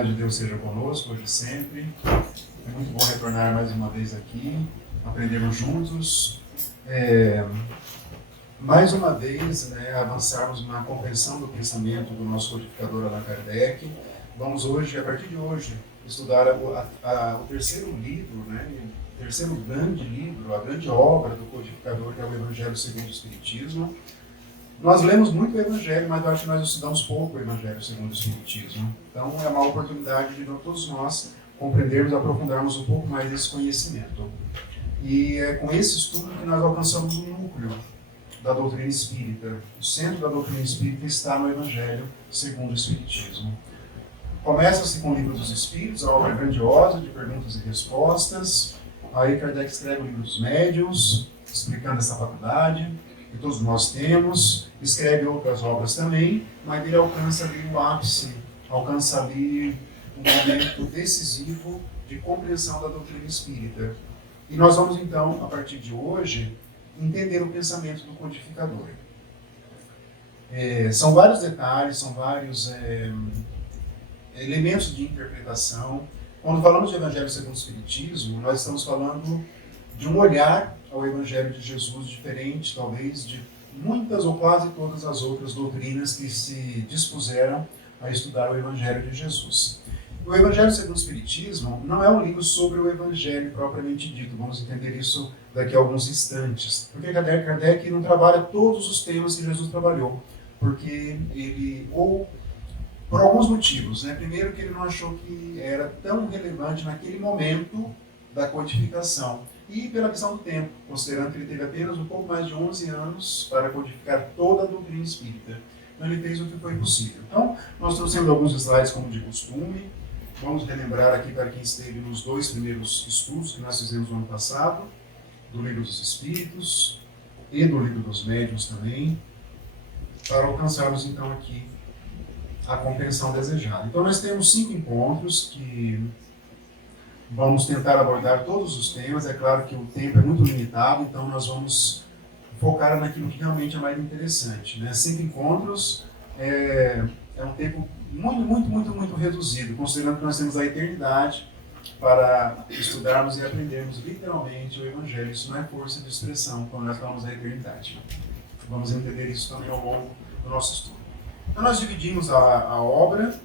paz de Deus seja conosco hoje e sempre. É muito bom retornar mais uma vez aqui, aprendermos juntos. Mais uma vez, avançarmos na compreensão do pensamento do nosso codificador Allan Kardec. Vamos hoje, a partir de hoje, estudar o terceiro livro, o terceiro grande livro, a grande obra do codificador, que é o Evangelho segundo o Espiritismo. Nós lemos muito o Evangelho, mas eu acho que nós estudamos pouco o Evangelho segundo o Espiritismo. Então é uma oportunidade de todos nós compreendermos, aprofundarmos um pouco mais esse conhecimento. E é com esse estudo que nós alcançamos o núcleo da doutrina espírita. O centro da doutrina espírita está no Evangelho segundo o Espiritismo. Começa-se com o Livro dos Espíritos, a obra grandiosa de perguntas e respostas. Aí Kardec escreve o Livro dos Médiuns, explicando essa faculdade que todos nós temos. Escreve outras obras também, mas ele alcança ali o ápice, alcança ali um momento decisivo de compreensão da doutrina espírita. E nós vamos então, a partir de hoje, entender o pensamento do codificador. São vários detalhes, são vários elementos de interpretação. Quando falamos de Evangelho segundo o Espiritismo, nós estamos falando de um olhar ao Evangelho de Jesus diferente, talvez, de muitas ou quase todas as outras doutrinas que se dispuseram a estudar o Evangelho de Jesus. O Evangelho segundo o Espiritismo não é um livro sobre o Evangelho propriamente dito, vamos entender isso daqui a alguns instantes, porque Kardec não trabalha todos os temas que Jesus trabalhou, porque ele, ou por alguns motivos, primeiro que ele não achou que era tão relevante naquele momento da codificação, e pela questão do tempo, considerando que ele teve apenas um pouco mais de 11 anos para codificar toda a doutrina espírita. Então ele fez o que foi possível. Então, nós trouxemos alguns slides como de costume. Vamos relembrar aqui para quem esteve nos 2 primeiros estudos que nós fizemos no ano passado, do Livro dos Espíritos e do Livro dos Médiuns também, para alcançarmos então aqui a compreensão desejada. Então nós temos 5 encontros que vamos tentar abordar todos os temas. É claro que o tempo é muito limitado, então nós vamos focar naquilo que realmente é mais interessante. 5 encontros é um tempo muito reduzido, considerando que nós temos a eternidade para estudarmos e aprendermos literalmente o Evangelho. Isso não é força de expressão quando nós falamos da eternidade. Vamos entender isso também ao longo do nosso estudo. Então nós dividimos a obra.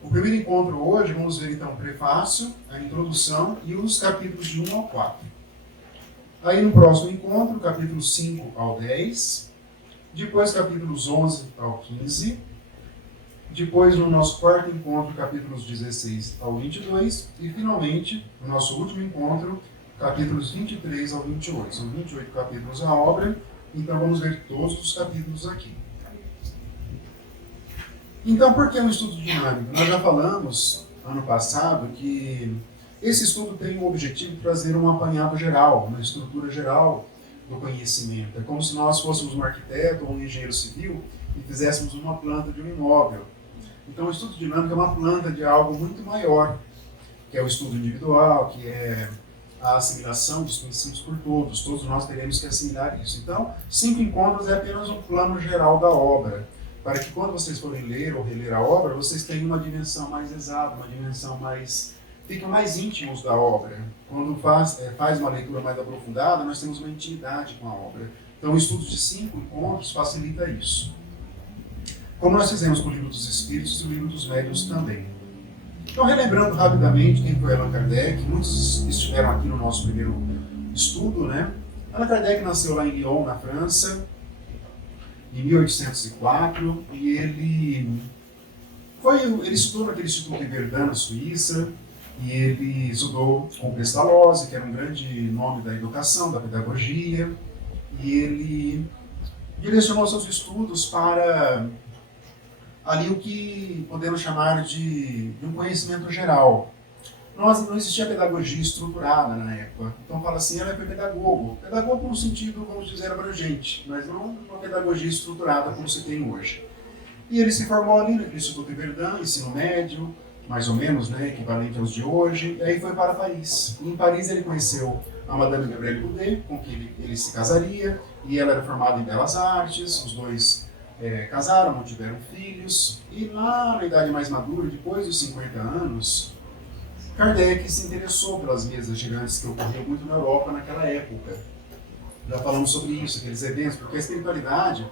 O primeiro encontro hoje, vamos ver então o prefácio, a introdução e os capítulos de 1 ao 4. Aí no próximo encontro, capítulos 5 ao 10, depois capítulos 11 ao 15, depois no nosso quarto encontro, capítulos 16 ao 22, e finalmente, no nosso último encontro, capítulos 23 ao 28. São 28 capítulos a obra, então vamos ver todos os capítulos aqui. Então, por que um estudo dinâmico? Nós já falamos, ano passado, que esse estudo tem o objetivo de trazer um apanhado geral, uma estrutura geral do conhecimento. É como se nós fôssemos um arquiteto ou um engenheiro civil e fizéssemos uma planta de um imóvel. Então, o estudo dinâmico é uma planta de algo muito maior, que é o estudo individual, que é a assimilação dos conhecimentos por todos. Todos nós teremos que assimilar isso. Então, 5 encontros é apenas um plano geral da obra, para que quando vocês forem ler ou reler a obra, vocês tenham uma dimensão mais exata, uma dimensão mais... fiquem mais íntimos da obra. Quando faz uma leitura mais aprofundada, nós temos uma intimidade com a obra. Então, o estudo de 5 encontros facilita isso. Como nós fizemos com o Livro dos Espíritos e o Livro dos Médiuns também. Então, relembrando rapidamente quem foi Allan Kardec, muitos estiveram aqui no nosso primeiro estudo, Allan Kardec nasceu lá em Lyon, na França, em 1804, e ele estudou naquele Instituto de Verdun, na Suíça, e ele estudou com Pestalozzi, que era um grande nome da educação, da pedagogia, e ele direcionou seus estudos para ali o que podemos chamar de um conhecimento geral. Não existia pedagogia estruturada na época. Então fala assim, ela foi pedagogo. Pedagogo no sentido, vamos dizer, abrangente, mas não uma pedagogia estruturada como se tem hoje. E ele se formou ali no Instituto de Verdun, ensino médio, mais ou menos, equivalente aos de hoje, e aí foi para Paris. E em Paris ele conheceu a Madame Gabrielle Boudet, com quem ele se casaria, e ela era formada em Belas Artes, os dois casaram, não tiveram filhos, e lá na idade mais madura, depois dos 50 anos, Kardec se interessou pelas mesas girantes que ocorriam muito na Europa naquela época. Já falamos sobre isso, aqueles eventos, porque a espiritualidade,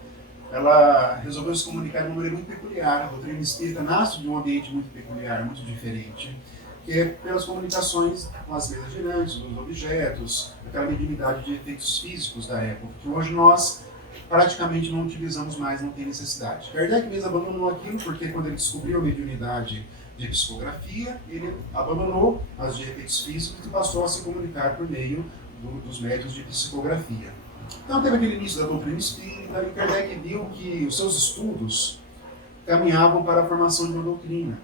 ela resolveu se comunicar de uma maneira muito peculiar. A doutrina espírita nasce de um ambiente muito peculiar, muito diferente, que é pelas comunicações com as mesas girantes, os objetos, aquela mediunidade de efeitos físicos da época, que hoje nós praticamente não utilizamos mais, não tem necessidade. Kardec mesmo abandonou aquilo, porque quando ele descobriu a mediunidade de psicografia, ele abandonou as de efeitos físicos e passou a se comunicar por meio dos métodos de psicografia. Então teve aquele início da doutrina espírita, e Kardec viu que os seus estudos caminhavam para a formação de uma doutrina.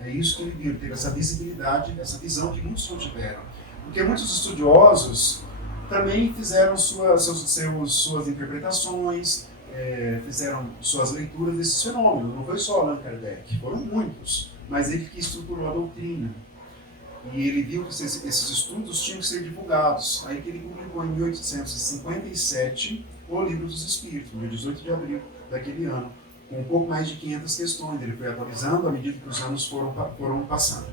É isso que ele viu, teve essa visibilidade, essa visão que muitos não tiveram. Porque muitos estudiosos também fizeram suas interpretações, fizeram suas leituras desses fenômenos. Não foi só Allan Kardec, foram muitos, mas ele que estruturou a doutrina. E ele viu que esses estudos tinham que ser divulgados. Aí que ele publicou em 1857 o Livro dos Espíritos, no dia 18 de abril daquele ano, com um pouco mais de 500 questões. Ele foi atualizando à medida que os anos foram passando.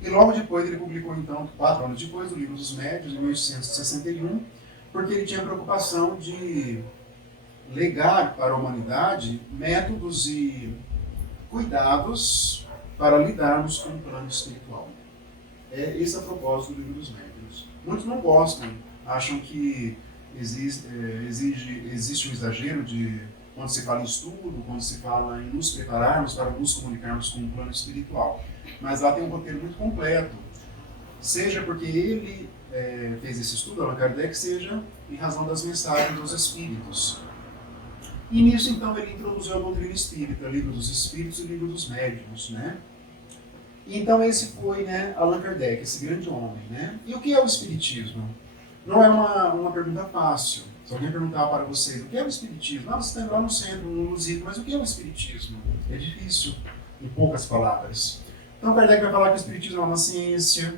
E logo depois ele publicou, então, 4 anos depois, o Livro dos Médiuns, em 1861, porque ele tinha a preocupação de legar para a humanidade métodos e cuidados para lidarmos com o plano espiritual. Esse é o propósito do Livro dos Médiuns. Muitos não gostam, acham que existe um exagero de quando se fala em estudo, quando se fala em nos prepararmos para nos comunicarmos com o plano espiritual. Mas lá tem um roteiro muito completo, seja porque ele fez esse estudo, Allan Kardec, seja em razão das mensagens dos Espíritos. E nisso, então, ele introduziu a doutrina espírita, o Livro dos Espíritos e o Livro dos Médiuns, né? Então esse foi, né, Allan Kardec, esse grande homem, né? E o que é o Espiritismo? Não é uma pergunta fácil. Se alguém perguntar para vocês o que é o Espiritismo, você está lá no centro, no Lusíado, mas o que é o Espiritismo? É difícil, em poucas palavras. Então Kardec vai falar que o Espiritismo é uma ciência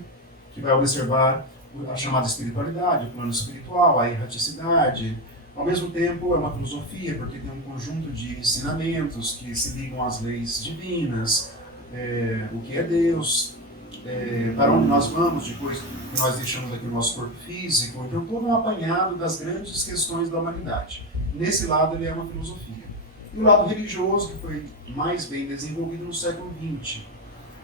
que vai observar a chamada espiritualidade, o plano espiritual, a erraticidade. Ao mesmo tempo é uma filosofia, porque tem um conjunto de ensinamentos que se ligam às leis divinas, o que é Deus, para onde nós vamos depois que nós deixamos aqui o nosso corpo físico. Então, todo um apanhado das grandes questões da humanidade. Nesse lado, ele é uma filosofia. E o lado religioso, que foi mais bem desenvolvido no século XX.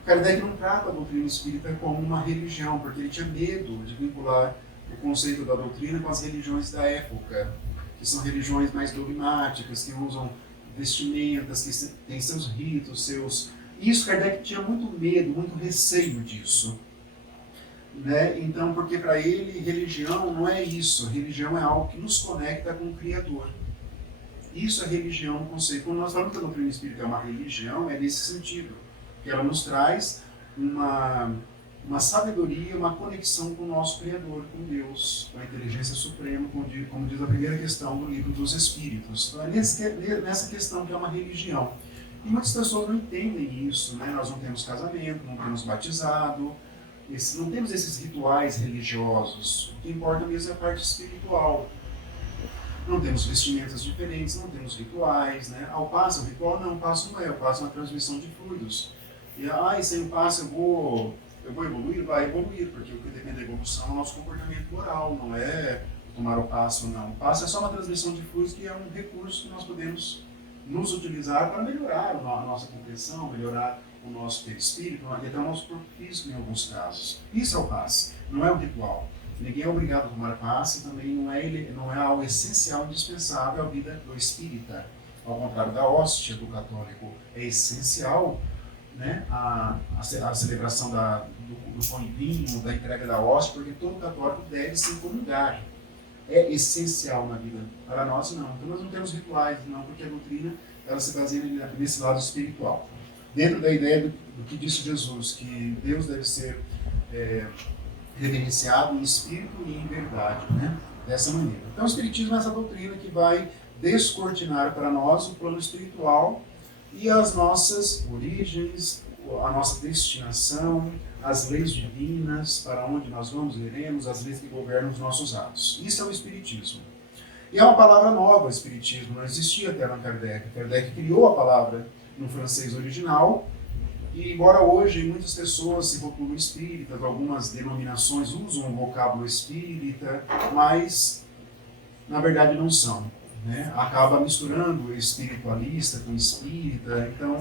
Kardec não trata a doutrina espírita como uma religião, porque ele tinha medo de vincular o conceito da doutrina com as religiões da época, que são religiões mais dogmáticas, que usam vestimentas, que têm seus ritos, seus... Isso, Kardec tinha muito medo, muito receio disso. Né? Então, porque para ele, religião não é isso. Religião é algo que nos conecta com o Criador. Isso é religião no conceito. Quando nós falamos que a doutrina espírita é uma religião, é nesse sentido. Que ela nos traz uma sabedoria, uma conexão com o nosso Criador, com Deus, com a inteligência suprema, como diz a primeira questão do Livro dos Espíritos. Então, é nessa questão que é uma religião. E muitas pessoas não entendem isso, né? Nós não temos casamento, não temos batizado, não temos esses rituais religiosos. O que importa mesmo é a parte espiritual. Não temos vestimentas diferentes, não temos rituais, né? O passe é um ritual? Não, o passe não é. O passe é uma transmissão de fluidos. E sem o passe eu vou evoluir? Vai evoluir, porque o que depende da evolução é o nosso comportamento moral, não é tomar o passe ou não. O passe é só uma transmissão de fluidos, que é um recurso que nós podemos nos utilizar para melhorar a nossa compreensão, melhorar o nosso perispírito, e até o nosso corpo físico em alguns casos. Isso é o passe, não é um ritual. Ninguém é obrigado a tomar passe, também não é algo essencial, indispensável à vida do espírita. Ao contrário da hóstia do católico, é essencial, né, a celebração do pão e vinho, da entrega da hóstia, porque todo católico deve se comungar. É essencial na vida. Para nós, não. Então, nós não temos rituais, não, porque a doutrina ela se baseia nesse lado espiritual. Dentro da ideia do que disse Jesus, que Deus deve ser reverenciado em espírito e em verdade, né? Dessa maneira. Então, o Espiritismo é essa doutrina que vai descortinar para nós o plano espiritual e as nossas origens, a nossa destinação, as leis divinas, para onde nós vamos, iremos, as leis que governam os nossos atos. Isso é o Espiritismo. E é uma palavra nova, espiritismo, não existia até Allan Kardec. Kardec criou a palavra no francês original, e embora hoje muitas pessoas se rotulam espíritas, algumas denominações usam o vocábulo espírita, mas na verdade não são. Né? Acaba misturando espiritualista com espírita, então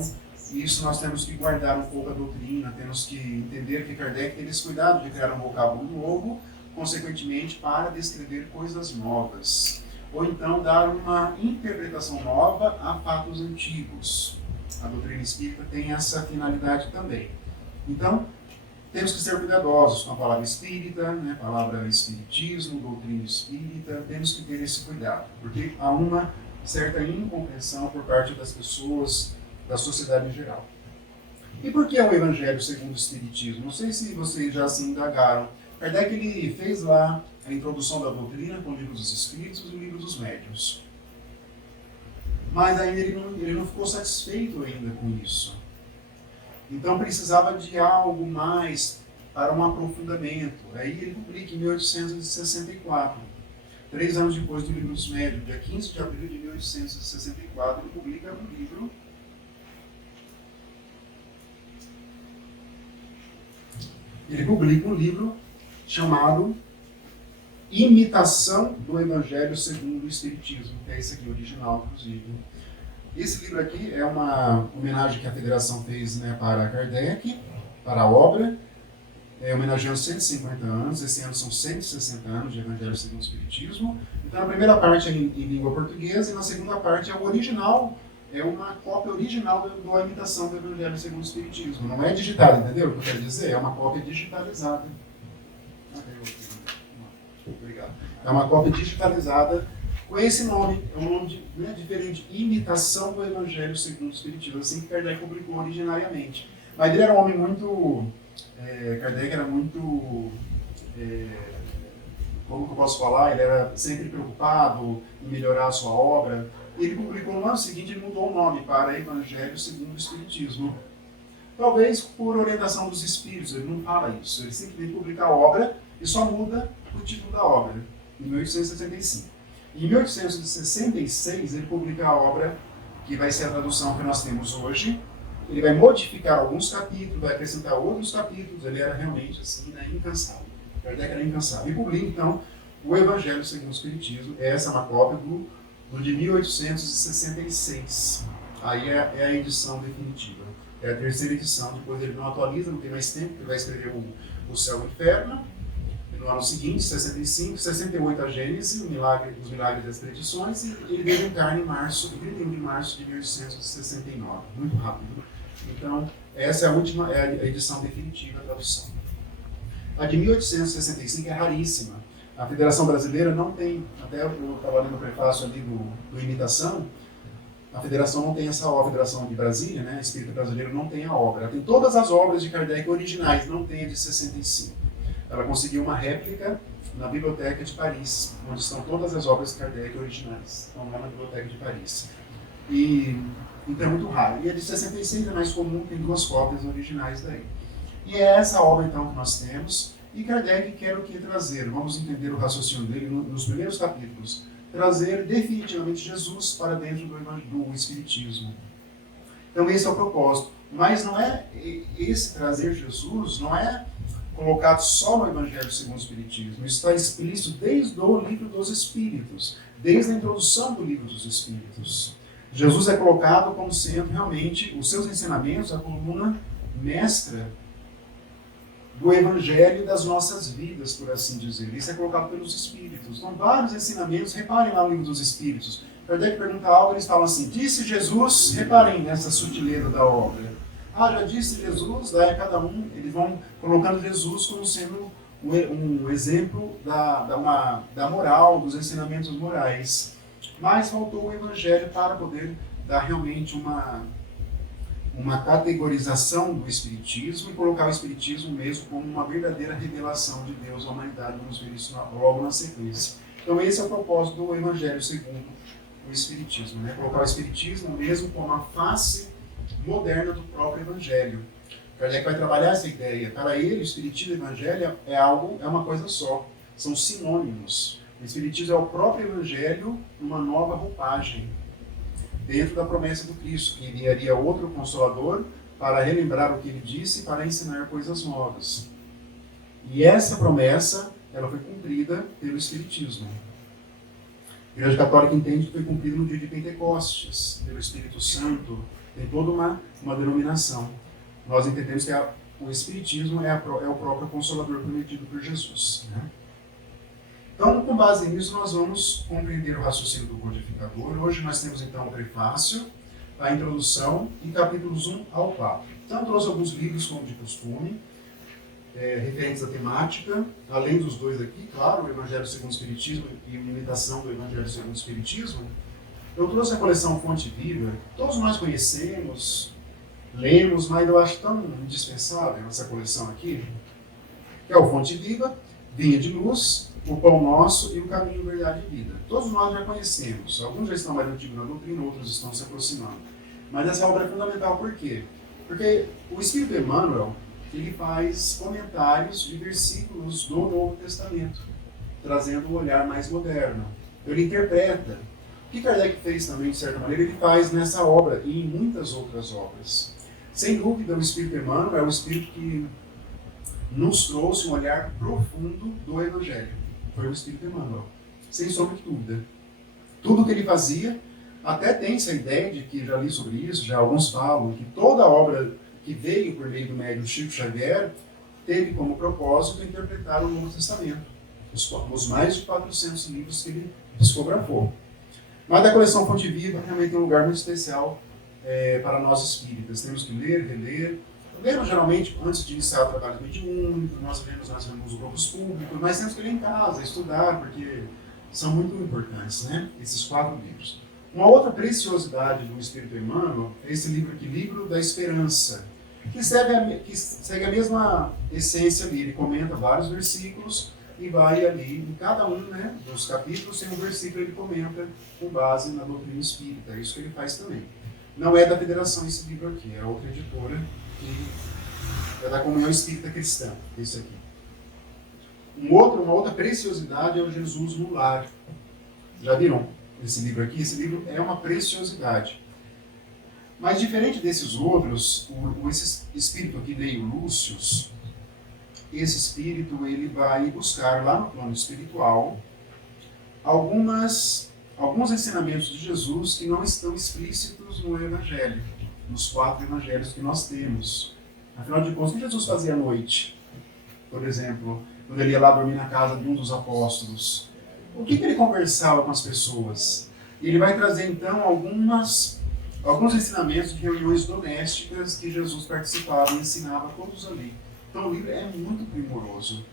isso nós temos que guardar um pouco a doutrina, temos que entender que Kardec teve esse cuidado de criar um vocábulo novo, consequentemente para descrever coisas novas, ou então dar uma interpretação nova a fatos antigos. A doutrina espírita tem essa finalidade também. Então, temos que ser cuidadosos com a palavra espírita, né, a palavra espiritismo, doutrina espírita, temos que ter esse cuidado, porque há uma certa incompreensão por parte das pessoas, da sociedade em geral. E por que é o Evangelho segundo o Espiritismo? Não sei se vocês já se indagaram. Kardec ele fez lá a introdução da doutrina com o Livro dos Espíritos e o Livro dos Médiuns. Mas ainda ele não ficou satisfeito ainda com isso. Então precisava de algo mais para um aprofundamento. Aí ele publica em 1864, 3 anos depois do Livro dos Médiuns, dia 15 de abril de 1864, ele publica um livro chamado Imitação do Evangelho segundo o Espiritismo, que é esse aqui, original, inclusive. Esse livro aqui é uma homenagem que a Federação fez, né, para Kardec, para a obra, homenageando 150 anos, esse ano são 160 anos de Evangelho segundo o Espiritismo. Então a primeira parte é em língua portuguesa e na segunda parte é o original, é uma cópia original da imitação do Evangelho segundo o Espiritismo. Não é digitada, entendeu o que eu quero dizer? É uma cópia digitalizada. Obrigado. É uma cópia digitalizada com esse nome, é um nome diferente, Imitação do Evangelho segundo o Espiritismo, assim que Kardec publicou originariamente. Mas ele era um homem muito... Kardec era muito... como que eu posso falar? Ele era sempre preocupado em melhorar a sua obra. Ele publicou no ano seguinte, ele mudou o nome para Evangelho segundo o Espiritismo. Talvez por orientação dos espíritos, ele não fala isso. Ele simplesmente publica a obra e só muda o título da obra, em 1865. Em 1866, ele publica a obra que vai ser a tradução que nós temos hoje. Ele vai modificar alguns capítulos, vai acrescentar outros capítulos. Ele era realmente assim, né, incansável. Kardec era incansável. E publica, então, o Evangelho segundo o Espiritismo. Essa é uma cópia do de 1866. Aí é a edição definitiva. É a terceira edição. Depois ele não atualiza, não tem mais tempo, ele vai escrever o Céu e o Inferno. E no ano seguinte, 65, 68 a Gênese, os Milagres das Predições, e ele desencarna em 31 de março de 1869. Muito rápido. Então, essa é a última, é a edição definitiva da tradução. A de 1865 é raríssima. A Federação Brasileira não tem, até eu estava lendo o prefácio ali do Imitação, a Federação não tem essa obra, a Federação de Brasília, né, Espírita Brasileiro, não tem a obra. Ela tem todas as obras de Kardec originais, não tem a de 65. Ela conseguiu uma réplica na Biblioteca de Paris, onde estão todas as obras de Kardec originais. Estão lá na Biblioteca de Paris. Então é muito raro. E a de 66 é mais comum, tem 2 cópias originais daí. E é essa obra, então, que nós temos. E Kardec quer o que trazer? Vamos entender o raciocínio dele nos primeiros capítulos. Trazer definitivamente Jesus para dentro do Espiritismo. Então esse é o propósito. Mas não é esse trazer Jesus, não é colocado só no Evangelho segundo o Espiritismo. Isso está explícito desde o Livro dos Espíritos, desde a introdução do Livro dos Espíritos. Jesus é colocado como sendo realmente os seus ensinamentos, a coluna mestra do Evangelho e das nossas vidas, por assim dizer. Isso é colocado pelos Espíritos. Então, vários ensinamentos, reparem lá no Livro dos Espíritos. Kardec pergunta algo, eles falam assim, disse Jesus, reparem nessa sutileza da obra. Já disse Jesus, daí cada um, eles vão colocando Jesus como sendo um exemplo da moral, dos ensinamentos morais. Mas faltou o Evangelho para poder dar realmente uma categorização do Espiritismo e colocar o Espiritismo mesmo como uma verdadeira revelação de Deus à humanidade. Vamos ver isso logo na sequência. Então esse é o propósito do Evangelho segundo o Espiritismo, né? Colocar o Espiritismo mesmo como a face moderna do próprio Evangelho. Kardec vai trabalhar essa ideia. Para ele, o Espiritismo e o Evangelho é uma coisa só. São sinônimos. O Espiritismo é o próprio Evangelho numa nova roupagem, dentro da promessa do Cristo, que enviaria outro Consolador para relembrar o que ele disse e para ensinar coisas novas. E essa promessa, ela foi cumprida pelo Espiritismo. A Igreja Católica entende que foi cumprida no dia de Pentecostes, pelo Espírito Santo, tem toda uma denominação. Nós entendemos que o Espiritismo é o próprio Consolador prometido por Jesus, né? Então, com base nisso, nós vamos compreender o raciocínio do codificador. Hoje nós temos, então, o prefácio, a introdução e capítulos 1 ao 4. Então, trouxe alguns livros, como de costume, referentes à temática, além dos dois aqui, claro, o Evangelho segundo o Espiritismo e uma imitação do Evangelho segundo o Espiritismo. Eu trouxe a coleção Fonte Viva. Todos nós conhecemos, lemos, mas eu acho tão indispensável essa coleção aqui, que é o Fonte Viva, Vinha de Luz, O Pão Nosso e O Caminho, Verdade e Vida. Todos nós já conhecemos. Alguns já estão mais antigos na doutrina, outros estão se aproximando. Mas essa obra é fundamental por quê? Porque o Espírito Emmanuel, ele faz comentários de versículos do Novo Testamento, trazendo um olhar mais moderno. Ele interpreta. O que Kardec fez também, de certa maneira, ele faz nessa obra e em muitas outras obras. Sem dúvida, o Espírito Emmanuel é o Espírito que nos trouxe um olhar profundo do Evangelho. Foi o Espírito Emmanuel, sem sombra de dúvida. Tudo que ele fazia, até tem essa ideia de que, já li sobre isso, já alguns falam, que toda obra que veio por meio do médium Chico Xavier teve como propósito interpretar o Novo Testamento, os mais de 400 livros que ele psicografou. Mas a coleção Fonte Viva realmente tem um lugar muito especial para nós espíritas. Temos que ler, reler. Lemos geralmente antes de iniciar o trabalho mediúnico, nós lemos os grupos públicos, mas temos que ler em casa, estudar, porque são muito importantes, né? Esses 4 livros. Uma outra preciosidade do Espírito Emmanuel é esse livro aqui, Livro da Esperança, que segue a mesma essência ali. Ele comenta vários versículos e vai ali, em cada um, né, dos capítulos, tem um versículo que ele comenta com base na doutrina espírita. É isso que ele faz também. Não é da Federação esse livro aqui, é outra editora, que é da Comunhão Espírita Cristã, esse aqui. Uma outra preciosidade é o Jesus no Lar. Já viram esse livro aqui? Esse livro é uma preciosidade. Mas diferente desses outros, esse espírito aqui, Neio Lúcius, esse espírito ele vai buscar lá no plano espiritual alguns ensinamentos de Jesus que não estão explícitos no Evangelho, nos 4 evangelhos que nós temos. Afinal de contas, o que Jesus fazia à noite? Por exemplo, quando ele ia lá dormir na casa de um dos apóstolos. O que ele conversava com as pessoas? E ele vai trazer, então, alguns ensinamentos de reuniões domésticas que Jesus participava e ensinava todos ali. Então, o livro é muito primoroso.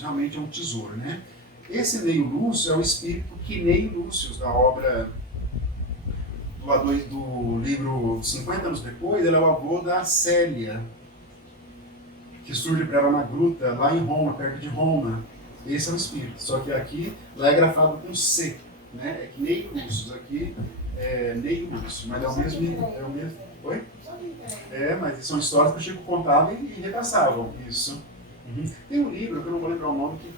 Realmente é um tesouro, né? Esse Neio Lúcio é o espírito que Neio Lúcio, da obra do livro 50 anos depois, ele é o avô da Célia, que surge para ela na gruta, lá em Roma, perto de Roma. Esse é o espírito, só que aqui lá é grafado com C, né? É que Neio Lúcio, aqui é Neio Lúcio, mas é o mesmo. Oi? Mas são histórias que o Chico contava e repassavam isso. Tem um livro, que eu não vou lembrar o nome, que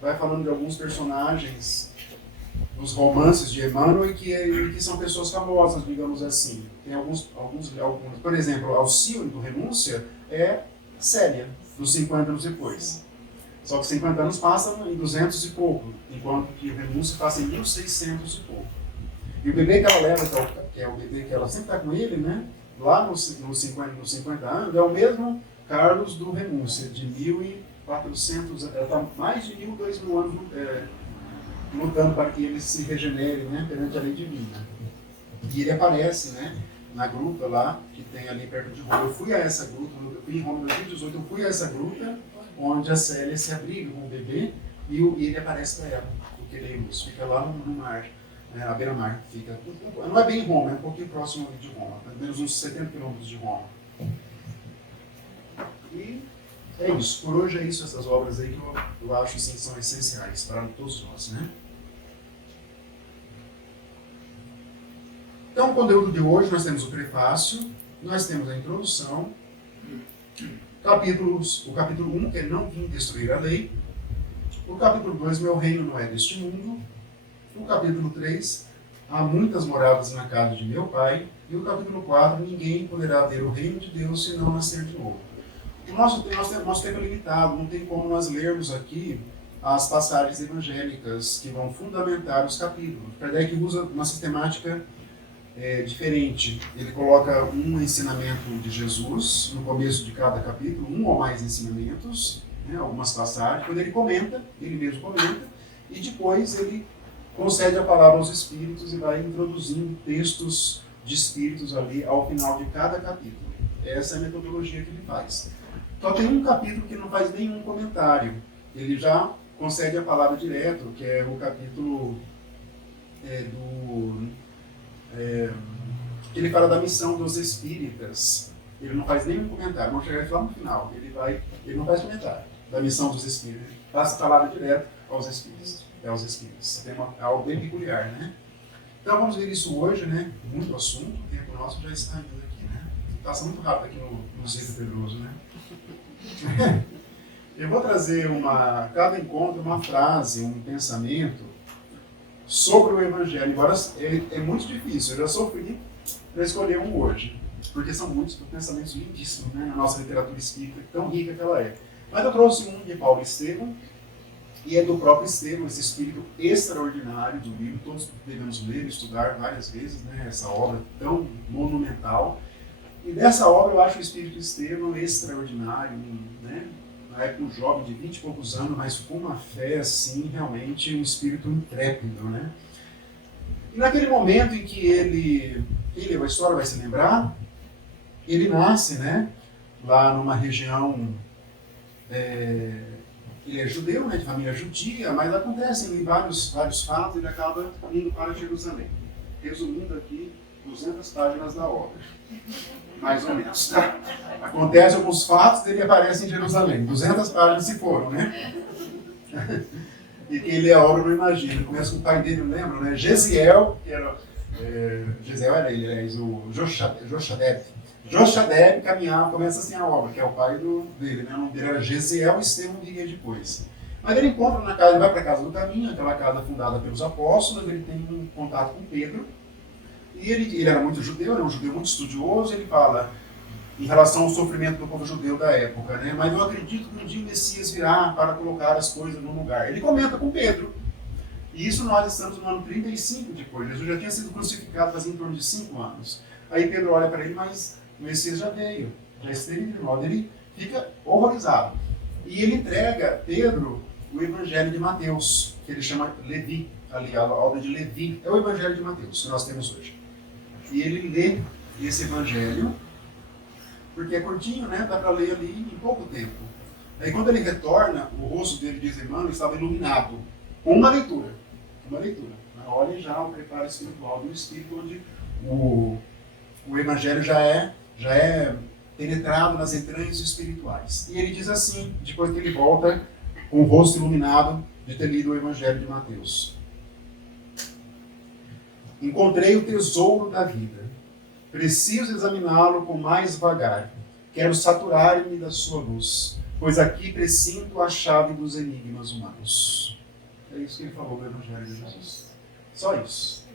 vai falando de alguns personagens dos romances de Emmanuel e que são pessoas famosas, digamos assim. Tem alguns, por exemplo, Alcíone do Renúncia é Célia, dos 50 anos depois. Só que 50 anos passam em 200 e pouco, enquanto que o Renúncia passa em 1600 e pouco. E o bebê que ela leva, que é o bebê que ela sempre está com ele, né? Lá nos 50 anos, é o mesmo Carlos do Renúncia, de 1400, ela está mais de 1000, 2000 anos lutando para que ele se regenere, né, perante a lei divina. E ele aparece, né, na gruta lá, que tem ali perto de Roma. Eu fui a essa gruta, eu fui em Roma em 2018, eu fui a essa gruta onde a Célia se abriga com o bebê e ele aparece para ela, porque ele fica lá no mar, né, à beira-mar. Não é bem em Roma, é um pouquinho próximo de Roma, pelo menos uns 70 quilômetros de Roma. E é isso, por hoje é isso, essas obras aí que eu acho que são essenciais para todos nós, né? Então, o conteúdo de hoje, nós temos o prefácio, nós temos a introdução, o capítulo 1, que é Não Vim Destruir a Lei, O capítulo 2, meu reino não é deste mundo. O capítulo 3, há muitas moradas na casa de meu pai. E o capítulo 4, ninguém poderá ter o reino de Deus se não nascer de novo. O nosso tempo é limitado, não tem como nós lermos aqui as passagens evangélicas que vão fundamentar os capítulos. Kardec usa uma sistemática diferente. Ele coloca um ensinamento de Jesus no começo de cada capítulo, um ou mais ensinamentos, né, algumas passagens, quando ele comenta, ele mesmo comenta, e depois ele concede a palavra aos espíritos e vai introduzindo textos de espíritos ali ao final de cada capítulo. Essa é a metodologia que ele faz. Só tem um capítulo que não faz nenhum comentário. Ele já concede a palavra direto, que é o capítulo que ele fala da missão dos espíritas. Ele não faz nenhum comentário. Vamos chegar lá no final. Ele não faz comentário da missão dos espíritos. Ele passa a palavra direto aos espíritos. Aos espíritos. Tem algo bem peculiar, né? Então vamos ver isso hoje, né? Muito assunto. O tempo nosso já está indo aqui, né? Passa muito rápido aqui no Centro Pedroso, né? Eu vou trazer cada encontro uma frase, um pensamento sobre o Evangelho. Embora é muito difícil, eu já sofri para escolher um hoje, porque são muitos pensamentos lindíssimos, né, na nossa literatura espírita, tão rica que ela é. Mas eu trouxe um de Paulo Estevam, e é do próprio Estevam, esse espírito extraordinário do livro. Todos devemos ler, estudar várias vezes, né, essa obra tão monumental. E dessa obra eu acho o espírito Estevam extraordinário, né? Na época um jovem de 20 e poucos anos, mas com uma fé assim, realmente um espírito intrépido, né? E naquele momento em que quem leu a história vai se lembrar, ele nasce, né? Lá numa região, ele é judeu, né? De família judia, mas acontecem vários fatos e ele acaba indo para Jerusalém. Resumindo aqui, 200 páginas da obra. Mais ou menos, tá? Acontece alguns fatos, ele aparece em Jerusalém. 200 páginas se foram, né? E quem lê a obra não imagina. Começa com o pai dele, não lembra, né? Gesiel, que era... Gesiel era ele, o Joshadeb. Joshadeb caminhava, começa assim a obra, que é o pai dele, né? O nome dele era Gesiel e Estevão viria depois. Mas ele encontra na casa, ele vai para a Casa do Caminho, aquela casa fundada pelos apóstolos, ele tem um contato com Pedro. E ele era muito judeu, era um judeu muito estudioso, ele fala em relação ao sofrimento do povo judeu da época, né? Mas eu acredito que um dia o Messias virá para colocar as coisas no lugar. Ele comenta com Pedro. E isso nós estamos no ano 35 depois. Jesus já tinha sido crucificado fazia em torno de 5 anos. Aí Pedro olha para ele, mas o Messias já veio, já esteve entre nós. Ele fica horrorizado. E ele entrega a Pedro o Evangelho de Mateus, que ele chama Levi, ali, a obra de Levi. É o Evangelho de Mateus que nós temos hoje. E ele lê esse evangelho, porque é curtinho, né? Dá para ler ali em pouco tempo. Aí quando ele retorna, o rosto dele, diz Emmanuel, estava iluminado. Com uma leitura. Uma leitura. Olha já o preparo espiritual do Espírito, onde o evangelho já é penetrado nas entranhas espirituais. E ele diz assim, depois que ele volta com o rosto iluminado de ter lido o evangelho de Mateus. Encontrei o tesouro da vida. Preciso examiná-lo com mais vagar. Quero saturar-me da sua luz, pois aqui presinto a chave dos enigmas humanos. É isso que ele falou no Evangelho de Jesus. Só isso.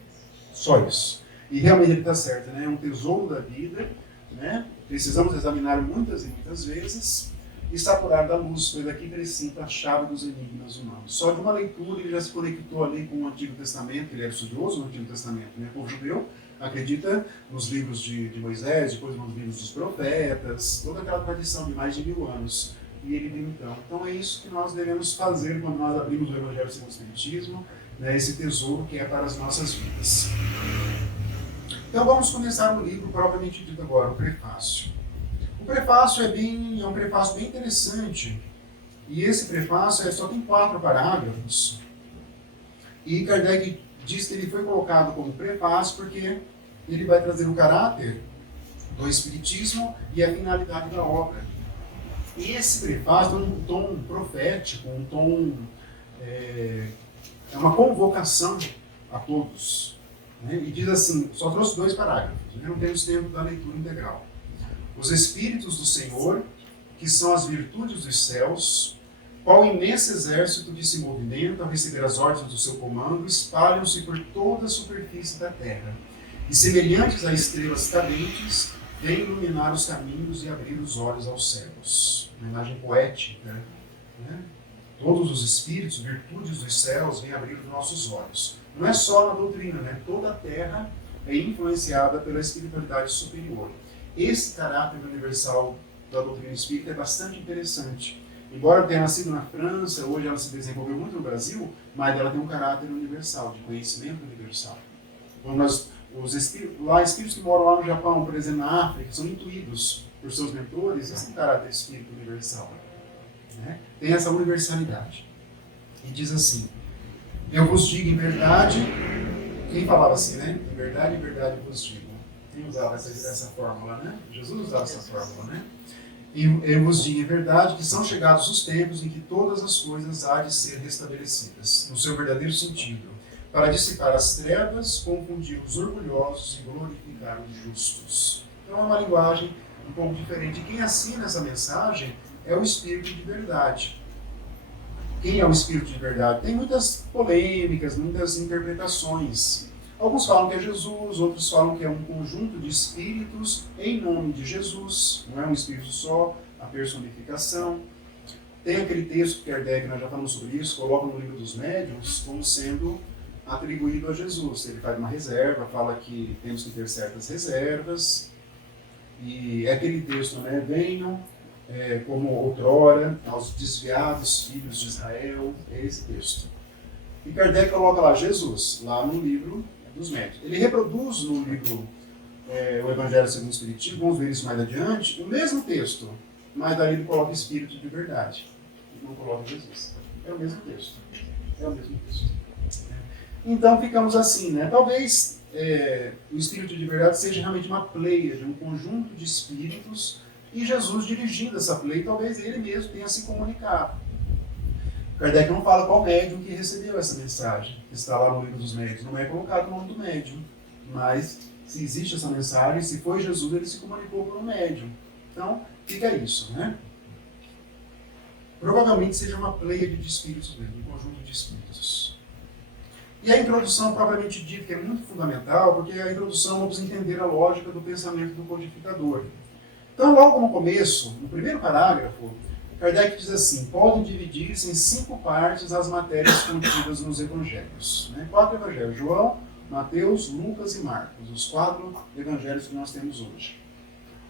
Só isso. E realmente ele está certo, né? É um tesouro da vida, né? Precisamos examinar muitas e muitas vezes e saturar da luz, pois aqui presinto a chave dos enigmas humanos. Só de uma leitura ele já se conectou ali com o Antigo Testamento, ele era estudioso no Antigo Testamento, né? O povo judeu acredita nos livros de Moisés, depois nos livros dos profetas, toda aquela tradição de mais de 1000 anos. E ele viu então. Então é isso que nós devemos fazer quando nós abrimos o Evangelho segundo o Espiritismo, né? Esse tesouro que é para as nossas vidas. Então vamos começar o livro propriamente dito agora, o prefácio. O prefácio é um prefácio bem interessante. E esse prefácio só tem 4 parágrafos. E Kardec diz que ele foi colocado como prefácio porque ele vai trazer o caráter do Espiritismo e a finalidade da obra. E esse prefácio tem um tom profético, um tom... é uma convocação a todos. Né? E diz assim, só trouxe 2 parágrafos, né? Não temos tempo da leitura integral. Os Espíritos do Senhor, que são as virtudes dos céus, qual imenso exército que se movimenta ao receber as ordens do seu comando, espalham-se por toda a superfície da terra. E semelhantes a estrelas cadentes, vêm iluminar os caminhos e abrir os olhos aos cegos. Uma imagem poética, né? Todos os espíritos, virtudes dos céus, vêm abrir os nossos olhos. Não é só na doutrina, né? Toda a terra é influenciada pela espiritualidade superior. Esse caráter universal da doutrina espírita é bastante interessante. Embora tenha nascido na França, hoje ela se desenvolveu muito no Brasil, mas ela tem um caráter universal, de conhecimento universal. Então, espíritos que moram lá no Japão, por exemplo, na África, são intuídos por seus mentores, esse é um caráter espírita universal. Né? Tem essa universalidade. E diz assim, eu vos digo em verdade, quem falava assim, né? Em verdade vos digo. Quem usava essa fórmula, né? Jesus usava essa fórmula, né? E eu vos digo em verdade que são chegados os tempos em que todas as coisas há de ser restabelecidas, no seu verdadeiro sentido, para dissipar as trevas, confundir os orgulhosos e glorificar os justos. Então é uma linguagem um pouco diferente. Quem assina essa mensagem é o Espírito de verdade. Quem é o Espírito de verdade? Tem muitas polêmicas, muitas interpretações. Alguns falam que é Jesus, outros falam que é um conjunto de espíritos em nome de Jesus, não é um espírito só, a personificação. Tem aquele texto que Kardec, nós já falamos sobre isso, coloca no livro dos médiuns como sendo atribuído a Jesus. Ele faz uma reserva, fala que temos que ter certas reservas, e é aquele texto, né? Venham como outrora aos desviados filhos de Israel, é esse texto. E Kardec coloca lá Jesus, lá no livro dos médiuns. Ele reproduz no livro o Evangelho segundo o Espiritismo, vamos ver isso mais adiante, o mesmo texto, mas daí ele coloca Espírito de verdade. Ele não coloca Jesus. É o mesmo texto. É o mesmo texto. Então ficamos assim, né? Talvez o Espírito de verdade seja realmente uma pleia de um conjunto de espíritos e Jesus dirigindo essa pleia, talvez ele mesmo tenha se comunicado. Kardec não fala qual médium que recebeu essa mensagem, que está lá no livro dos médiuns. Não é colocado o nome do médium, mas se existe essa mensagem, se foi Jesus, ele se comunicou por um médium. Então, fica isso, né? Provavelmente seja uma pleiade de espíritos mesmo, um conjunto de espíritos. E a introdução propriamente dita, que é muito fundamental, porque a introdução vamos entender a lógica do pensamento do codificador. Então, logo no começo, no primeiro parágrafo, Kardec diz assim, podem dividir-se em 5 partes as matérias contidas nos evangelhos. 4 evangelhos, João, Mateus, Lucas e Marcos, os 4 evangelhos que nós temos hoje.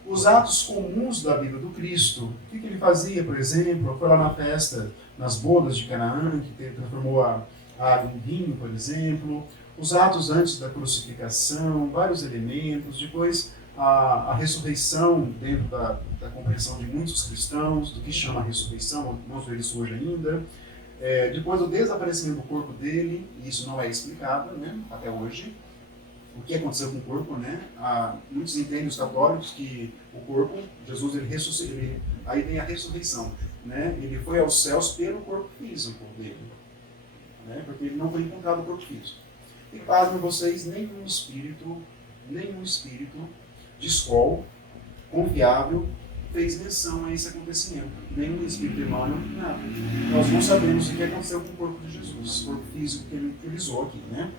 Os atos comuns da vida do Cristo, o que ele fazia, por exemplo, foi lá na festa, nas bodas de Canaã, que transformou a água em vinho, por exemplo, os atos antes da crucificação, vários elementos, depois a ressurreição dentro da compreensão de muitos cristãos, do que chama a ressurreição, vamos ver isso hoje ainda. Depois o desaparecimento do corpo dele, e isso não é explicado, né, até hoje, o que aconteceu com o corpo, né? Muitos entendem, os católicos, que o corpo, Jesus, ele ressuscitou, aí vem a ressurreição, né? Ele foi aos céus pelo corpo físico dele, né? Porque ele não foi encontrado no corpo físico. E pasmem vocês, nenhum espírito de escola confiável fez menção a esse acontecimento. Nenhum espírito humano, nada. Nós não sabemos o que aconteceu com o corpo de Jesus, o corpo físico que ele utilizou aqui, né?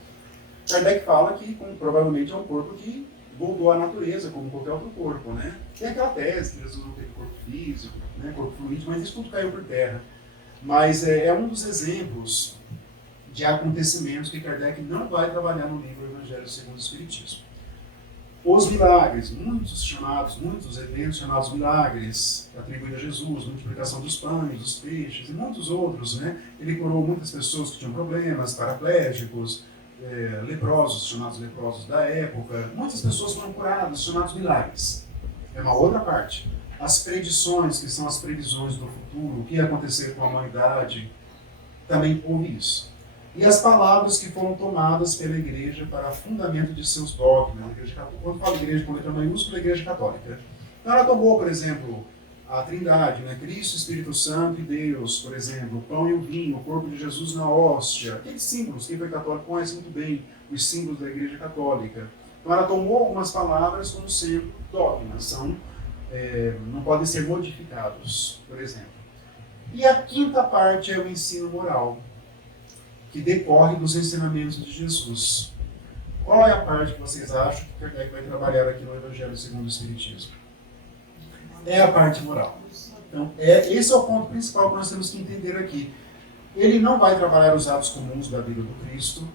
Kardec fala que provavelmente é um corpo que voltou à natureza, como qualquer outro corpo, né? Tem aquela tese que Jesus não teve corpo físico, né? Corpo fluídico, mas isso tudo caiu por terra. Mas é um dos exemplos de acontecimentos que Kardec não vai trabalhar no livro Evangelho segundo o Espiritismo. Os milagres, muitos eventos chamados milagres, atribuídos a Jesus, multiplicação dos pães, dos peixes e muitos outros, né? Ele curou muitas pessoas que tinham problemas, paraplégicos, leprosos, chamados leprosos da época. Muitas pessoas foram curadas, chamados milagres. É uma outra parte. As predições, que são as previsões do futuro, o que ia acontecer com a humanidade, também houve isso. E as palavras que foram tomadas pela igreja para fundamento de seus dogmas. Quando fala igreja com letra maiúscula, a igreja católica. Então ela tomou, por exemplo, a Trindade, né? Cristo, Espírito Santo e Deus, por exemplo, o pão e o vinho, o corpo de Jesus na hóstia, aqueles símbolos, quem foi católico conhece muito bem os símbolos da igreja católica. Então ela tomou algumas palavras como sendo dogmas, não podem ser modificados, por exemplo. E a quinta parte é o ensino moral, que decorre dos ensinamentos de Jesus. Qual é a parte que vocês acham que Kardec vai trabalhar aqui no Evangelho segundo o Espiritismo? É a parte moral. Então, esse é o ponto principal que nós temos que entender aqui. Ele não vai trabalhar os atos comuns da vida do Cristo.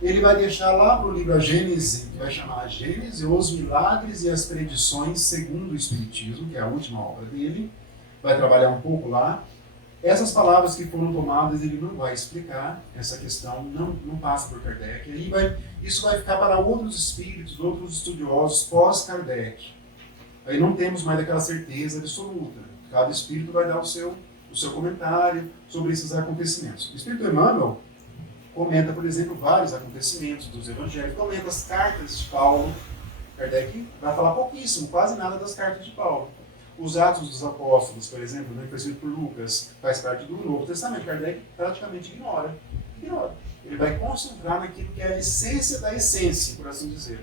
Ele vai deixar lá para o livro A Gênese, que vai chamar A Gênese, os milagres e as predições segundo o Espiritismo, que é a última obra dele. Vai trabalhar um pouco lá. Essas palavras que foram tomadas, ele não vai explicar, essa questão não passa por Kardec. Isso vai ficar para outros espíritos, outros estudiosos pós-Kardec. Aí não temos mais aquela certeza absoluta. Cada espírito vai dar o seu comentário sobre esses acontecimentos. O Espírito Emmanuel comenta, por exemplo, vários acontecimentos dos evangelhos, comenta as cartas de Paulo. Kardec vai falar pouquíssimo, quase nada das cartas de Paulo. Os Atos dos Apóstolos, por exemplo, foi escrito por Lucas, faz parte do Novo Testamento. Kardec praticamente ignora. Ele vai concentrar naquilo que é a essência da essência, por assim dizer.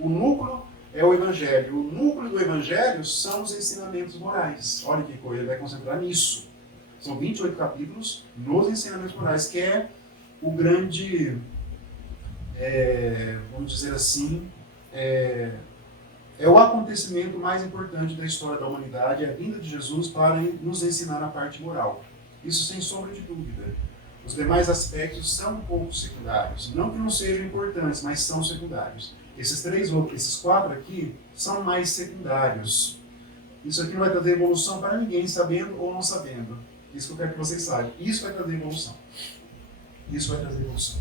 O núcleo é o Evangelho. O núcleo do Evangelho são os ensinamentos morais. Olha que coisa, ele vai concentrar nisso. São 28 capítulos nos ensinamentos morais, que é o grande, vamos dizer assim, é o acontecimento mais importante da história da humanidade, a vinda de Jesus para nos ensinar a parte moral. Isso sem sombra de dúvida. Os demais aspectos são um pouco secundários. Não que não sejam importantes, mas são secundários. Esses 4 aqui são mais secundários. Isso aqui não vai trazer evolução para ninguém, sabendo ou não sabendo. Isso que eu quero que vocês saibam. Isso vai trazer evolução. Isso vai trazer evolução.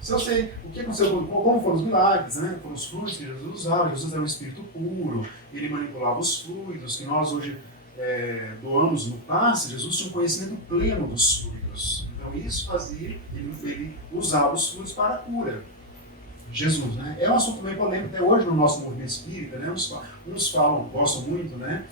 Se eu sei o que aconteceu, como foram os milagres, né? Foram os fluidos que Jesus usava. Jesus era um espírito puro, ele manipulava os fluidos, que nós hoje doamos no passe. Jesus tinha um conhecimento pleno dos fluidos. Então isso fazia, ele usava os fluidos para a cura. Jesus, né? É um assunto bem polêmico até hoje no nosso movimento espírita, né? Uns falam, gostam muito, né?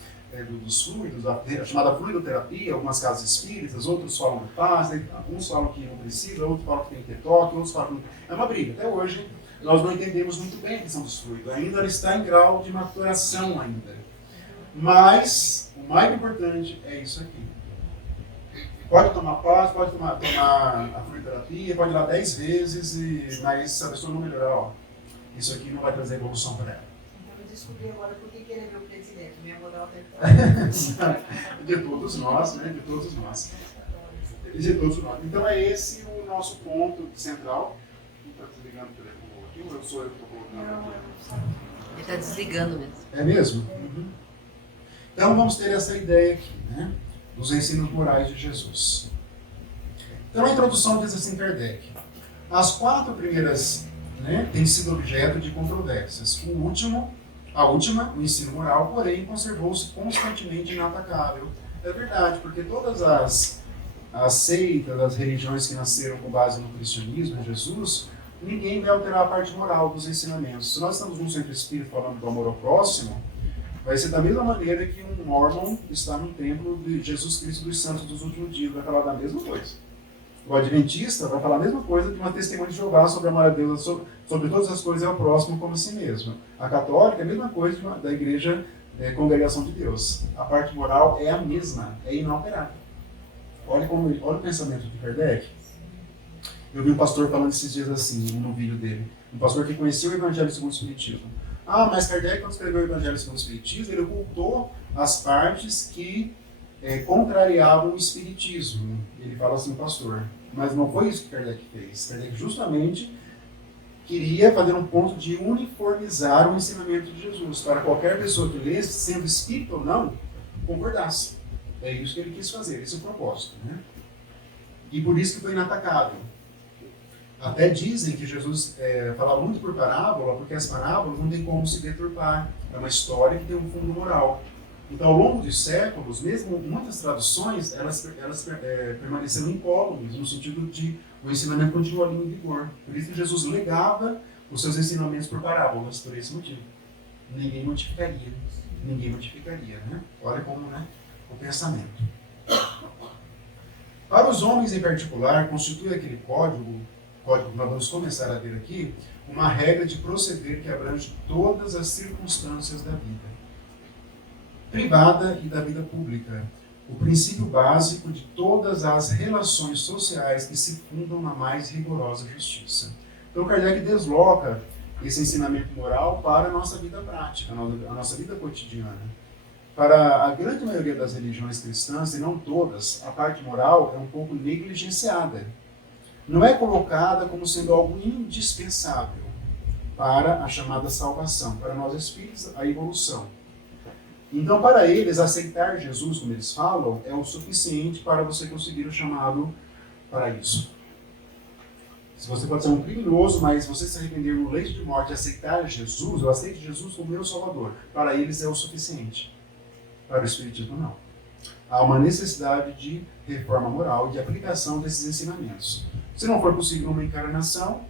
Dos fluidos, a chamada fluidoterapia, algumas casas espíritas, outros falam do passe, uns falam que não precisa, outros falam que tem que ter toque, outros falam que não. É uma briga. Até hoje nós não entendemos muito bem a questão dos fluidos. Ainda ela está em grau de maturação ainda. Mas o mais importante é isso aqui. Pode tomar passe, pode tomar a fluidoterapia, pode ir lá 10 vezes, mas se a pessoa não melhorar, isso aqui não vai trazer evolução para ela. Descobri agora por que ele é meu presidente, minha moral deve estar. De todos nós, né? De todos nós. De todos nós. Então é esse o nosso ponto central. Quem está desligando o telefone aqui ou sou eu que estou colocando aqui? Ele está desligando mesmo. É mesmo? Uhum. Então vamos ter essa ideia aqui, né? Dos ensinos morais de Jesus. Então a introdução diz assim, Kardec. As 4 primeiras, né, têm sido objeto de controvérsias. A última, o ensino moral, porém, conservou-se constantemente inatacável. É verdade, porque todas as seitas, as religiões que nasceram com base no cristianismo, em Jesus, ninguém vai alterar a parte moral dos ensinamentos. Se nós estamos num centro espírita falando do amor ao próximo, vai ser da mesma maneira que um mormon está no templo de Jesus Cristo dos Santos dos Últimos Dias, vai falar da mesma coisa. O adventista vai falar a mesma coisa que uma testemunha de Jeová sobre amar a Deus, sobre todas as coisas e ao próximo como a si mesmo. A católica é a mesma coisa da igreja Congregação de Deus. A parte moral é a mesma, é inalterável. Olha o pensamento de Kardec. Eu vi um pastor falando esses dias assim, no vídeo dele. Um pastor que conhecia o Evangelho segundo o Espiritismo. Mas Kardec, quando escreveu o Evangelho segundo o Espiritismo, ele ocultou as partes que contrariavam o Espiritismo. Ele fala assim, pastor. Mas não foi isso que Kardec fez. Kardec justamente queria fazer um ponto de uniformizar o ensinamento de Jesus, para qualquer pessoa que lesse, sendo espírita ou não, concordasse. É isso que ele quis fazer, esse é o propósito. Né? E por isso que foi inatacável. Até dizem que Jesus falava muito por parábola, porque as parábolas não tem como se deturpar. É uma história que tem um fundo moral. Então, ao longo dos séculos, mesmo muitas traduções, elas permaneceram incólumes, no sentido de o ensinamento continua ali em vigor. Por isso que Jesus legava os seus ensinamentos por parábolas, por esse motivo. Ninguém modificaria. Né? Olha como, né, o pensamento. Para os homens em particular, constitui aquele código que nós vamos começar a ver aqui, uma regra de proceder que abrange todas as circunstâncias da vida privada e da vida pública, o princípio básico de todas as relações sociais que se fundam na mais rigorosa justiça. Então, Kardec desloca esse ensinamento moral para a nossa vida prática, a nossa vida cotidiana. Para a grande maioria das religiões cristãs, e não todas, a parte moral é um pouco negligenciada. Não é colocada como sendo algo indispensável para a chamada salvação, para nós espíritos, a evolução. Então, para eles, aceitar Jesus, como eles falam, é o suficiente para você conseguir o chamado paraíso. Se você pode ser um criminoso, mas você se arrepender no leito de morte e aceitar Jesus, eu aceito Jesus como meu Salvador, para eles é o suficiente. Para o Espiritismo, não. Há uma necessidade de reforma moral e de aplicação desses ensinamentos. Se não for possível uma encarnação,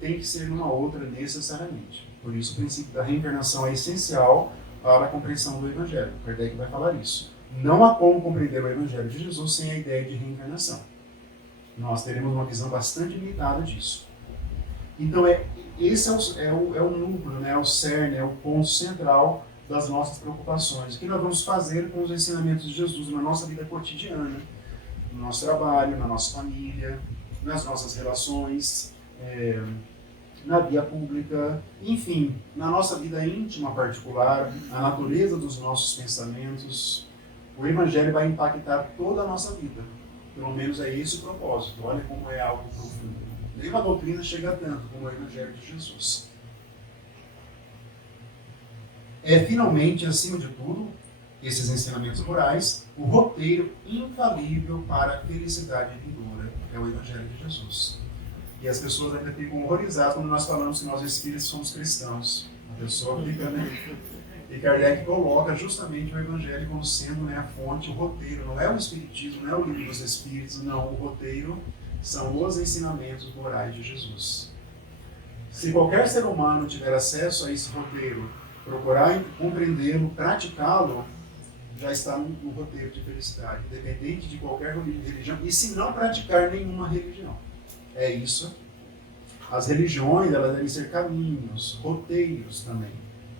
tem que ser numa outra necessariamente. Por isso, o princípio da reencarnação é essencial para a compreensão do Evangelho. Kardec vai falar isso. Não há como compreender o Evangelho de Jesus sem a ideia de reencarnação. Nós teremos uma visão bastante limitada disso. Então, esse é o núcleo, né, é o cerne, é o ponto central das nossas preocupações. O que nós vamos fazer com os ensinamentos de Jesus na nossa vida cotidiana, no nosso trabalho, na nossa família, nas nossas relações, na via pública, enfim, na nossa vida íntima particular, a natureza dos nossos pensamentos. O Evangelho vai impactar toda a nossa vida. Pelo menos é esse o propósito. Olha como é algo profundo. Nenhuma doutrina chega tanto como o Evangelho de Jesus. É finalmente, acima de tudo, esses ensinamentos morais, o roteiro infalível para a felicidade vindoura. É o Evangelho de Jesus. E as pessoas ainda ficam horrorizadas quando nós falamos que nós espíritos somos cristãos. A pessoa fica, né? E Kardec coloca justamente o Evangelho como sendo, né, a fonte, o roteiro. Não é o Espiritismo, não é o livro dos Espíritos, não. O roteiro são os ensinamentos morais de Jesus. Se qualquer ser humano tiver acesso a esse roteiro, procurar compreendê-lo, praticá-lo, já está no roteiro de felicidade, independente de qualquer religião, e se não praticar nenhuma religião. É isso. As religiões, elas devem ser caminhos, roteiros também.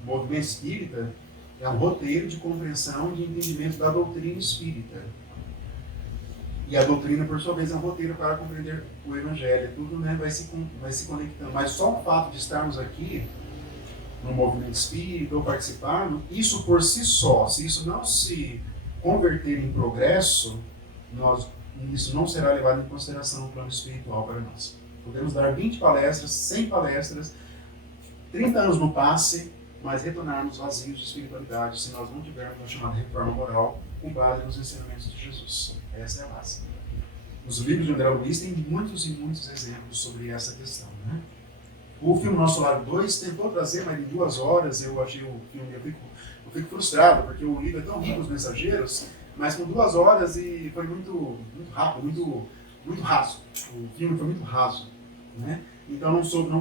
O movimento espírita é um roteiro de compreensão e de entendimento da doutrina espírita. E a doutrina, por sua vez, é um roteiro para compreender o Evangelho. Tudo, né, vai se conectando. Mas só o fato de estarmos aqui no movimento espírita ou participarmos, isso por si só, se isso não se converter em progresso, isso não será levado em consideração no plano espiritual para nós. Podemos dar 20 palestras, 100 palestras, 30 anos no passe, mas retornarmos vazios de espiritualidade se nós não tivermos a chamada reforma moral com base nos ensinamentos de Jesus. Essa é a base. Os livros de André Luiz têm muitos e muitos exemplos sobre essa questão, né? O filme Nosso Lar 2 tentou trazer, mas em 2 horas eu achei o filme, eu fico frustrado, porque o livro é tão rico, Os Mensageiros, mas com 2 horas e foi muito rápido, muito raso. O filme foi muito raso, né? Então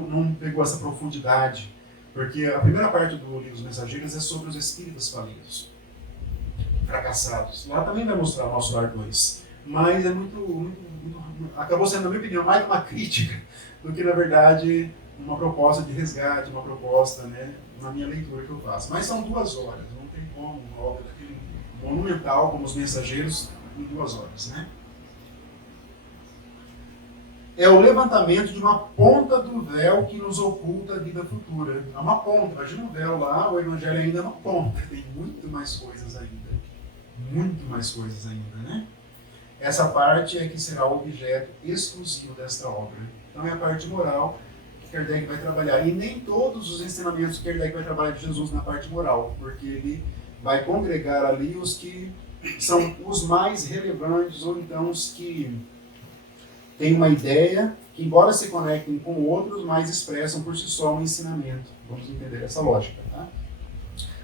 não pegou essa profundidade, porque a primeira parte do livro Os Mensageiros é sobre os espíritas falidos, fracassados. Lá também vai mostrar o Nosso Lar 2, mas é acabou sendo, na minha opinião, mais uma crítica do que, na verdade, uma proposta de resgate, uma proposta, né, na minha leitura que eu faço. Mas são 2 horas, não tem como uma obra daquele monumental como Os Mensageiros em 2 horas, né? É o levantamento de uma ponta do véu que nos oculta a vida futura. É uma ponta, imagina um véu lá, o Evangelho ainda é uma ponta, tem muito mais coisas ainda. Muito mais coisas ainda, né? Essa parte é que será o objeto exclusivo desta obra. Então é a parte moral que Kardec vai trabalhar. E nem todos os ensinamentos que Kardec vai trabalhar de Jesus na parte moral, porque ele vai congregar ali os que são os mais relevantes, ou então os que têm uma ideia, que embora se conectem com outros, mas expressam por si só um ensinamento. Vamos entender essa lógica, tá?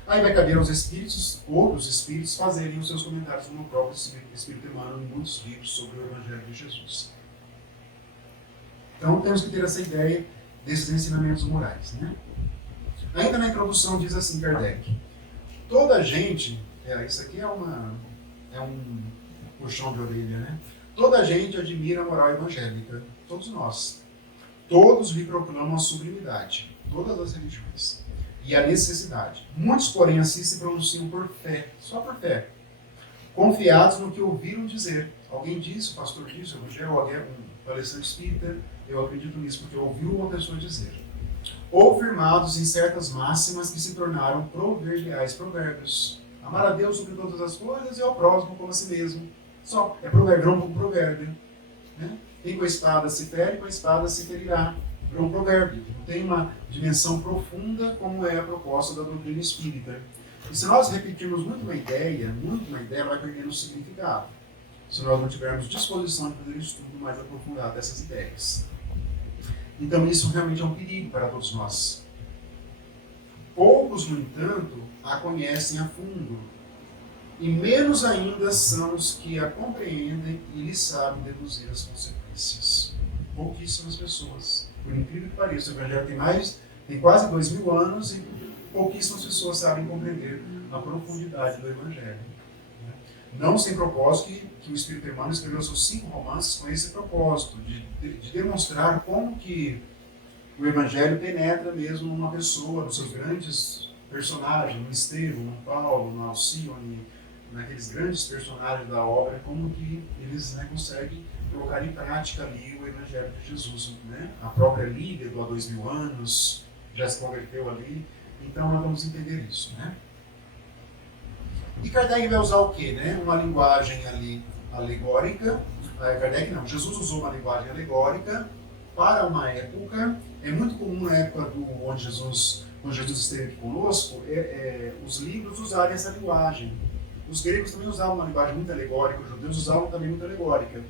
Aí vai caber aos espíritos, outros espíritos, fazerem os seus comentários, como o próprio Espírito Emmanuel em muitos livros sobre o Evangelho de Jesus. Então temos que ter essa ideia desses ensinamentos morais, né? Ainda na introdução diz assim Kardec: toda gente, isso aqui é um puxão de orelha, né? Toda gente admira a moral evangélica, todos nós. Todos lhe proclamam a sublimidade, todas as religiões, e a necessidade. Muitos, porém, assim se pronunciam por fé, só por fé. confiados no que ouviram dizer. Alguém disse, o pastor disse, o evangelho, alguém, um palestrante espírita, eu acredito nisso, porque ouviu uma pessoa dizer. Ou firmados em certas máximas que se tornaram proverbiais, provérbios. Amar a Deus sobre todas as coisas e ao próximo como a si mesmo. Só, é provérbio, não um provérbio. Né? Quem com a espada se fere, com a espada se ferirá. É um provérbio. Não tem uma dimensão profunda como é a proposta da doutrina espírita. E se nós repetirmos muito uma ideia, vai perdendo o significado. Se nós não tivermos disposição de fazer um estudo mais aprofundado dessas ideias. Então isso realmente é um perigo para todos nós. Poucos, no entanto, a conhecem a fundo. E menos ainda são os que a compreendem e lhe sabem deduzir as consequências. Pouquíssimas pessoas. Por incrível que pareça, o Evangelho tem quase 2000 anos e pouquíssimas pessoas sabem compreender a profundidade do Evangelho. Não sem propósito que o Espírito Emmanuel escreveu seus 5 romances com esse propósito, de demonstrar como que o Evangelho penetra mesmo numa pessoa, nos seus grandes personagens, no Estevão, no Paulo, no Alcione, naqueles grandes personagens da obra, como que eles conseguem colocar em prática ali o Evangelho de Jesus. Né? A própria Lídia, do há 2000 anos, já se converteu ali. Então nós vamos entender isso. Né? E Kardec vai usar o quê? Né? Uma linguagem ali alegórica. Jesus usou uma linguagem alegórica para uma época. É muito comum na época quando Jesus esteve aqui conosco, os livros usarem essa linguagem. Os gregos também usavam uma linguagem muito alegórica, os judeus usavam também muito alegórica.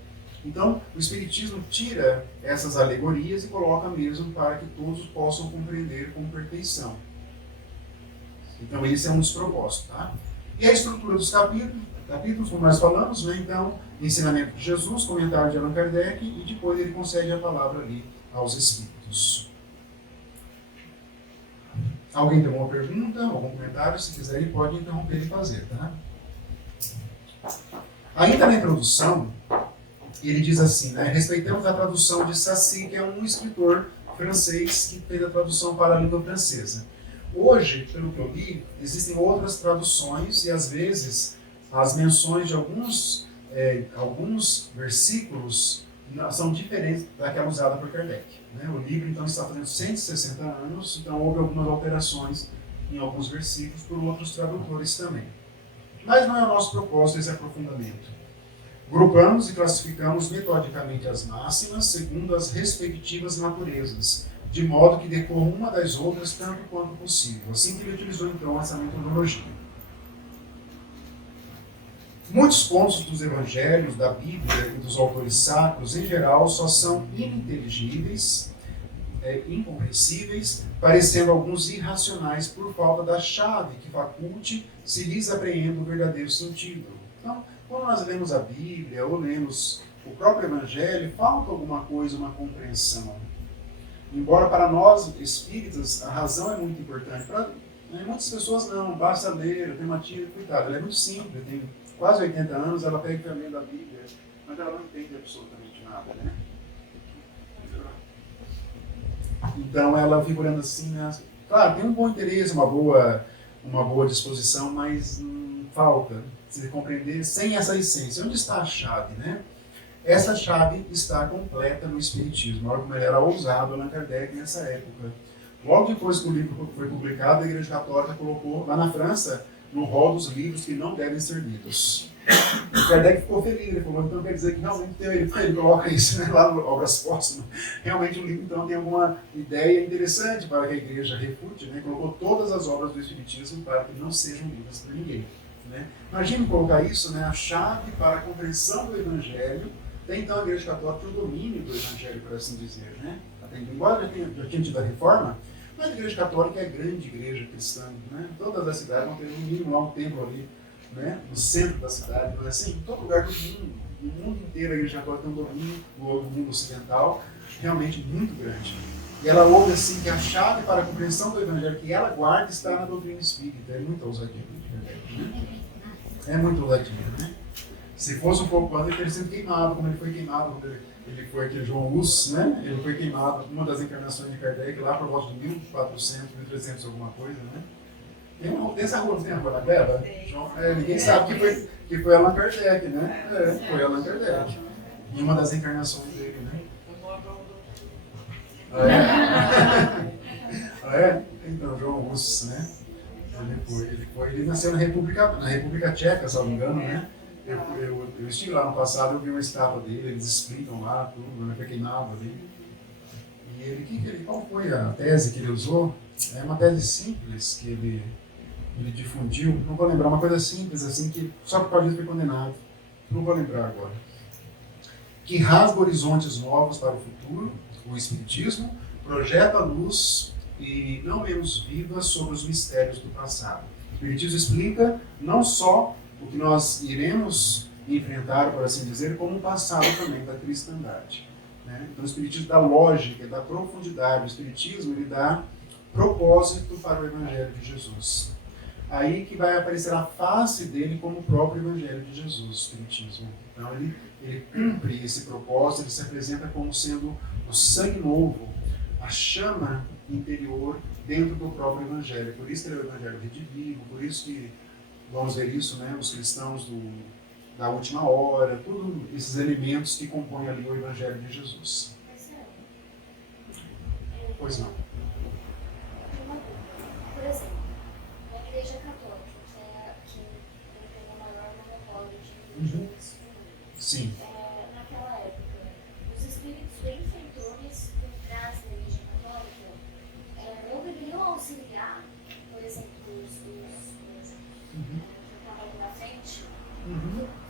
Então, o Espiritismo tira essas alegorias e coloca mesmo para que todos possam compreender com perfeição. Então, esse é um dos propósitos. Tá? E a estrutura dos capítulos, como nós falamos, né? Então, ensinamento de Jesus, comentário de Allan Kardec, e depois ele concede a palavra ali aos Espíritos. Alguém tem alguma pergunta, algum comentário? Se quiser, ele pode interromper e fazer. Tá? Ainda na introdução, ele diz assim, né? Respeitamos a tradução de Sacy, que é um escritor francês que fez a tradução para a língua francesa. Hoje, pelo que eu li, existem outras traduções e às vezes as menções de alguns versículos são diferentes daquela usada por Kardec. Né? O livro então está fazendo 160 anos, então houve algumas alterações em alguns versículos por outros tradutores também. Mas não é o nosso propósito esse aprofundamento. Grupamos e classificamos metodicamente as máximas segundo as respectivas naturezas, de modo que decorram uma das outras tanto quanto possível. Assim que ele utilizou então essa metodologia. Muitos pontos dos evangelhos, da Bíblia e dos autores sacros, em geral, só são ininteligíveis, incompreensíveis, parecendo alguns irracionais por falta da chave que faculte se lhes apreenda o verdadeiro sentido. Então, quando nós lemos a Bíblia ou lemos o próprio Evangelho, falta alguma coisa, uma compreensão. Embora para nós, espíritas, a razão é muito importante. Para muitas pessoas não, basta ler, eu tenho uma tia, coitada, ela é muito simples, tem quase 80 anos, ela pega também da Bíblia, mas ela não entende absolutamente nada, né? Então ela fica olhando assim, né? Claro, tem um bom interesse, uma boa disposição, mas falta se compreender sem essa essência. Onde está a chave, né? Essa chave está completa no Espiritismo, olha como ele era ousado Allan Kardec nessa época. Logo depois que o livro foi publicado, a Igreja Católica colocou lá na França no rol dos livros que não devem ser lidos. O Kardec ficou feliz, ele falou, então quer dizer que realmente ele coloca isso, né, lá no Obras Póstumas. Realmente o livro então tem alguma ideia interessante para que a Igreja refute, né, colocou todas as obras do Espiritismo para que não sejam lidas por ninguém. Né. Imagine colocar isso, né, a chave para a compreensão do Evangelho. Até então a Igreja Católica tem o domínio do Evangelho, por assim dizer. Né. Embora já tenha tido a reforma, mas a Igreja Católica é a grande igreja cristã. Né. Todas as cidades vão ter no mínimo lá um templo ali, né, no centro da cidade, não é assim? Em todo lugar do mundo, no mundo inteiro a Igreja Católica tem um domínio do mundo ocidental realmente muito grande. E ela ouve assim que a chave para a compreensão do Evangelho que ela guarda está na doutrina espírita. É muita ousadia, né? É muito ousadia, né? Se fosse um pouco antes, ele teria sido queimado, como ele foi queimado quando ele foi aquele João Hus, né? Ele foi queimado uma das encarnações de Kardec lá por volta de 1400, 1300 alguma coisa, né? Tem essa rua, não tem a rua da Gleba? Ninguém sabe Que foi Allan Kardec, né? Foi Allan Kardec. Em uma das encarnações dele, né? Ah, é? Ah, é? Então, João Rus, né? Ele nasceu na República Tcheca, se não me engano, né? Eu estive lá no passado, eu vi uma estátua dele, eles explicam lá tudo, eu fiquei nada ali. E qual foi a tese que ele usou? É uma tese simples que ele difundiu, não vou lembrar, uma coisa simples assim, que só por causa disso foi condenado. Não vou lembrar agora. Que rasga horizontes novos para o futuro, o Espiritismo, projeta luz e não menos viva sobre os mistérios do passado. O Espiritismo explica não só o que nós iremos enfrentar, por assim dizer, como o passado também da cristandade. Né? Então o Espiritismo dá lógica, dá profundidade, o Espiritismo ele dá propósito para o Evangelho de Jesus. Aí que vai aparecer a face dele como o próprio Evangelho de Jesus, o Espiritismo. Então ele cumpre esse propósito, ele se apresenta como sendo o sangue novo, a chama interior dentro do próprio Evangelho. Por isso que ele é o Evangelho redivivo, por isso que vamos ver isso, né, os cristãos da última hora, todos esses elementos que compõem ali o Evangelho de Jesus. Pois não. Por exemplo, na Igreja Católica, que tem o maior monopólio de religiões no mundo, Sim. naquela época, os espíritos benfeitores por trás da Igreja Católica não deveriam auxiliar, por exemplo, os que estavam ali na frente.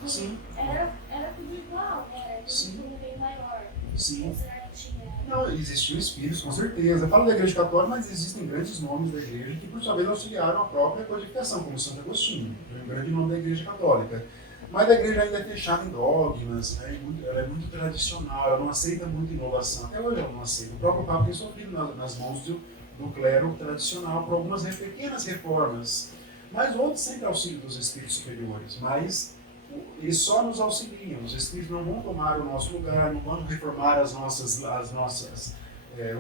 Sim. Era tudo igual, né? Era Sim. tudo bem maior. Sim. Tinha... Não, existiam espíritos, com certeza. Eu falo da Igreja Católica, mas existem grandes nomes da Igreja que, por sua vez, auxiliaram a própria codificação, como Santo Agostinho, que é um grande nome da Igreja Católica. Mas a Igreja ainda é fechada em dogmas, né? Ela é muito tradicional, ela não aceita muita inovação. Até hoje ela não aceita. O próprio Papa tem sofrido nas mãos do clero tradicional por algumas pequenas reformas. Mas outros sempre auxílio dos espíritos superiores. Mas eles só nos auxiliam. Os espíritos não vão tomar o nosso lugar, não vão reformar o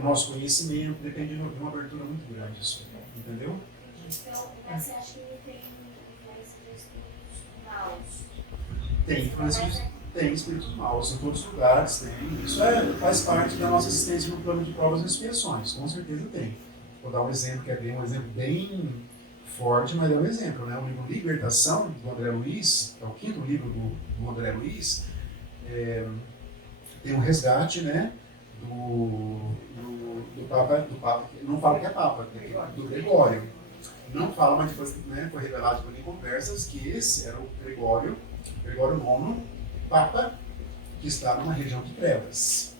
nosso conhecimento. Depende de uma abertura muito grande isso, entendeu? Então, você acha que ele tem influência de espíritos maus? Tem espíritos maus em todos os lugares, tem. Isso faz parte da nossa existência no plano de provas e expiações, com certeza tem. Vou dar um exemplo que é um exemplo bem forte, mas é um exemplo, né? O livro Libertação, do André Luiz, é o 5º livro do André Luiz, tem um resgate, né, do Papa, não fala que é Papa, do Gregório. Não fala, mas depois, né, foi revelado por em conversas que esse era o Gregório IX, Papa, que está numa região de trevas.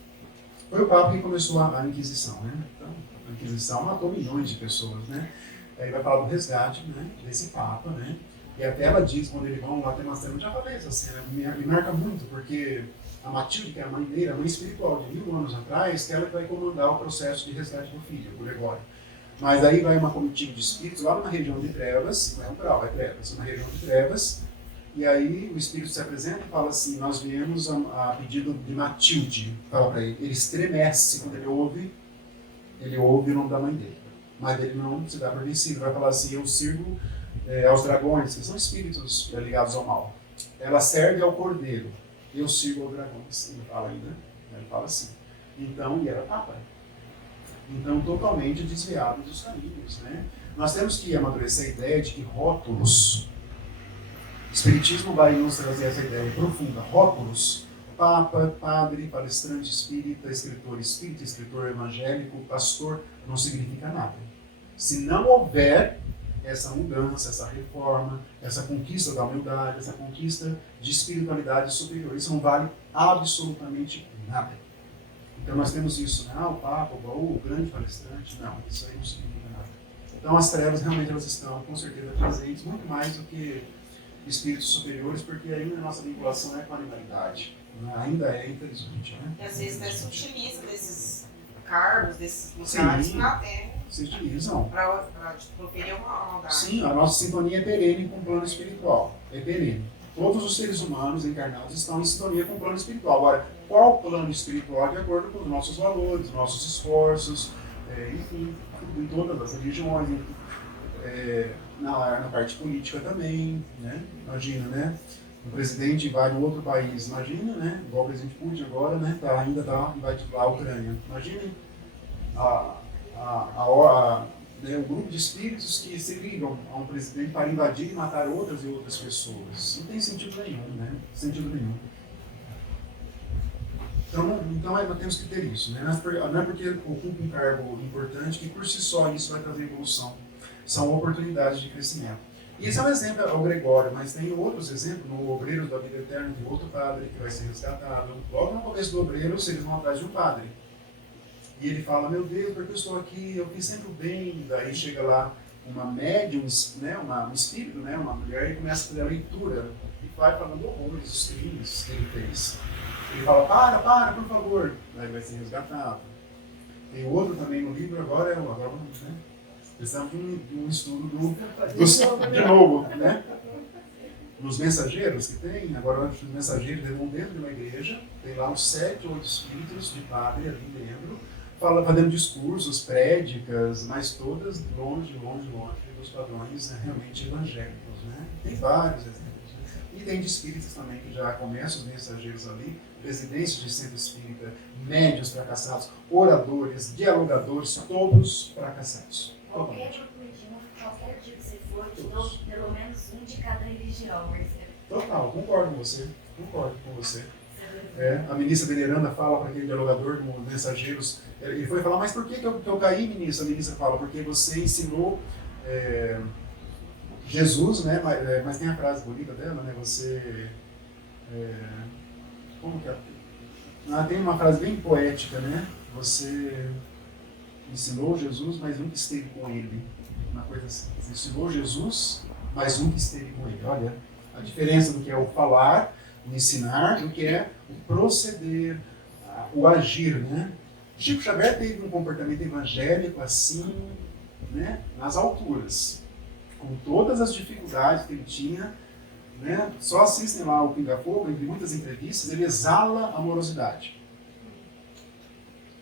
Foi o Papa que começou a Inquisição, né? Então, a Inquisição matou milhões de pessoas, né? Aí vai falar do resgate, né, desse Papa, né? E até ela diz, quando eles vão lá, tem uma cena, já falei essa cena, me marca muito, porque a Matilde, que é a mãe dele, a mãe espiritual de 1000 anos atrás, que ela vai comandar o processo de resgate do filho, o Gregório. Mas aí vai uma comitiva de espíritos lá numa região de trevas, não é umbral, é trevas, uma região de trevas, e aí o espírito se apresenta e fala assim, nós viemos a pedido de Matilde, fala para ele estremece quando ele ouve o nome da mãe dele. Mas ele não se dá por vencido, vai falar assim, eu sirvo aos dragões, que são espíritos ligados ao mal. Ela serve ao cordeiro, eu sirvo aos dragões. Ele fala ainda, ele fala assim. Então, e era Papa. Então, totalmente desviado dos caminhos, né? Nós temos que amadurecer a ideia de que rótulos, o Espiritismo vai nos trazer essa ideia profunda, rótulos, Papa, padre, palestrante espírita, escritor evangélico, pastor, não significa nada. Se não houver essa mudança, essa reforma, essa conquista da humildade, essa conquista de espiritualidade superior, isso não vale absolutamente nada. Então nós temos isso, né? O Papa, o grande palestrante, não, isso aí não significa nada. Então as trevas realmente elas estão com certeza presentes, muito mais do que espíritos superiores, porque ainda a nossa vinculação é com a animalidade. Ainda é, infelizmente. Né? E às vezes até se utiliza desses cargos, desses lugares se utilizam. Para proferir uma maldade. Sim, a nossa sintonia é perene com o plano espiritual. É perene. Todos os seres humanos encarnados estão em sintonia com o plano espiritual. Agora, qual plano espiritual de acordo com os nossos valores, nossos esforços, enfim, em todas as religiões, na parte política também, né? Imagina, né? O presidente vai em outro país, imagina, né? Igual o presidente Putin agora, né? Ainda está invadindo lá a Ucrânia. Imaginem né, o grupo de espíritos que se ligam a um presidente para invadir e matar outras e outras pessoas. Não tem sentido nenhum, né? Sentido nenhum. Então nós temos que ter isso, né? Não é porque ocupa um cargo importante que por si só isso vai trazer evolução. São oportunidades de crescimento. E esse é um exemplo ao Gregório, mas tem outros exemplos. No Obreiros da Vida Eterna tem outro padre que vai ser resgatado. Logo no começo do Obreiros, eles vão atrás de um padre. E ele fala, meu Deus, porque eu estou aqui, eu fiz sempre o bem. Daí chega lá uma médium, né, um espírito, né, uma mulher, e começa a fazer a leitura. E vai falando horrores, os crimes que ele fez. Ele fala, para, por favor. Daí vai ser resgatado. Tem outro também no livro, agora né? Precisamos de um estudo de novo, né? Nos mensageiros que tem, agora os mensageiros vão dentro de uma igreja, tem lá uns 7 ou 8 espíritos de padre ali dentro, fazendo discursos, prédicas, mas todas longe dos padrões, né, realmente evangélicos, né? Tem vários exemplos. E tem de espíritos também que já começam os mensageiros ali, presidentes de centro espírita, médios fracassados, oradores, dialogadores, todos fracassados. Qualquer dia que você for, te dou pelo menos um de cada religião, Marcelo. Total, concordo com você. A ministra Veneranda fala para aquele dialogador, como mensageiros, ele foi falar, mas por que eu caí, ministra? A ministra fala, porque você ensinou Jesus, né? Mas tem a frase bonita dela, né? Você... como que é? Tem uma frase bem poética, né? Você ensinou Jesus, mas nunca esteve com ele. Uma coisa assim. Você ensinou Jesus, mas nunca esteve com ele. Olha a diferença do que é o falar, o ensinar, do que é o proceder, o agir, né? Chico Xavier teve um comportamento evangélico assim, né? Nas alturas. Com todas as dificuldades que ele tinha, né? Só assistem lá o Pinga Fogo, entre muitas entrevistas, ele exala amorosidade.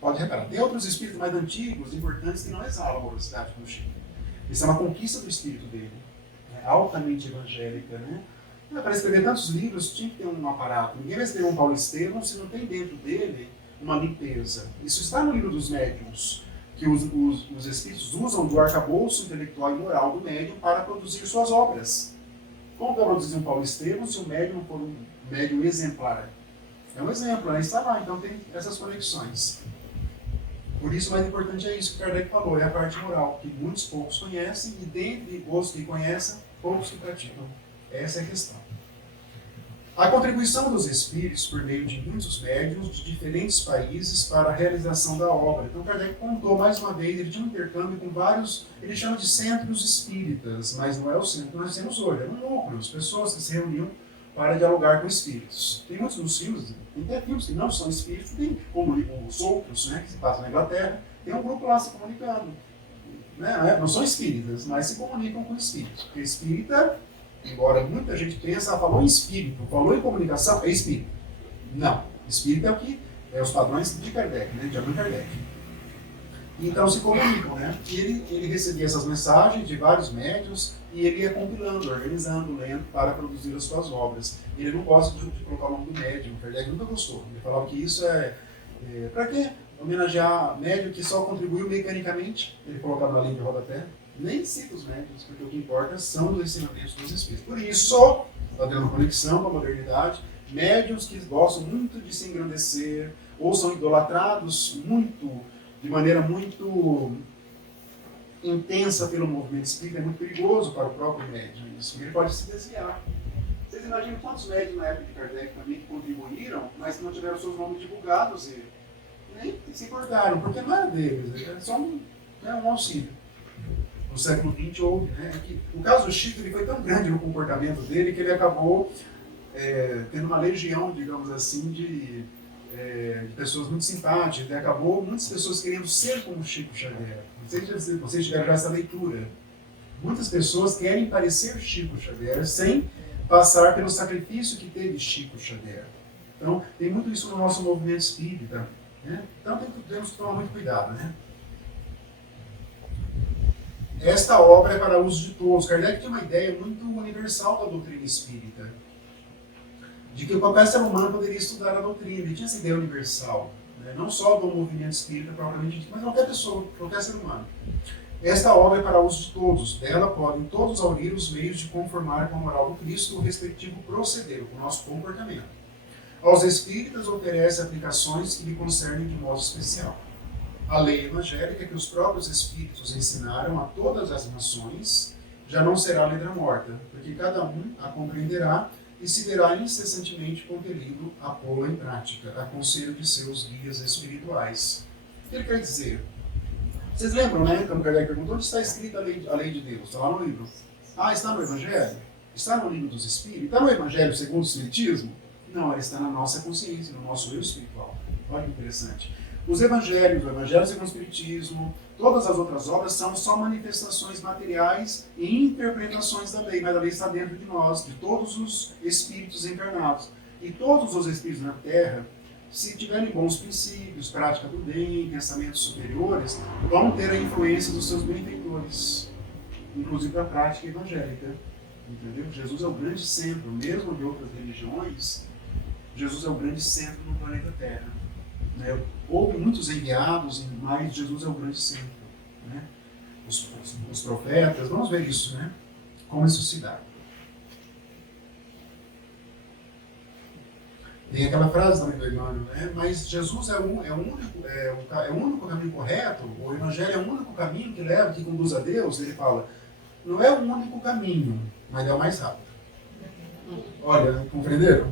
Pode reparar, tem outros espíritos mais antigos, importantes, que não exalam amorosidade como o Chico. Isso é uma conquista do espírito dele, né? Altamente evangélica, né? Para escrever tantos livros, tinha que ter um aparato. Ninguém vai escrever um Paulo Estevam se não tem dentro dele uma limpeza. Isso está no livro dos médiuns, que os espíritos usam do arcabouço intelectual e moral do médium para produzir suas obras. Como vai produzir um Paulo Estevam se o médium for um médium exemplar? É um exemplo, né? Está lá, então tem essas conexões. Por isso, o mais importante é isso que Kardec falou, é a parte moral, que muitos poucos conhecem, e dentre os que conhecem, poucos que praticam. Essa é a questão. A contribuição dos espíritos por meio de muitos médiuns de diferentes países para a realização da obra. Então, Kardec contou mais uma vez, ele tinha um intercâmbio com vários, ele chama de centros espíritas, mas não é o centro que nós temos hoje, é um núcleo, as pessoas que se reuniam para dialogar com espíritos. Tem muitos dos filmes, tem até filmes que não são espíritos, tem como os outros, né, que se passam na Inglaterra, tem um grupo lá se comunicando. Né? Não são espíritas, mas se comunicam com espíritos. Porque espírita, embora muita gente pense, falou em espírito, falou em comunicação, é espírito. Não, espírito é o que é os padrões de Kardec, né, de Allan Kardec. Então se comunicam, né? E ele recebia essas mensagens de vários médiuns e ele ia compilando, organizando, lendo para produzir as suas obras. Ele não gosta de colocar o nome do médium, Kardec nunca gostou. Ele falava que isso para quê? Homenagear médium que só contribuiu mecanicamente, ele colocava na linha de rodapé. Nem cita os médiuns, porque o que importa são os ensinamentos dos espíritos. Por isso, fazendo conexão com a modernidade, médiuns que gostam muito de se engrandecer ou são idolatrados de maneira muito intensa pelo movimento espírita, é muito perigoso para o próprio médium. Isso, ele pode se desviar. Vocês imaginam quantos médiuns na época de Kardec também contribuíram, mas que não tiveram seus nomes divulgados e nem se importaram, porque não era deles, era só um auxílio. No século XX houve, né? O caso do Chico, ele foi tão grande no comportamento dele que ele acabou tendo uma legião, digamos assim, de pessoas muito simpáticas. Ele acabou muitas pessoas querendo ser como Chico Xavier. Não sei se vocês tiveram já essa leitura. Muitas pessoas querem parecer Chico Xavier sem passar pelo sacrifício que teve Chico Xavier. Então, tem muito isso no nosso movimento espírita, né? Então, temos que tomar muito cuidado, né? Esta obra é para uso de todos. Kardec tinha uma ideia muito universal da doutrina espírita. de que qualquer ser humano poderia estudar a doutrina. Ele tinha essa ideia universal, né? Não só do movimento espírita propriamente dito, mas qualquer pessoa, qualquer ser humano. Esta obra é para uso de todos. Dela podem todos aurir os meios de conformar com a moral do Cristo o respectivo proceder, o nosso comportamento. Aos espíritas oferece aplicações que lhe concernem de modo especial. A lei evangélica que os próprios espíritos ensinaram a todas as nações já não será letra morta, porque cada um a compreenderá e se verá incessantemente compelido a pô-la em prática, a conselho de seus guias espirituais. O que ele quer dizer? Vocês lembram, né, quando Kardec perguntou onde está escrita a lei de Deus? Está lá no livro. Ah, está no Evangelho? Está no livro dos Espíritos? Está no Evangelho segundo o Espiritismo? Não, ela está na nossa consciência, no nosso eu espiritual. Olha que interessante. Os Evangelhos, o Evangelho segundo o Espiritismo, todas as outras obras são só manifestações materiais e interpretações da lei, mas a lei está dentro de nós, de todos os espíritos encarnados. E todos os espíritos na Terra, se tiverem bons princípios, prática do bem, pensamentos superiores, vão ter a influência dos seus benfeitores, inclusive da prática evangélica. Entendeu? Jesus é o grande centro, mesmo de outras religiões, Jesus é o grande centro no planeta Terra. Né? Houve muitos enviados, mas Jesus é o grande centro. Né? Os profetas, vamos ver isso, né? Como isso se dá. Tem aquela frase também do Emmanuel, né? Mas Jesus é o único caminho correto, o Evangelho é o único caminho que leva, que conduz a Deus. Ele fala, não é o único caminho, mas é o mais rápido. Olha, compreenderam?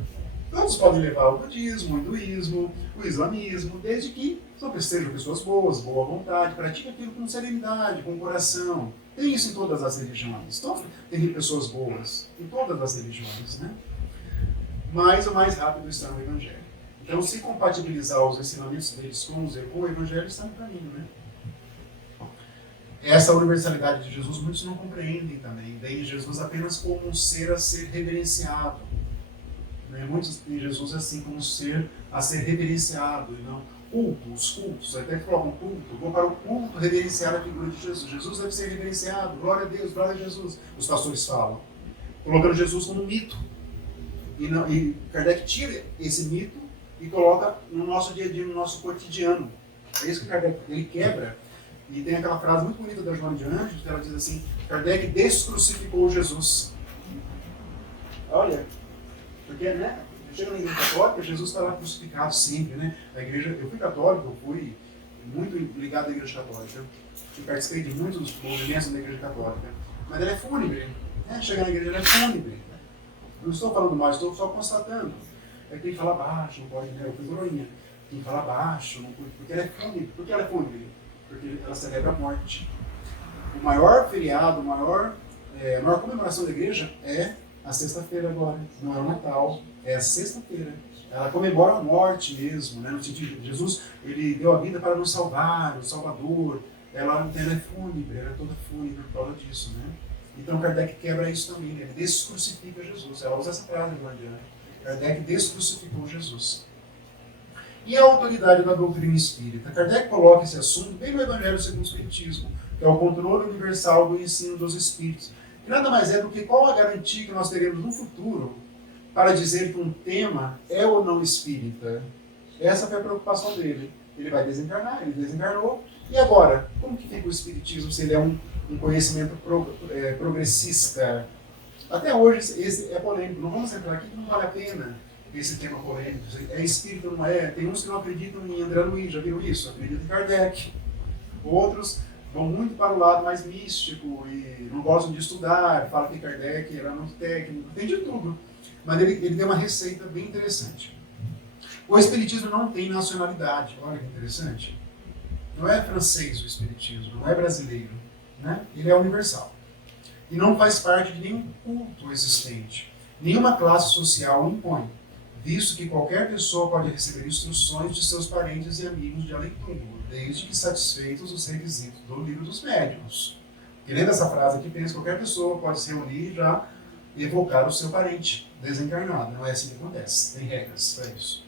Todos podem levar ao budismo, o hinduísmo, o islamismo, desde que sejam pessoas boas, boa vontade, pratiquem aquilo com serenidade, com coração. Tem isso em todas as religiões. Então, tem pessoas boas em todas as religiões, né? Mas o mais rápido está no Evangelho. Então, se compatibilizar os ensinamentos deles com o Evangelho, está no caminho, né? Essa universalidade de Jesus muitos não compreendem também. Veem Jesus apenas como um ser a ser reverenciado. Né? Muitos veem Jesus assim como um ser a ser reverenciado e não os cultos. Até que colocam culto, vou para o culto reverenciar a figura de Jesus. Jesus deve ser reverenciado, glória a Deus, glória a Jesus. Os pastores falam, colocando Jesus como um mito. E Kardec tira esse mito e coloca no nosso dia a dia, no nosso cotidiano. É isso que Kardec ele quebra. E tem aquela frase muito bonita da Joana de Anjos, que ela diz assim, Kardec descrucificou Jesus. Olha, porque, né, chega na igreja católica, Jesus está lá crucificado sempre, né? A igreja, eu fui católico, eu fui muito ligado à igreja católica. Eu participei de muitos movimentos da igreja católica. Mas ela é fúnebre, né? Chegar na igreja, ela é fúnebre. Não estou falando mais, estou só constatando. É que tem que falar baixo, não pode, né? Eu fui coroinha. Tem que falar baixo, não pode, porque ela é fúnebre. Por que ela é fúnebre? Porque ela celebra a morte. O maior feriado, a maior comemoração da igreja é a sexta-feira agora. Não é o Natal, é a sexta-feira. Ela comemora a morte mesmo, né? No sentido de Jesus, ele deu a vida para nos salvar, o Salvador. Ela é fúnebre, ela é toda fúnebre por causa disso, né? Então Kardec quebra isso também, ele descrucifica Jesus. Ela usa essa frase de Guardiã. Kardec descrucificou Jesus. E a autoridade da doutrina espírita? Kardec coloca esse assunto bem no Evangelho segundo o Espiritismo, que é o controle universal do ensino dos espíritos. Que nada mais é do que qual a garantia que nós teremos no futuro para dizer que um tema é ou não espírita. Essa foi a preocupação dele. Ele vai desencarnar, ele desencarnou. E agora, como que fica o espiritismo se ele é um conhecimento progressista? Até hoje esse é polêmico. Não vamos entrar aqui, não vale a pena esse tema polêmico. É espírita ou não é? Tem uns que não acreditam em André Luiz, já viram isso? Acreditam em Kardec. Outros vão muito para o lado mais místico e não gostam de estudar, falam que Kardec era muito técnico, tem de tudo. Mas ele deu uma receita bem interessante. O espiritismo não tem nacionalidade. Olha que interessante. Não é francês o espiritismo, não é brasileiro. Né? Ele é universal. E não faz parte de nenhum culto existente. Nenhuma classe social o impõe, visto que qualquer pessoa pode receber instruções de seus parentes e amigos de além túmulo, desde que satisfeitos os requisitos do livro dos médiuns. E lendo essa frase aqui, pensa que qualquer pessoa pode se reunir e já evocar o seu parente desencarnado. Não é assim que acontece. Tem regras para isso.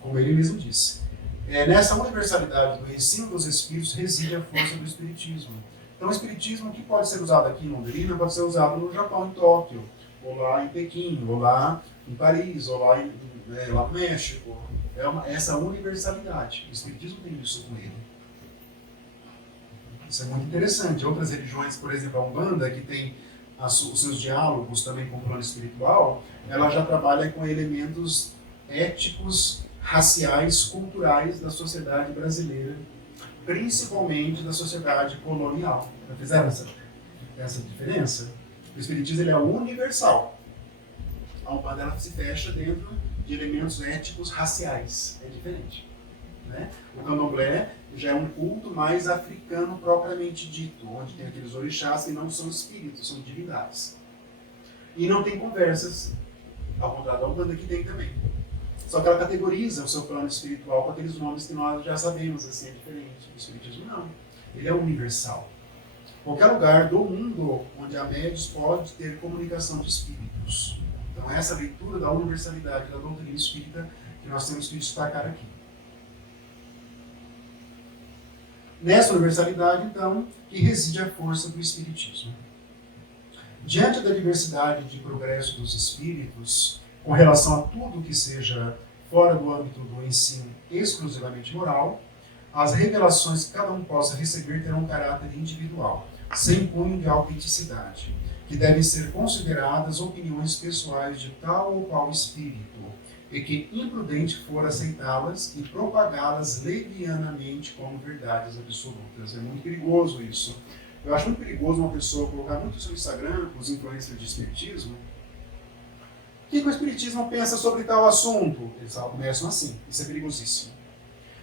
Como ele mesmo disse. Nessa universalidade do ensino dos espíritos reside a força do espiritismo. Então o espiritismo que pode ser usado aqui em Londrina, pode ser usado no Japão, em Tóquio, ou lá em Pequim, ou lá em Paris, ou lá no México. Essa universalidade. O Espiritismo tem isso com ele. Isso é muito interessante. Outras religiões, por exemplo, a Umbanda, que tem os seus diálogos também com o plano espiritual, ela já trabalha com elementos éticos, raciais, culturais da sociedade brasileira, principalmente da sociedade colonial. Já fizeram essa diferença? O Espiritismo ele é universal. A Umbanda ela se fecha dentro de elementos éticos raciais. É diferente. Né? O Candomblé já é um culto mais africano propriamente dito, onde tem aqueles orixás que não são espíritos, são divindades. E não tem conversas, ao contrário da Umbanda, que tem também. Só que ela categoriza o seu plano espiritual com aqueles nomes que nós já sabemos, assim, é diferente. O Espiritismo não. Ele é universal. Qualquer lugar do mundo onde há médios pode ter comunicação de espíritos. Então essa leitura da universalidade da doutrina espírita que nós temos que destacar aqui. Nessa universalidade, então, que reside a força do Espiritismo. Diante da diversidade de progresso dos espíritos, com relação a tudo que seja fora do âmbito do ensino exclusivamente moral, as revelações que cada um possa receber terão um caráter individual, sem cunho de autenticidade, que devem ser consideradas opiniões pessoais de tal ou qual espírito, e que imprudente for aceitá-las e propagá-las levianamente como verdades absolutas. É muito perigoso isso. Eu acho muito perigoso uma pessoa colocar muito no seu Instagram, os influencers de espiritismo. O que o espiritismo pensa sobre tal assunto? Eles começam assim. Isso é perigosíssimo.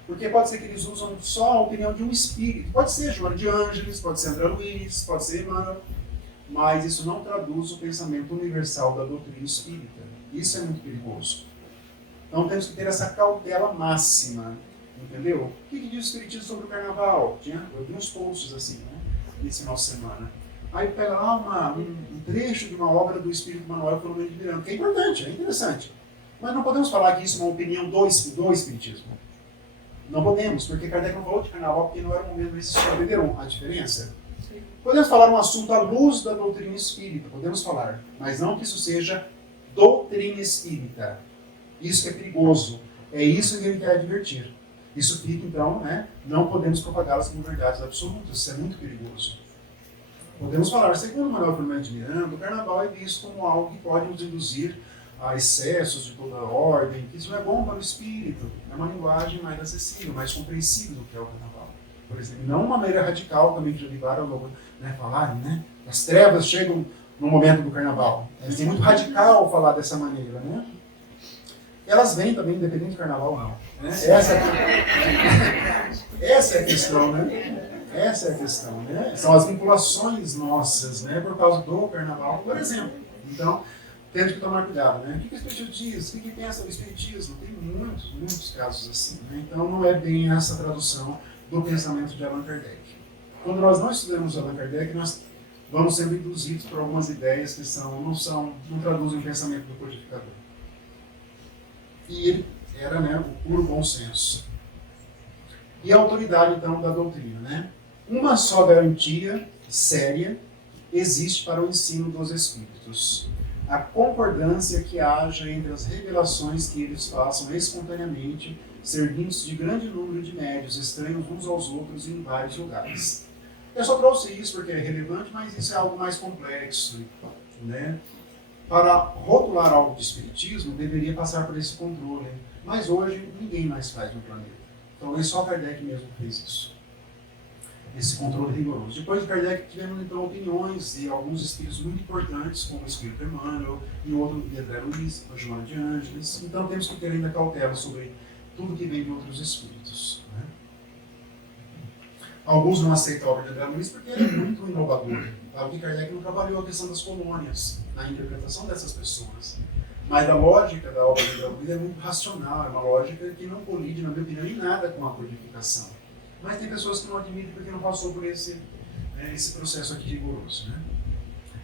Porque pode ser que eles usam só a opinião de um espírito. Pode ser Joana de Ângeles, pode ser André Luiz, pode ser Emmanuel. Mas isso não traduz o pensamento universal da doutrina espírita. Isso é muito perigoso. Então temos que ter essa cautela máxima, entendeu? O que diz o Espiritismo sobre o Carnaval? Eu vi uns posts assim, né, nesse final de semana. Aí pega lá um trecho de uma obra do Espírito Manuel Filomeno de Miranda, que é importante, é interessante. Mas não podemos falar que isso é uma opinião do Espiritismo. Não podemos, porque Kardec não falou de Carnaval porque não era o momento desse estudo. Entenderam a diferença? Podemos falar um assunto à luz da doutrina espírita, podemos falar, mas não que isso seja doutrina espírita. Isso que é perigoso. É isso que ele quer advertir. Isso fica, então, né, não podemos propagá-las como verdades absolutas. Isso é muito perigoso. Podemos falar, segundo Manuel Filomeno de Miranda, o Carnaval é visto como algo que pode nos induzir a excessos de toda ordem, que isso não é bom para o espírito. É uma linguagem mais acessível, mais compreensível do que é o Carnaval. Por exemplo, não uma maneira radical também que já vi vários falarem, né? As trevas chegam no momento do Carnaval. É muito radical falar dessa maneira, né? Elas vêm também, independente do Carnaval ou não. Né? Essa é a questão, né? Essa é a questão, né? São as vinculações nossas, né? Por causa do Carnaval, por exemplo. Então, temos que tomar cuidado, né? O que o Espiritismo diz? O que pensa do Espiritismo? Tem muitos casos assim, né? Então, não é bem essa tradução do pensamento de Allan Kardec. Quando nós não estudamos Allan Kardec, nós vamos sendo induzidos por algumas ideias que não traduzem o pensamento do codificador. E ele era, né, o puro bom senso. E a autoridade, então, da doutrina, né? Uma só garantia séria existe para o ensino dos espíritos. A concordância que haja entre as revelações que eles façam espontaneamente, servindo-se de grande número de médios estranhos uns aos outros em vários lugares. Eu só trouxe isso porque é relevante, mas isso é algo mais complexo, né? Para rotular algo de espiritismo, deveria passar por esse controle. Mas hoje, ninguém mais faz no planeta. Talvez só Kardec mesmo fez isso. Esse controle rigoroso. Depois de Kardec, tivemos então opiniões de alguns espíritos muito importantes, como o espírito Emmanuel, e outro de André Luiz, a Joana de Ângeles. Então temos que ter ainda cautela sobre tudo que vem de outros espíritos. Né? Alguns não aceitam a obra de André Luiz porque ele é muito inovador. Claro que Kardec não trabalhou a questão das colônias, na interpretação dessas pessoas. Mas a lógica da obra de André Luiz é muito racional, é uma lógica que não colide, na minha opinião, em nada com a codificação. Mas tem pessoas que não admitem porque não passou por esse processo aqui rigoroso. Né?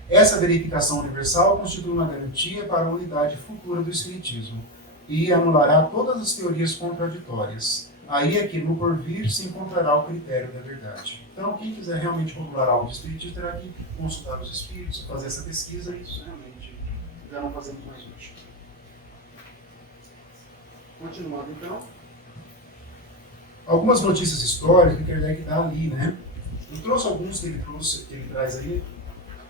Essa verificação universal constitui uma garantia para a unidade futura do Espiritismo e anulará todas as teorias contraditórias. Aí é que no porvir se encontrará o critério da verdade. Então, quem quiser realmente popular algo de espiritismo terá que consultar os espíritos, fazer essa pesquisa, e isso realmente já não fazemos mais hoje. Continuando então. Algumas notícias históricas que Kardec dá ali, né? Eu trouxe alguns que ele traz aí,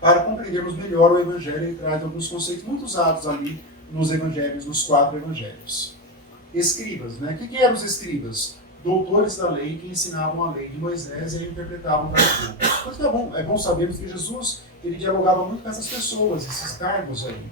para compreendermos melhor o Evangelho. Ele traz alguns conceitos muito usados ali nos Evangelhos, nos 4 Evangelhos. Escribas, né? O que eram os escribas? Doutores da lei que ensinavam a lei de Moisés e a interpretavam para o povo. Mas é bom sabermos que Jesus ele dialogava muito com essas pessoas, esses cargos aí.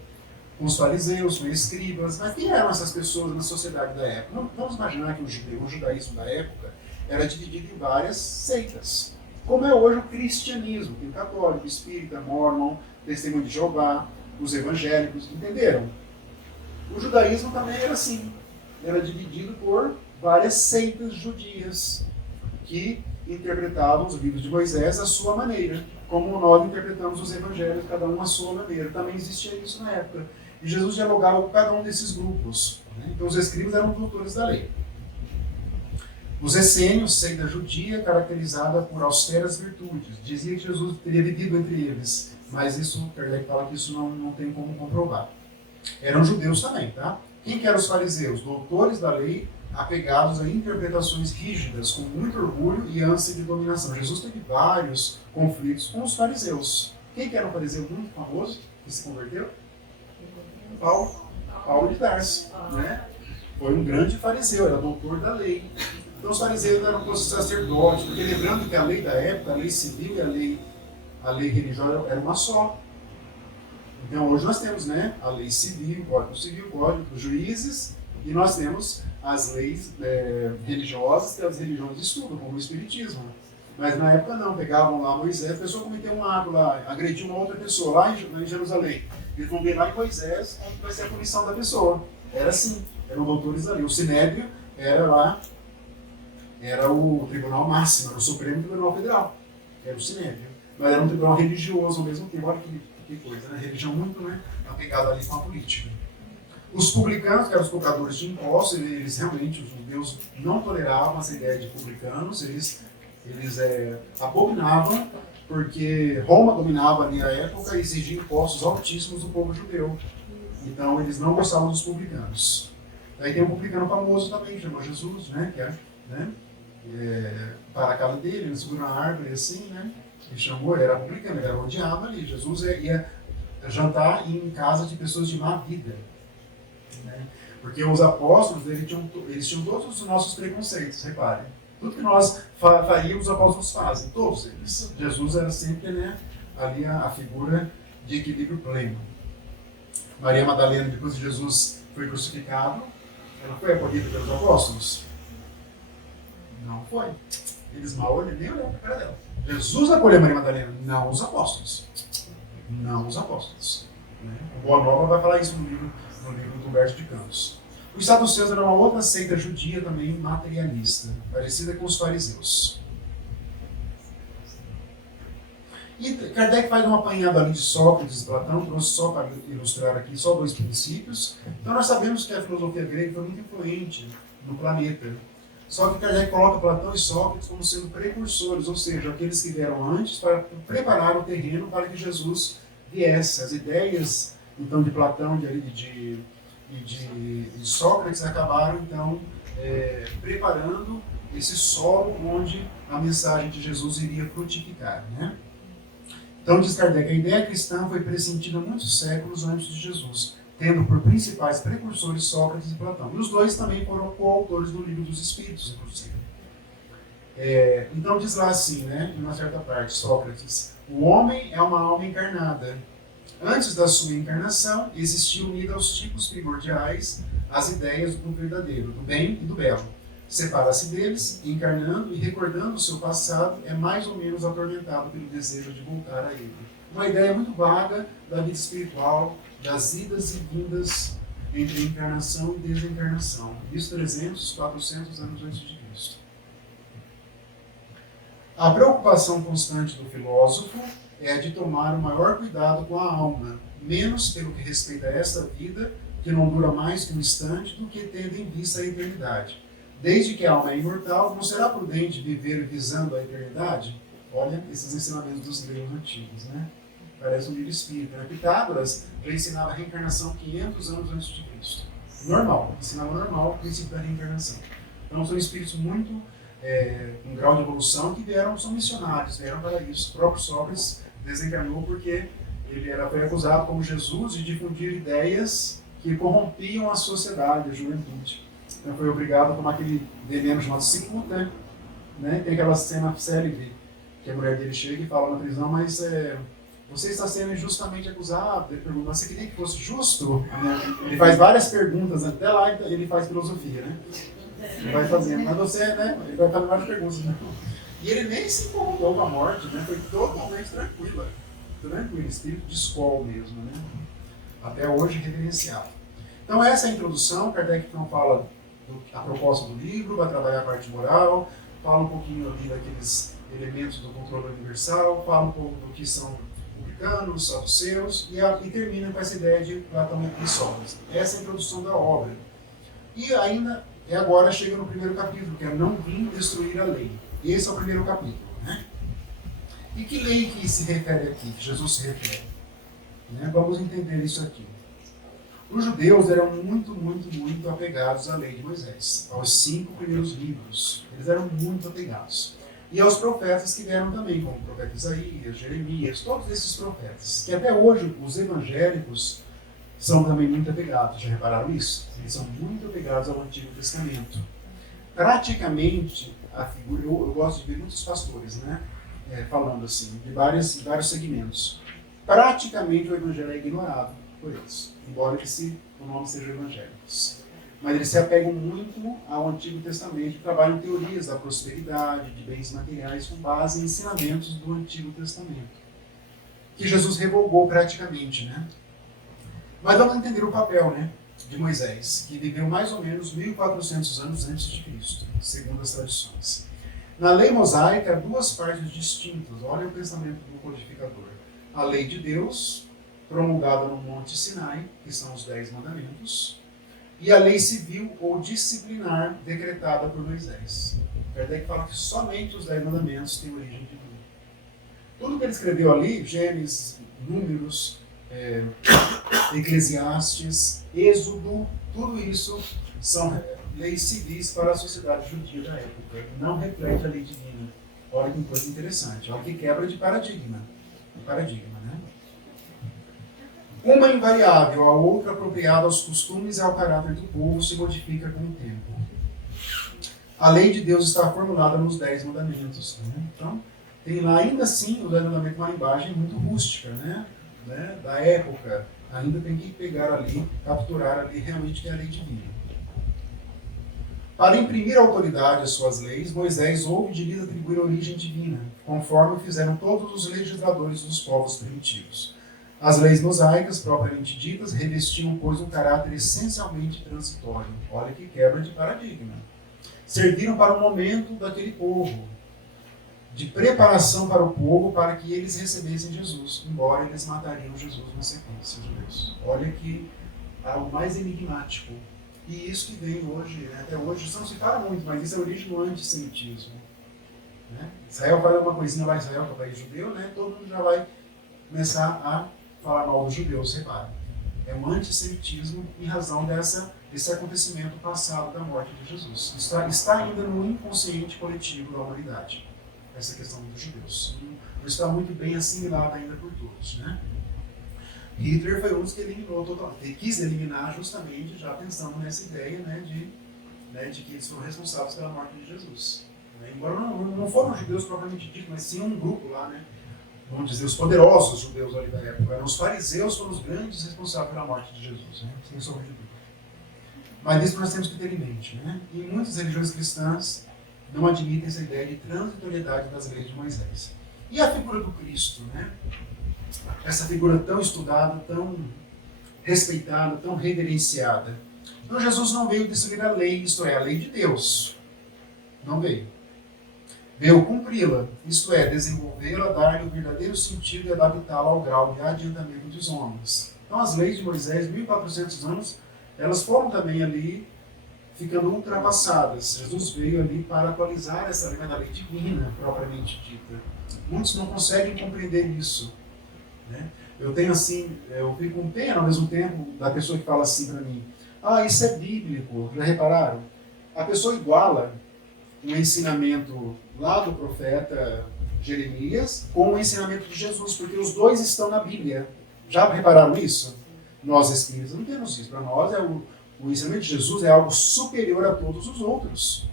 Com os fariseus, com os escribas. Mas quem eram essas pessoas na sociedade da época? Não, vamos imaginar que o judaísmo da época era dividido em várias seitas. Como é hoje o cristianismo, tem o católico, espírita, mormon, testemunho de Jeová, os evangélicos, entenderam? O judaísmo também era assim, era dividido por várias seitas judias que interpretavam os livros de Moisés à sua maneira, como nós interpretamos os evangelhos, cada um à sua maneira. Também existia isso na época. E Jesus dialogava com cada um desses grupos. Né? Então os escribas eram doutores da lei. Os essênios, seita judia, caracterizada por austeras virtudes. Dizia que Jesus teria vivido entre eles, mas isso, Kardec fala que isso não tem como comprovar. Eram judeus também, tá? Quem que eram os fariseus? Doutores da lei, apegados a interpretações rígidas, com muito orgulho e ânsia de dominação. Jesus teve vários conflitos com os fariseus. Quem que era um fariseu muito famoso, que se converteu? Paulo de Tarso, né? Foi um grande fariseu, era doutor da lei. Então os fariseus eram os sacerdotes, porque lembrando que a lei da época, a lei civil e a lei religiosa era uma só. Então hoje nós temos, né, a lei civil, o código dos juízes, e nós temos as leis religiosas que as religiões estudam, como o espiritismo. Mas na época não, pegavam lá Moisés, a pessoa cometeu um ato lá, agrediu uma outra pessoa lá em Jerusalém. Eles vão ver lá em Moisés onde vai ser a punição da pessoa. Era assim, eram doutores da lei. O Sinédrio era lá, era o tribunal máximo, era o Supremo Tribunal Federal. Era o Sinédrio. Mas era um tribunal religioso ao mesmo tempo. Olha que coisa, né? Religião muito, né, apegada ali com a política. Os publicanos, que eram os cobradores de impostos, eles realmente, os judeus não toleravam essa ideia de publicanos, eles abominavam, porque Roma dominava ali a época e exigia impostos altíssimos do povo judeu. Então eles não gostavam dos publicanos. Aí tem um publicano famoso também, que chama Jesus, né? Que para a casa dele, ele segura uma árvore assim, né? Ele chamou, ele era publicano, ele era odiado ali. Jesus ia jantar em casa de pessoas de má vida. Né? Porque os apóstolos, eles tinham todos os nossos preconceitos, reparem. Tudo que nós faríamos, os apóstolos fazem, todos eles. Jesus era sempre, né, ali a figura de equilíbrio pleno. Maria Madalena, depois de Jesus foi crucificado, ela foi acolhida pelos apóstolos? Não foi. Eles mal nem olharam para a cara dela. Jesus acolheu Maria Madalena, não os apóstolos. Não os apóstolos. Né? O Boa Nova vai falar isso no livro do Humberto de Campos. Os saduceus era uma outra seita judia também materialista, parecida com os fariseus. E Kardec faz um apanhado ali de Sócrates e Platão, trouxe só para ilustrar aqui só 2 princípios. Então nós sabemos que a filosofia grega foi muito influente no planeta. Só que Kardec coloca Platão e Sócrates como sendo precursores, ou seja, aqueles que vieram antes para preparar o terreno para que Jesus viesse. As ideias então de Platão e de Sócrates acabaram então preparando esse solo onde a mensagem de Jesus iria frutificar, né? Então diz Kardec, a ideia cristã foi pressentida muitos séculos antes de Jesus, tendo por principais precursores Sócrates e Platão. E os dois também foram coautores do Livro dos Espíritos, inclusive. Então diz lá assim, né, em uma certa parte, Sócrates, o homem é uma alma encarnada. Antes da sua encarnação, existia unida aos tipos primordiais as ideias do verdadeiro, do bem e do belo. Separa-se deles, encarnando e recordando o seu passado, é mais ou menos atormentado pelo desejo de voltar a ele. Uma ideia muito vaga da vida espiritual, das idas e vindas entre encarnação e desencarnação. Isso 300, 400 anos antes de Cristo. A preocupação constante do filósofo é a de tomar o maior cuidado com a alma, menos pelo que respeita a esta vida, que não dura mais que um instante, do que tendo em vista a eternidade. Desde que a alma é imortal, não será prudente viver visando a eternidade? Olha esses ensinamentos dos gregos antigos, né? parece um livro espírita. Né? Pitágoras já ensinava a reencarnação 500 anos antes de Cristo. Normal, ensinava normal o princípio da reencarnação. Então são espíritos muito com grau de evolução que são missionários, vieram para isso. O próprio Sócrates desencarnou porque ele foi acusado como Jesus de difundir ideias que corrompiam a sociedade, a juventude. Então foi obrigado a tomar aquele veneno chamado cicuta, né? Tem aquela cena célebre que a mulher dele chega e fala na prisão, mas você está sendo injustamente acusado. Ele pergunta, mas você queria que fosse justo? Né? Ele faz várias perguntas, até lá ele faz filosofia, né? Ele vai fazendo, mas você, né? Ele vai fazendo várias perguntas, né? E ele nem se incomodou com a morte, né? Foi totalmente tranquilo, espírito de escola mesmo, né? Até hoje reverenciado. Então essa é a introdução. Kardec então fala a proposta do livro, vai trabalhar a parte moral, fala um pouquinho ali daqueles elementos do controle universal, fala um pouco do que são publicanos, saduceus, e termina com essa ideia de Platão e Sócrates. Essa é a introdução da obra. E ainda, agora chega no primeiro capítulo, que é Não Vim Destruir a Lei. Esse é o primeiro capítulo. Né? E que lei que se refere aqui, que Jesus se refere? Né? Vamos entender isso aqui. Os judeus eram muito, muito, muito apegados à lei de Moisés, aos 5 primeiros livros. Eles eram muito apegados. E aos profetas que vieram também, como o profeta Isaías, Jeremias, todos esses profetas, que até hoje os evangélicos são também muito apegados. Já repararam isso? Eles são muito apegados ao Antigo Testamento. Praticamente, a figura, eu gosto de ver muitos pastores, né? Falando assim, de vários segmentos. Praticamente o evangelho é ignorado por eles, embora o nome seja evangélicos. Mas eles se apegam muito ao Antigo Testamento e trabalham teorias da prosperidade, de bens materiais, com base em ensinamentos do Antigo Testamento, que Jesus revogou praticamente, né? Mas vamos entender o papel, né, de Moisés, que viveu mais ou menos 1400 anos antes de Cristo, segundo as tradições. Na lei mosaica, há 2 partes distintas. Olha o pensamento do codificador. A lei de Deus, promulgada no Monte Sinai, que são os 10 mandamentos, e a lei civil ou disciplinar decretada por Moisés. Kardec fala que somente os 10 mandamentos têm origem divina. Tudo que ele escreveu ali, Gênesis, Números, Eclesiastes, Êxodo, tudo isso são leis civis para a sociedade judia da época. Não reflete a lei divina. Olha que coisa interessante. Olha que quebra de paradigma. Né? Uma invariável, a outra apropriada aos costumes e ao caráter do povo, se modifica com o tempo. A lei de Deus está formulada nos 10 mandamentos. Né? Então, tem lá ainda assim o 10 mandamentos uma linguagem muito rústica, né? Da época. Ainda tem que pegar ali, capturar ali realmente que é a lei divina. Para imprimir autoridade às suas leis, Moisés houve de lhes atribuir origem divina, conforme fizeram todos os legisladores dos povos primitivos. As leis mosaicas, propriamente ditas, revestiam, pois, um caráter essencialmente transitório. Olha que quebra de paradigma. Serviram para o momento daquele povo, de preparação para o povo, para que eles recebessem Jesus, embora eles matariam Jesus na sequência, judeus. Olha que algo mais enigmático. E isso que vem hoje, né? Até hoje, não se fala muito, mas isso é a origem do antissemitismo. Né? Israel faz uma coisinha lá, Israel, que é o país judeu, né? Todo mundo já vai começar a falar mal dos judeus, repara. É um antissemitismo em razão desse acontecimento passado da morte de Jesus. Está ainda no inconsciente coletivo da humanidade, essa questão dos judeus. Não está muito bem assimilada ainda por todos, né? Hitler foi um dos que eliminou totalmente. Ele quis eliminar justamente já pensando nessa ideia, né, de que eles foram responsáveis pela morte de Jesus. Né? Embora não foram judeus propriamente ditos, mas sim um grupo lá, né? Vamos dizer, os poderosos judeus ali da época. Os fariseus foram os grandes responsáveis pela morte de Jesus, né? Sem sombra de dúvida. Mas isso nós temos que ter em mente, né? E muitas religiões cristãs não admitem essa ideia de transitoriedade das leis de Moisés. E a figura do Cristo, né? Essa figura tão estudada, tão respeitada, tão reverenciada. Então Jesus não veio destruir a lei, isto é, a lei de Deus. Não veio. Veio cumpri-la, isto é, desenvolvê-la, dar-lhe o verdadeiro sentido e adaptá-la ao grau de adiantamento dos homens. Então as leis de Moisés, 1400 anos, elas foram também ali ficando ultrapassadas. Jesus veio ali para atualizar essa lei da lei divina, propriamente dita. Muitos não conseguem compreender isso. Né? Eu tenho assim, eu fico com pena ao mesmo tempo da pessoa que fala assim para mim, isso é bíblico, já repararam? A pessoa iguala o ensinamento lá do profeta Jeremias com o ensinamento de Jesus, porque os dois estão na Bíblia. Já repararam isso? Nós espíritas não temos isso. Para nós, o ensinamento de Jesus é algo superior a todos os outros.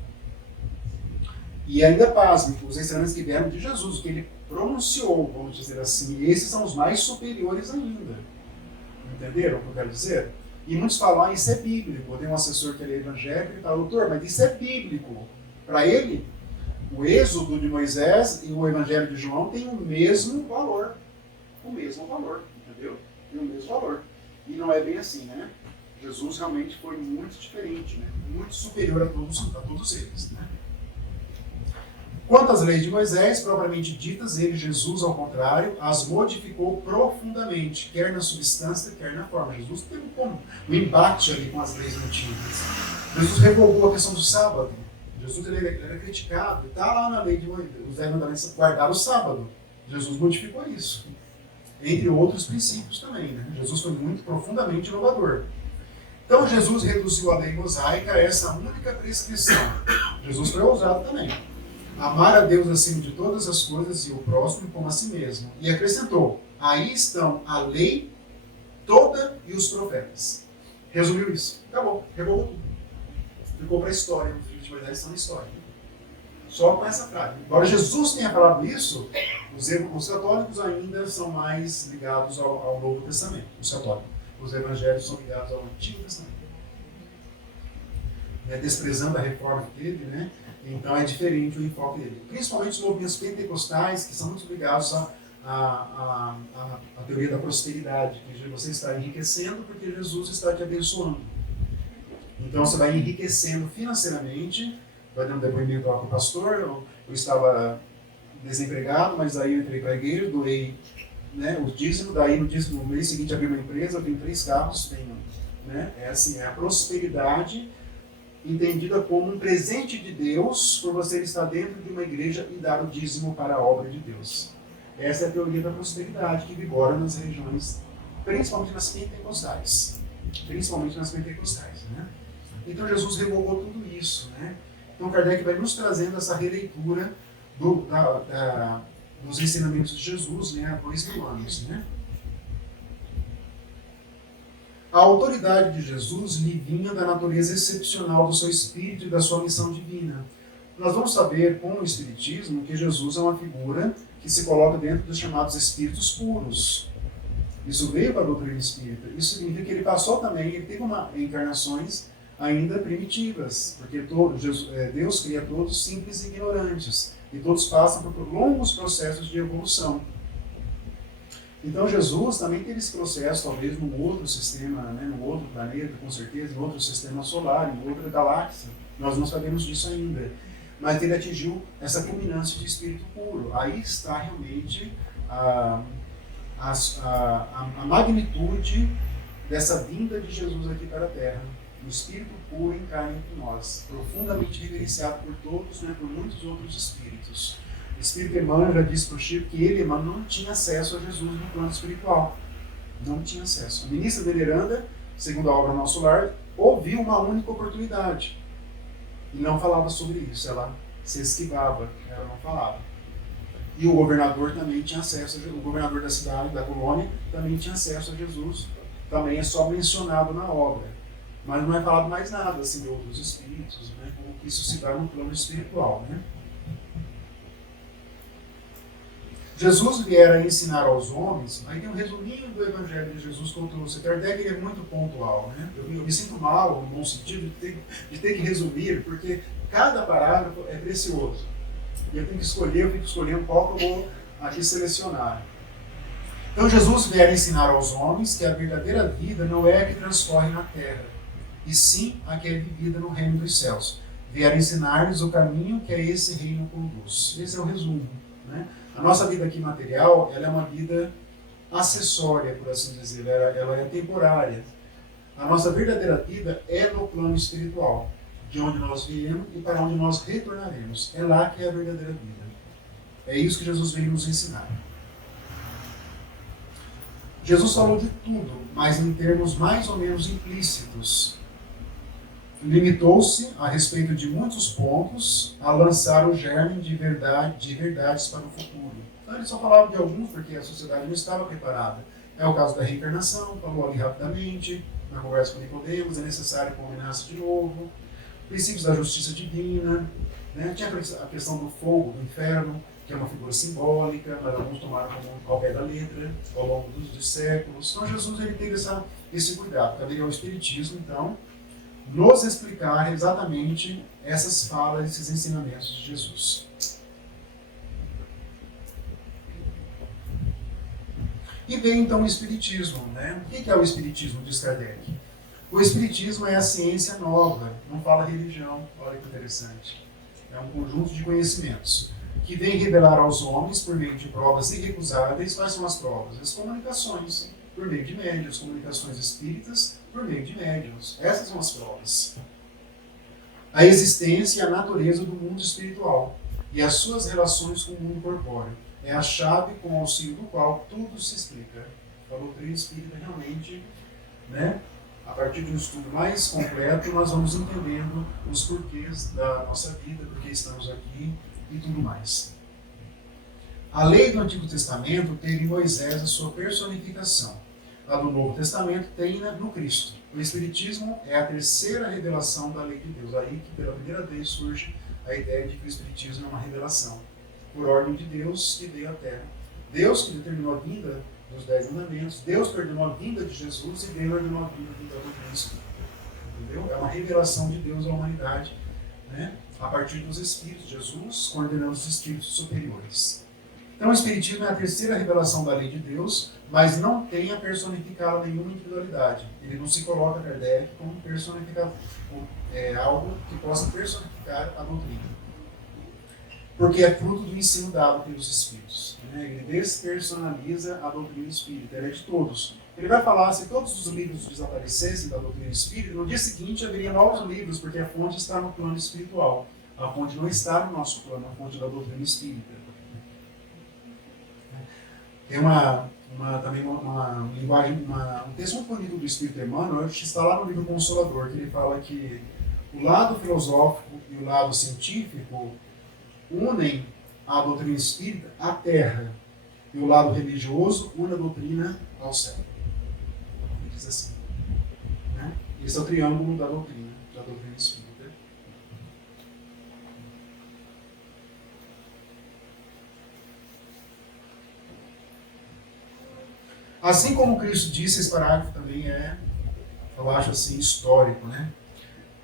E ainda, pasme, os ensinamentos que vieram de Jesus, que ele pronunciou, vamos dizer assim, esses são os mais superiores ainda. Entenderam o que eu quero dizer? E muitos falam, isso é bíblico. Eu tenho um assessor que ele é evangélico e fala, doutor, mas isso é bíblico. Para ele, o êxodo de Moisés e o evangelho de João têm o mesmo valor. O mesmo valor, entendeu? Tem o mesmo valor. E não é bem assim, né? Jesus realmente foi muito diferente, né? Muito superior a todos eles, né? Quanto às leis de Moisés, propriamente ditas, ele, Jesus, ao contrário, as modificou profundamente, quer na substância, quer na forma. Jesus teve um embate ali com as leis antigas. Jesus revogou a questão do sábado. Jesus ele era criticado. Está lá na lei de Moisés, os 10 mandamentos, guardar o sábado. Jesus modificou isso. Entre outros princípios também. Né? Jesus foi muito profundamente inovador. Então Jesus reduziu a lei mosaica a essa única prescrição. Jesus foi ousado também. Amar a Deus acima de todas as coisas e o próximo como a si mesmo. E acrescentou, aí estão a lei toda e os profetas. Resumiu isso. Acabou. Revogou tudo. Ficou para a história. Os filhos de Moisés estão na história. Só com essa frase. Embora Jesus tenha falado isso, os católicos ainda são mais ligados ao Novo Testamento. Os católicos. Os evangelhos são ligados ao Antigo Testamento. Desprezando a reforma que teve, né? Então é diferente o enfoque dele. Principalmente os movimentos pentecostais, que são muito ligados à teoria da prosperidade, que você está enriquecendo porque Jesus está te abençoando. Então você vai enriquecendo financeiramente. Vai dar um depoimento lá para o pastor. Eu estava desempregado, mas aí eu entrei para a igreja, doei, né, o dízimo. Daí no mês seguinte abri uma empresa, eu tenho 3 carros. Né, é assim, é a prosperidade entendida como um presente de Deus por você estar dentro de uma igreja e dar o dízimo para a obra de Deus. Essa é a teoria da prosperidade que vigora nas religiões, principalmente nas pentecostais. Né? Então Jesus revogou tudo isso. Né? Então Kardec vai nos trazendo essa releitura dos ensinamentos de Jesus, né, há 2000 anos. Né? A autoridade de Jesus lhe vinha da natureza excepcional do seu espírito e da sua missão divina. Nós vamos saber com o Espiritismo que Jesus é uma figura que se coloca dentro dos chamados espíritos puros. Isso veio para a doutrina espírita. Isso significa que ele passou também, ele teve encarnações ainda primitivas, porque Deus cria todos simples e ignorantes, e todos passam por longos processos de evolução. Então Jesus também teve esse processo, talvez num outro sistema, né, num outro planeta, com certeza, em outro sistema solar, em outra galáxia. Nós não sabemos disso ainda. Mas ele atingiu essa culminância de espírito puro. Aí está realmente a magnitude dessa vinda de Jesus aqui para a Terra. O espírito puro encarna entre nós, profundamente reverenciado por todos, né, por muitos outros espíritos. O Espírito Emmanuel já disse para o Chico que ele, Emmanuel, não tinha acesso a Jesus no plano espiritual. Não tinha acesso. A ministra Veneranda, segundo a obra Nosso Lar, ouviu uma única oportunidade. E não falava sobre isso. Ela se esquivava, ela não falava. E o governador também tinha acesso a Jesus. O governador da cidade, da colônia, também tinha acesso a Jesus. Também é só mencionado na obra. Mas não é falado mais nada assim, de outros espíritos, né, como que isso se dá no plano espiritual. Né? Jesus viera ensinar aos homens, aí tem um resuminho do Evangelho de Jesus que eu trouxe. Kardec é muito pontual, né? Eu me sinto mal, no bom sentido, de ter que resumir, porque cada parágrafo é precioso. E eu fico escolhendo qual que eu vou aqui selecionar. Então Jesus viera ensinar aos homens que a verdadeira vida não é a que transcorre na terra, e sim a que é vivida no reino dos céus. Viera ensinar-lhes o caminho que a esse reino conduz. Esse é o resumo, né? A nossa vida aqui material, ela é uma vida acessória, por assim dizer, ela é temporária. A nossa verdadeira vida é no plano espiritual, de onde nós viemos e para onde nós retornaremos. É lá que é a verdadeira vida. É isso que Jesus veio nos ensinar. Jesus falou de tudo, mas em termos mais ou menos implícitos. Limitou-se, a respeito de muitos pontos, a lançar o germe de verdades para o futuro. Então ele só falava de alguns porque a sociedade não estava preparada. É o caso da reencarnação, falou ali rapidamente, na conversa com Nicodemos, é necessário que o homem nasça de novo. Princípios da justiça divina, né? Tinha a questão do fogo, do inferno, que é uma figura simbólica, mas alguns tomaram como ao pé da letra, ao longo dos séculos. Então Jesus ele teve esse cuidado. Caberia ao Espiritismo, então, nos explicar exatamente essas falas, esses ensinamentos de Jesus. E vem então o Espiritismo, né? O que é o Espiritismo, diz Kardec? O Espiritismo é a ciência nova, não fala religião, olha que interessante. É um conjunto de conhecimentos que vem revelar aos homens, por meio de provas irrecusáveis, quais são as provas? As comunicações, por meio de médiuns, comunicações espíritas, por meio de médiuns. Essas são as provas. A existência e a natureza do mundo espiritual e as suas relações com o mundo corpóreo. É a chave com o auxílio do qual tudo se explica. A doutrina espírita realmente, né, a partir de um estudo mais completo, nós vamos entendendo os porquês da nossa vida, porque estamos aqui e tudo mais. A lei do Antigo Testamento tem em Moisés a sua personificação. A do Novo Testamento tem no Cristo. O Espiritismo é a terceira revelação da lei de Deus. Aí que pela primeira vez surge a ideia de que o Espiritismo é uma revelação por ordem de Deus que veio à Terra. Deus que determinou a vinda dos 10 mandamentos, Deus que ordenou a vinda de Jesus e Deus ordenou a vinda do Cristo. Entendeu? É uma revelação de Deus à humanidade, né? A partir dos Espíritos, Jesus coordenando os Espíritos superiores. Então o Espiritismo é a terceira revelação da lei de Deus, mas não tem a personificá-la nenhuma individualidade. Ele não se coloca, Kardec, como personificador, algo que possa personificar a doutrina. Porque é fruto do ensino dado pelos Espíritos. Né? Ele despersonaliza a doutrina espírita, ela é de todos. Ele vai falar, se todos os livros desaparecessem da doutrina espírita, no dia seguinte haveria novos livros, porque a fonte está no plano espiritual. A fonte não está no nosso plano, a fonte da doutrina espírita. Tem também uma linguagem, um texto muito bonito do Espírito Emmanuel, que está lá no livro Consolador, que ele fala que o lado filosófico e o lado científico unem a doutrina espírita à terra, e o lado religioso une a doutrina ao céu. Ele diz assim. Né? Esse é o triângulo da doutrina espírita. Assim como Cristo disse, esse parágrafo também eu acho assim, histórico, né?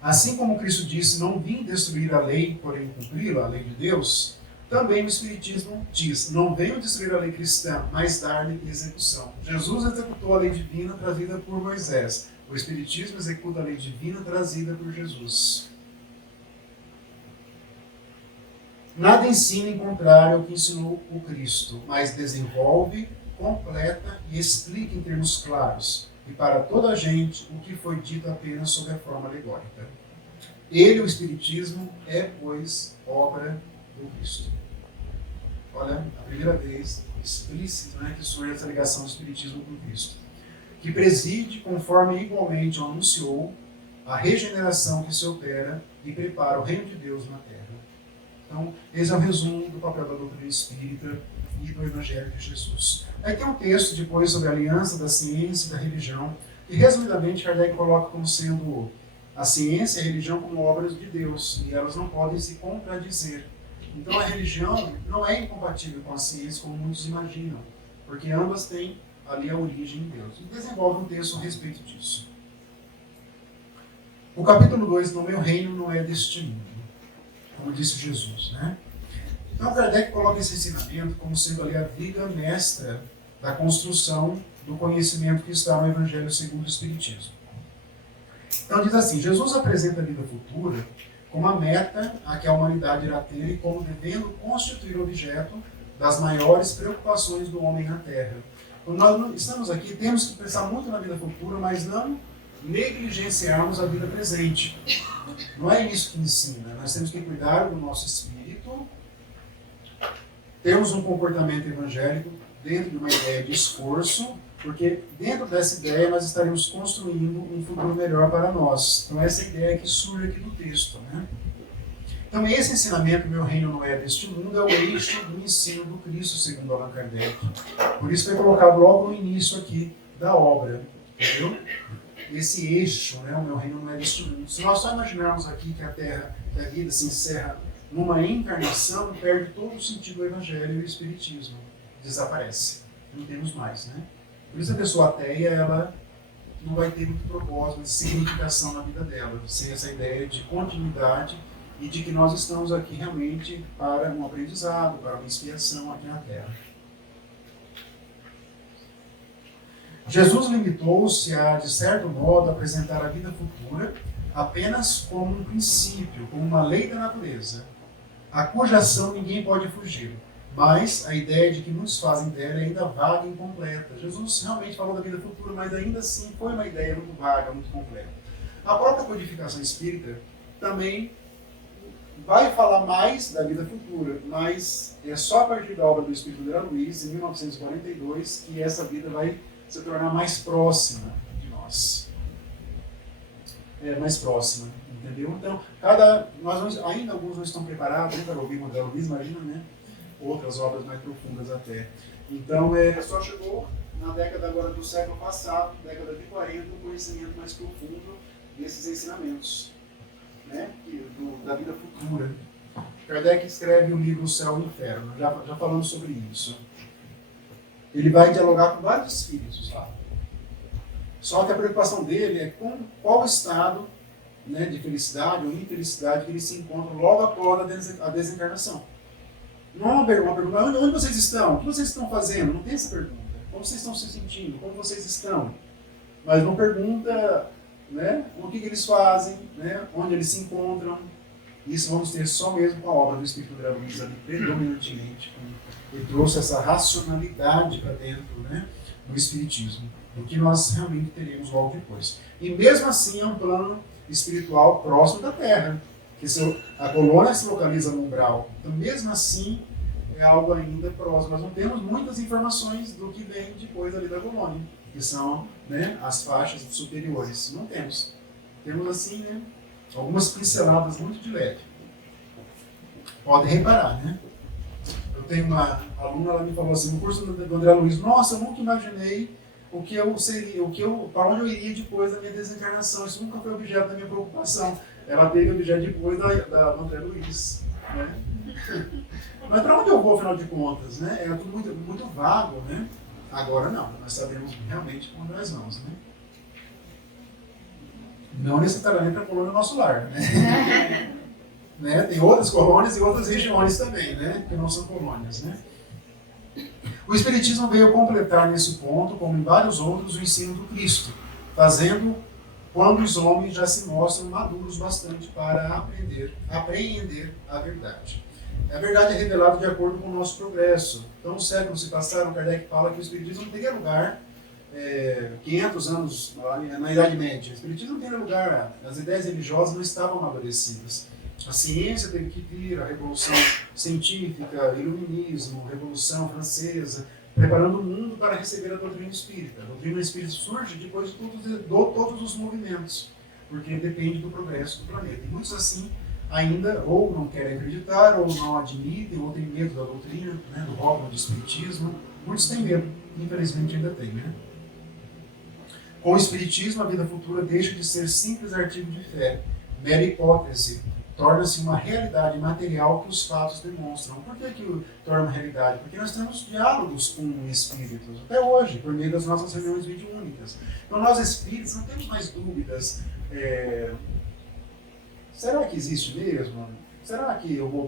Assim como Cristo disse, não vim destruir a lei, porém cumpri-la, a lei de Deus, também o Espiritismo diz, não venho destruir a lei cristã, mas dar-lhe execução. Jesus executou a lei divina trazida por Moisés. O Espiritismo executa a lei divina trazida por Jesus. Nada ensina em contrário ao que ensinou o Cristo, mas desenvolve, completa e explica em termos claros, e para toda a gente, o que foi dito apenas sob a forma alegórica. Ele, o Espiritismo, é, pois, obra do Cristo. Olha, a primeira vez explícito, né, que surge essa ligação do Espiritismo com Cristo, que preside, conforme igualmente o anunciou, a regeneração que se opera e prepara o reino de Deus na Terra. Então, esse é o resumo do papel da doutrina espírita e do Evangelho de Jesus. Aí tem um texto depois sobre a aliança da ciência e da religião, que resumidamente Kardec coloca como sendo a ciência e a religião como obras de Deus, e elas não podem se contradizer. Então a religião não é incompatível com a ciência, como muitos imaginam, porque ambas têm ali a origem em Deus. E desenvolve um texto a respeito disso. O capítulo 2, no meu reino não é deste mundo, como disse Jesus, né? Então Kardec coloca esse ensinamento como sendo ali a viga mestra da construção do conhecimento que está no Evangelho segundo o Espiritismo. Então diz assim, Jesus apresenta a vida futura como a meta a que a humanidade irá ter e como devendo constituir objeto das maiores preocupações do homem na Terra. Quando nós estamos aqui, temos que pensar muito na vida futura, mas não negligenciarmos a vida presente. Não é isso que ensina. Nós temos que cuidar do nosso espírito, termos um comportamento evangélico dentro de uma ideia de esforço, Porque dentro dessa ideia nós estaremos construindo um futuro melhor para nós. Então essa ideia que surge aqui do texto, né? Então esse ensinamento, meu reino não é deste mundo, é o eixo do ensino do Cristo, segundo Allan Kardec. Por isso foi colocado logo no início aqui da obra, entendeu? Esse eixo, né? O meu reino não é deste mundo. Se nós só imaginarmos aqui que a Terra, que a vida se encerra numa encarnação, perde todo o sentido do Evangelho e o Espiritismo. Desaparece. Não temos mais, né? Por isso a pessoa ateia, ela não vai ter muito propósito, de significação na vida dela, sem essa ideia de continuidade e de que nós estamos aqui realmente para um aprendizado, para uma expiação aqui na Terra. Jesus limitou-se a, de certo modo, apresentar a vida futura apenas como um princípio, como uma lei da natureza, a cuja ação ninguém pode fugir. Mas a ideia de que muitos fazem dela é ainda vaga e incompleta. Jesus realmente falou da vida futura, mas ainda assim foi uma ideia muito vaga, muito completa. A própria codificação espírita também vai falar mais da vida futura, mas é só a partir da obra do Espírito André Luiz, em 1942, que essa vida vai se tornar mais próxima de nós. Mais próxima, entendeu? Então, ainda alguns não estão preparados para ouvir o André Luiz, imagina, né? Outras obras mais profundas até. Então, só chegou na década agora do século passado, década de 40, um conhecimento mais profundo desses ensinamentos, né? Da vida futura. Kardec escreve o livro O Céu e o Inferno, já falamos sobre isso. Ele vai dialogar com vários espíritos lá. Só que a preocupação dele é com qual estado, né, de felicidade ou infelicidade que ele se encontra logo após a desencarnação. Não é uma pergunta, onde vocês estão? O que vocês estão fazendo? Não tem essa pergunta. Como vocês estão se sentindo? Como vocês estão? Mas não pergunta, né, o que eles fazem, né, onde eles se encontram. Isso vamos ter só mesmo com a obra do Espírito André Luiz ali, predominantemente. Ele trouxe essa racionalidade para dentro, né, do Espiritismo, do que nós realmente teremos logo depois. E mesmo assim é um plano espiritual próximo da Terra. Que a colônia se localiza no umbral. Então, mesmo assim, é algo ainda próximo. Nós não temos muitas informações do que vem depois ali da colônia, que são, né, as faixas superiores. Não temos. Temos, assim, né, algumas pinceladas muito de leve. Podem reparar, né? Eu tenho uma aluna, ela me falou assim, no curso do André Luiz, nossa, eu nunca imaginei o que eu seria, para onde eu iria depois da minha desencarnação. Isso nunca foi objeto da minha preocupação. Ela teve objeto depois da André Luiz, né? Mas para onde eu vou, afinal de contas, né? É tudo muito, muito vago, né? Agora não, nós sabemos realmente para onde nós vamos, né? Não necessariamente para a colônia do nosso lar, né? Né? Tem outras colônias e outras regiões também, né? Que não são colônias, né? O Espiritismo veio completar nesse ponto, como em vários outros, o ensino do Cristo, fazendo quando os homens já se mostram maduros bastante para apreender a verdade. A verdade é revelada de acordo com o nosso progresso. Então, os séculos se passaram, Kardec fala que o Espiritismo não teria lugar 500 anos na Idade Média. O Espiritismo não teria lugar, as ideias religiosas não estavam amadurecidas. A ciência teve que vir, a Revolução Científica, Iluminismo, Revolução Francesa, preparando o mundo para receber a doutrina espírita. A doutrina espírita surge depois de todos os movimentos, porque depende do progresso do planeta. E muitos assim ainda ou não querem acreditar, ou não admitem, ou têm medo da doutrina, né, do dogma do espiritismo. Muitos têm medo, infelizmente ainda tem, né? Com o espiritismo, a vida futura deixa de ser simples artigo de fé, mera hipótese, torna-se uma realidade material que os fatos demonstram. Por que torna uma realidade? Porque nós temos diálogos com espíritos, até hoje, por meio das nossas reuniões mediúnicas. Então nós espíritos não temos mais dúvidas. Será que existe mesmo? Será que eu vou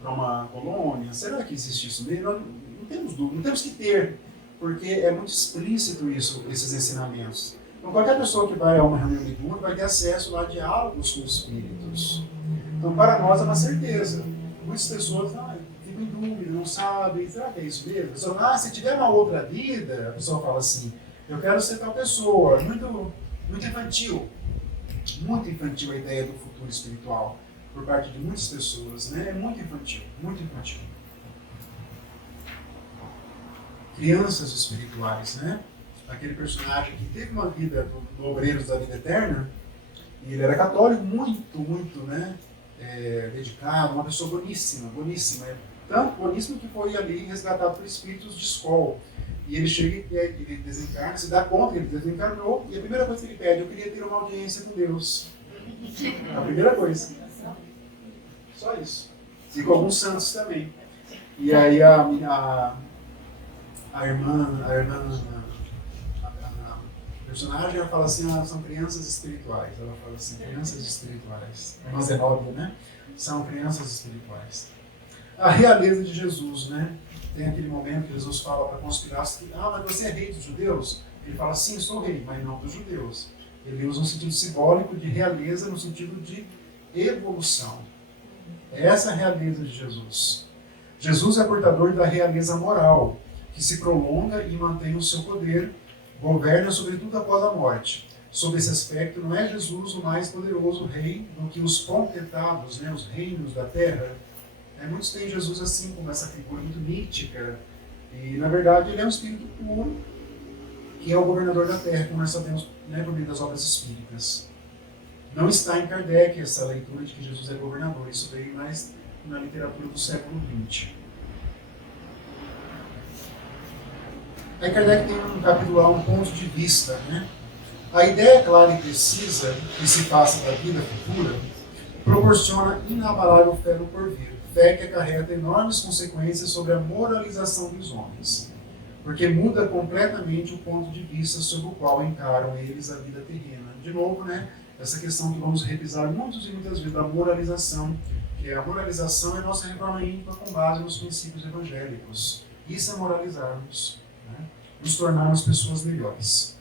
para uma colônia? Será que existe isso mesmo? Nós não temos dúvida, não temos que ter, porque é muito explícito esses ensinamentos. Então, qualquer pessoa que vai a uma reunião mediúnica vai ter acesso a diálogos com espíritos. Então, para nós é uma certeza. Muitas pessoas ficam em dúvida, não sabem, será que é isso mesmo? A pessoa, se tiver uma outra vida, a pessoa fala assim, eu quero ser tal pessoa. Muito, muito infantil. Muito infantil a ideia do futuro espiritual, por parte de muitas pessoas, né? É muito infantil, muito infantil. Crianças espirituais, né? aquele personagem que teve uma vida do Obreiros da Vida Eterna, e ele era católico, muito, né, dedicado, uma pessoa boníssima, tanto boníssimo que foi ali resgatado por espíritos de escola. E ele chega e ele desencarna, se dá conta que ele desencarnou, e a primeira coisa que ele pede, eu queria ter uma audiência com Deus. A primeira coisa. Só isso. E com alguns santos também. E aí a personagem, ela fala assim, são crianças espirituais. Ela fala assim, crianças espirituais. A irmã Zenóbia, né? São crianças espirituais. A realeza de Jesus, né? Tem aquele momento que Jesus fala para conspirar, mas você é rei dos judeus? Ele fala, sim, sou rei, mas não dos judeus. Ele usa um sentido simbólico de realeza no sentido de evolução. Essa é a realeza de Jesus. Jesus é portador da realeza moral, que se prolonga e mantém o seu poder, governa sobretudo após a morte. Sob esse aspecto, não é Jesus o mais poderoso rei do que os potentados, né, os reinos da terra? Muitos têm Jesus assim, como essa figura muito mítica, e na verdade ele é um espírito puro, que é o governador da terra, como nós sabemos, né, por meio das obras espíritas. Não está em Kardec essa leitura de que Jesus é governador, isso veio mais na literatura do século XX. Aí Kardec tem um capítulo lá, um ponto de vista, né? A ideia clara e precisa que se passa da vida futura proporciona inabalável fé no porvir, fé que acarreta enormes consequências sobre a moralização dos homens, porque muda completamente o ponto de vista sobre o qual encaram eles a vida terrena. De novo, né, essa questão que vamos repisar muitas e muitas vezes da moralização, que a moralização é a nossa reforma íntima com base nos princípios evangélicos. Isso é moralizarmos, né, nos tornarmos pessoas melhores.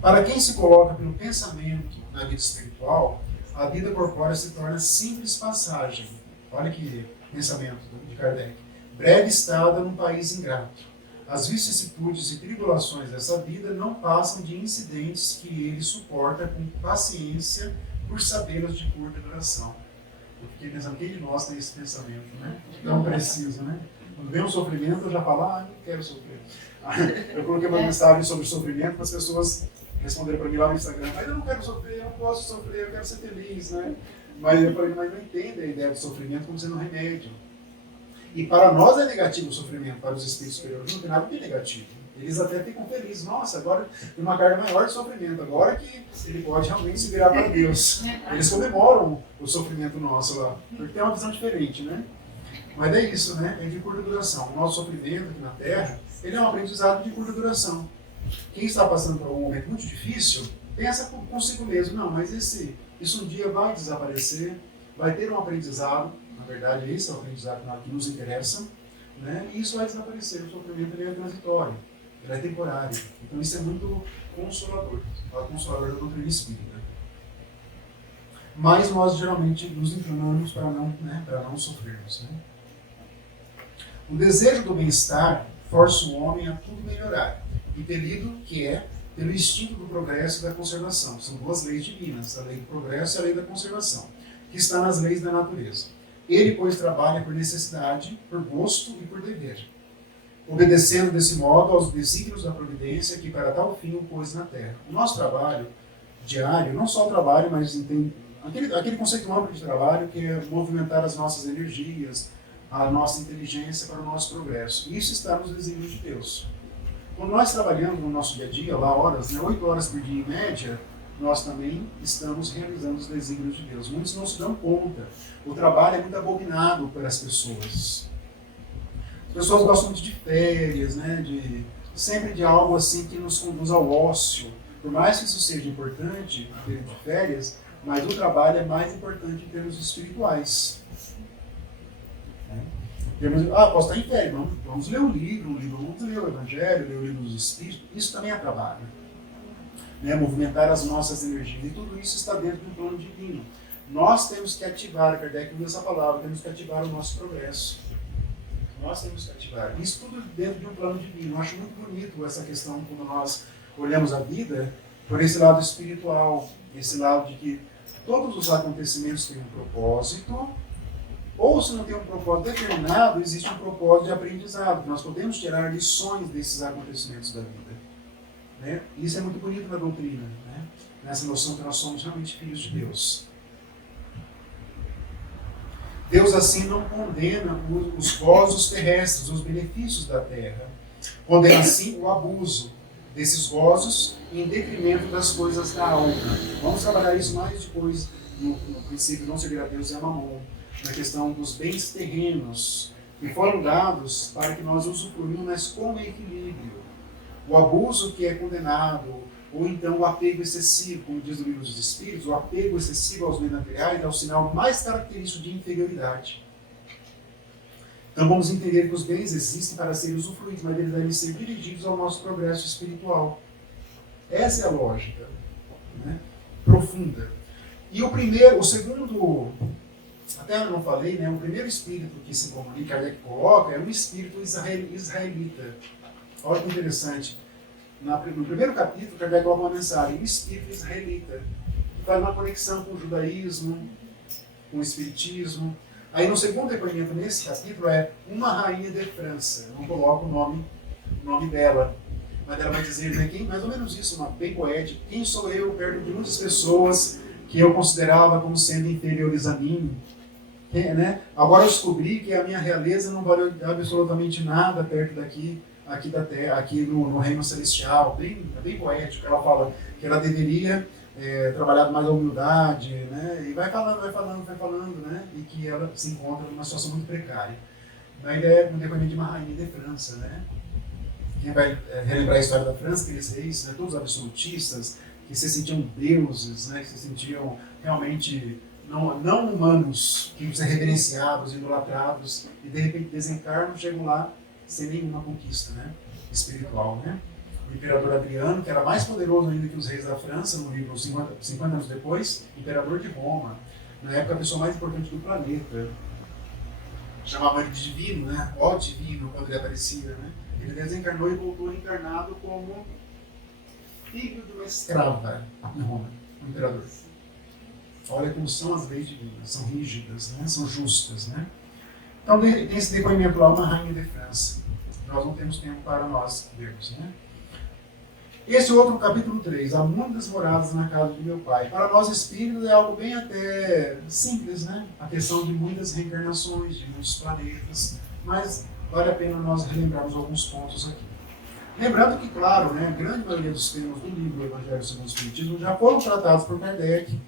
Para quem se coloca pelo pensamento na vida espiritual, a vida corpórea se torna simples passagem. Olha que pensamento de Kardec. Breve estada num país ingrato. As vicissitudes e tribulações dessa vida não passam de incidentes que ele suporta com paciência por sabê-los de curta duração. Eu fiquei pensando, quem de nós tem esse pensamento, né? Tão preciso, né? Quando vem um sofrimento, eu já falo, não quero sofrer. Eu coloquei uma mensagem sobre sofrimento para as pessoas responderam para mim lá no Instagram, mas eu não quero sofrer, eu não posso sofrer, eu quero ser feliz, né? Mas eu falei, mas não entende a ideia do sofrimento como sendo um remédio. E para nós é negativo o sofrimento, para os espíritos superiores não tem nada de negativo. Eles até ficam felizes, nossa, agora tem uma carga maior de sofrimento, agora que ele pode realmente se virar para Deus. Eles comemoram o sofrimento nosso lá, porque tem uma visão diferente, né? Mas é isso, né? É de curta duração. O nosso sofrimento aqui na Terra, ele é um aprendizado de curta duração. Quem está passando por um momento muito difícil, pensa consigo mesmo, não, mas isso um dia vai desaparecer, vai ter um aprendizado, na verdade esse é o aprendizado que nos interessa, né? E isso vai desaparecer, o sofrimento ele é transitório, ele é temporário, então isso é muito consolador, consolador da doutrina espírita. Mas nós geralmente nos inclinamos para não sofrermos, né? O desejo do bem-estar força o homem a tudo melhorar, impelido que é pelo instinto do progresso e da conservação. São duas leis divinas, a lei do progresso e a lei da conservação, que está nas leis da natureza. Ele, pois, trabalha por necessidade, por gosto e por dever, obedecendo desse modo aos desígnios da providência que para tal fim o pôs na terra. O nosso trabalho diário, não só o trabalho, mas aquele conceito amplo de trabalho que é movimentar as nossas energias, a nossa inteligência para o nosso progresso. Isso está nos desígnios de Deus. Quando nós trabalhamos no nosso dia a dia, lá horas, 8 horas por dia em média, nós também estamos realizando os desígnios de Deus. Muitos não se dão conta. O trabalho é muito abominado pelas pessoas. As pessoas gostam muito de férias, né? Sempre de algo assim que nos conduz ao ócio. Por mais que isso seja importante, em termos de férias, mas o trabalho é mais importante em termos espirituais. Posso estar em férias, vamos ler um livro, vamos ler o Evangelho, ler o livro dos Espíritos, isso também é trabalho. Movimentar as nossas energias, e tudo isso está dentro de um plano divino. Nós temos que ativar, Kardec usa essa palavra, temos que ativar o nosso progresso. Nós temos que ativar. Isso tudo dentro de um plano divino. Eu acho muito bonito essa questão quando nós olhamos a vida por esse lado espiritual, esse lado de que todos os acontecimentos têm um propósito Ou se não tem um propósito determinado, existe um propósito de aprendizado. Nós podemos tirar lições desses acontecimentos da vida. Né? Isso é muito bonito na doutrina, né? Nessa noção que nós somos realmente filhos de Deus. Deus assim não condena os gozos terrestres, os benefícios da terra. Condena assim o abuso desses gozos em detrimento das coisas da alma. Vamos trabalhar isso mais depois no princípio não servir a Deus e a Mamon, na questão dos bens terrenos que foram dados para que nós usufruímos, mas com equilíbrio. O abuso que é condenado, ou então o apego excessivo, como diz o livro dos Espíritos, o apego excessivo aos bens materiais é o sinal mais característico de inferioridade. Então vamos entender que os bens existem para serem usufruídos, mas eles devem ser dirigidos ao nosso progresso espiritual. Essa é a lógica, né? Profunda. E o segundo, até eu não falei, né? O primeiro espírito que se comunica, Kardec coloca, é um espírito israelita. Olha que interessante. No primeiro capítulo, Kardec coloca uma mensagem, o espírito israelita, que faz uma conexão com o judaísmo, com o espiritismo. Aí no segundo depoimento nesse capítulo é uma rainha de França. Não coloca o nome dela. Mas ela vai dizer, né, mais ou menos isso, bem poético. Quem sou eu perto de muitas pessoas que eu considerava como sendo inferiores a mim? Né? Agora eu descobri que a minha realeza não vale absolutamente nada perto aqui da terra, aqui no reino celestial. Bem poético. Ela fala que ela deveria trabalhar mais a humildade, né? E vai falando, né? E que ela se encontra numa situação muito precária. A ideia é um depoimento de uma rainha de França, né? Quem vai relembrar a história da França, aqueles reis, né, todos absolutistas, que se sentiam deuses, né, que se sentiam realmente não humanos, que iam ser reverenciados, idolatrados, e de repente desencarnam, chegam lá sem nenhuma conquista, né, espiritual. Né? O imperador Adriano, que era mais poderoso ainda que os reis da França, no livro 50 anos depois, imperador de Roma, na época a pessoa mais importante do planeta, chamava ele de divino, né? Ó divino, quando ele aparecia, né? Ele desencarnou e voltou encarnado como filho de uma escrava em Roma, o imperador. Olha como são as leis divinas, são rígidas, né? São justas, né? Então tem esse depoimento lá, uma rainha de França. Nós não temos tempo para nós vermos, né? Esse outro, capítulo 3, há muitas moradas na casa de meu pai. Para nós espíritos é algo bem até simples, né? A questão de muitas reencarnações, de muitos planetas, mas vale a pena nós relembrarmos alguns pontos aqui. Lembrando que, claro, né, a grande maioria dos temas do livro Evangelho segundo o Espiritismo já foram tratados por Kardec,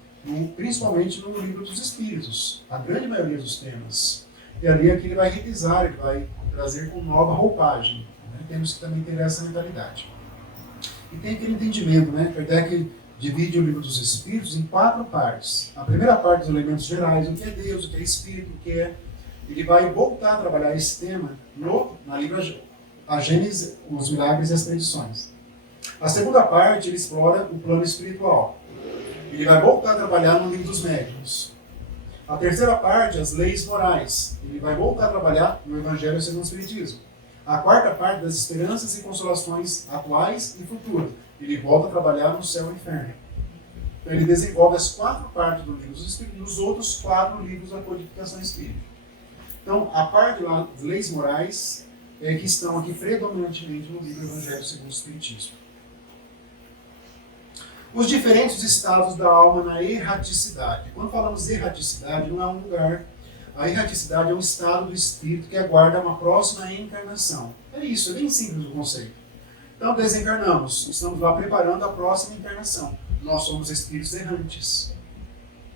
principalmente no livro dos Espíritos, a grande maioria dos temas. E ali é que ele vai revisar, ele vai trazer com nova roupagem. Né? Temos que também ter essa mentalidade. E tem aquele entendimento, né? Kardec divide o livro dos Espíritos em 4 partes. A primeira parte dos elementos gerais, o que é Deus, o que é Espírito, o que é... Ele vai voltar a trabalhar esse tema na livro A Gênese, os Milagres e as Predições. A segunda parte, ele explora o plano espiritual. Ele vai voltar a trabalhar no livro dos Médiuns. A terceira parte, as leis morais. Ele vai voltar a trabalhar no Evangelho segundo o Espiritismo. A quarta parte, das esperanças e consolações atuais e futuras. Ele volta a trabalhar no céu e inferno. Então ele desenvolve as 4 partes do livro dos Espíritos e os outros 4 livros da codificação espírita. Então, a parte lá das leis morais que estão aqui predominantemente no livro Evangelho segundo o Espiritismo. Os diferentes estados da alma na erraticidade. Quando falamos erraticidade, não é um lugar. A erraticidade é um estado do espírito que aguarda uma próxima encarnação. É isso, é bem simples o conceito. Então, desencarnamos, estamos lá preparando a próxima encarnação. Nós somos espíritos errantes.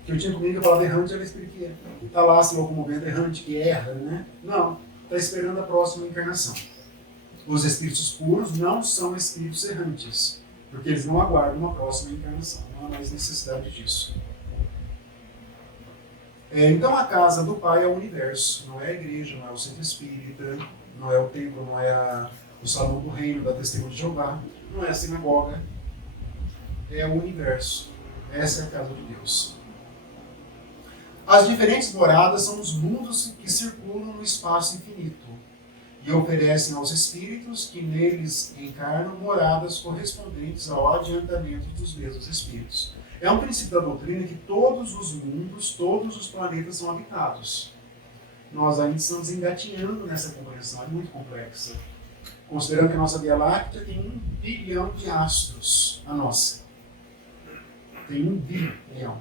Que eu tinha comigo, eu falava errante, era espírito que está lá se locomovendo, errante, que erra, né? Não, está esperando a próxima encarnação. Os espíritos puros não são espíritos errantes, porque eles não aguardam uma próxima encarnação. Não há mais necessidade disso. Então a casa do Pai é o universo, não é a igreja, não é o centro espírita, não é o templo, não é o salão do reino da Testemunha de Jeová, não é a sinagoga, é o universo. Essa é a casa de Deus. As diferentes moradas são os mundos que circulam no espaço infinito e oferecem aos espíritos que neles encarnam moradas correspondentes ao adiantamento dos mesmos espíritos. É um princípio da doutrina que todos os mundos, todos os planetas são habitados. nós ainda estamos engatinhando nessa compreensão, é muito complexa. Considerando que a nossa Via Láctea tem 1 bilhão de astros, a nossa. Tem 1 bilhão.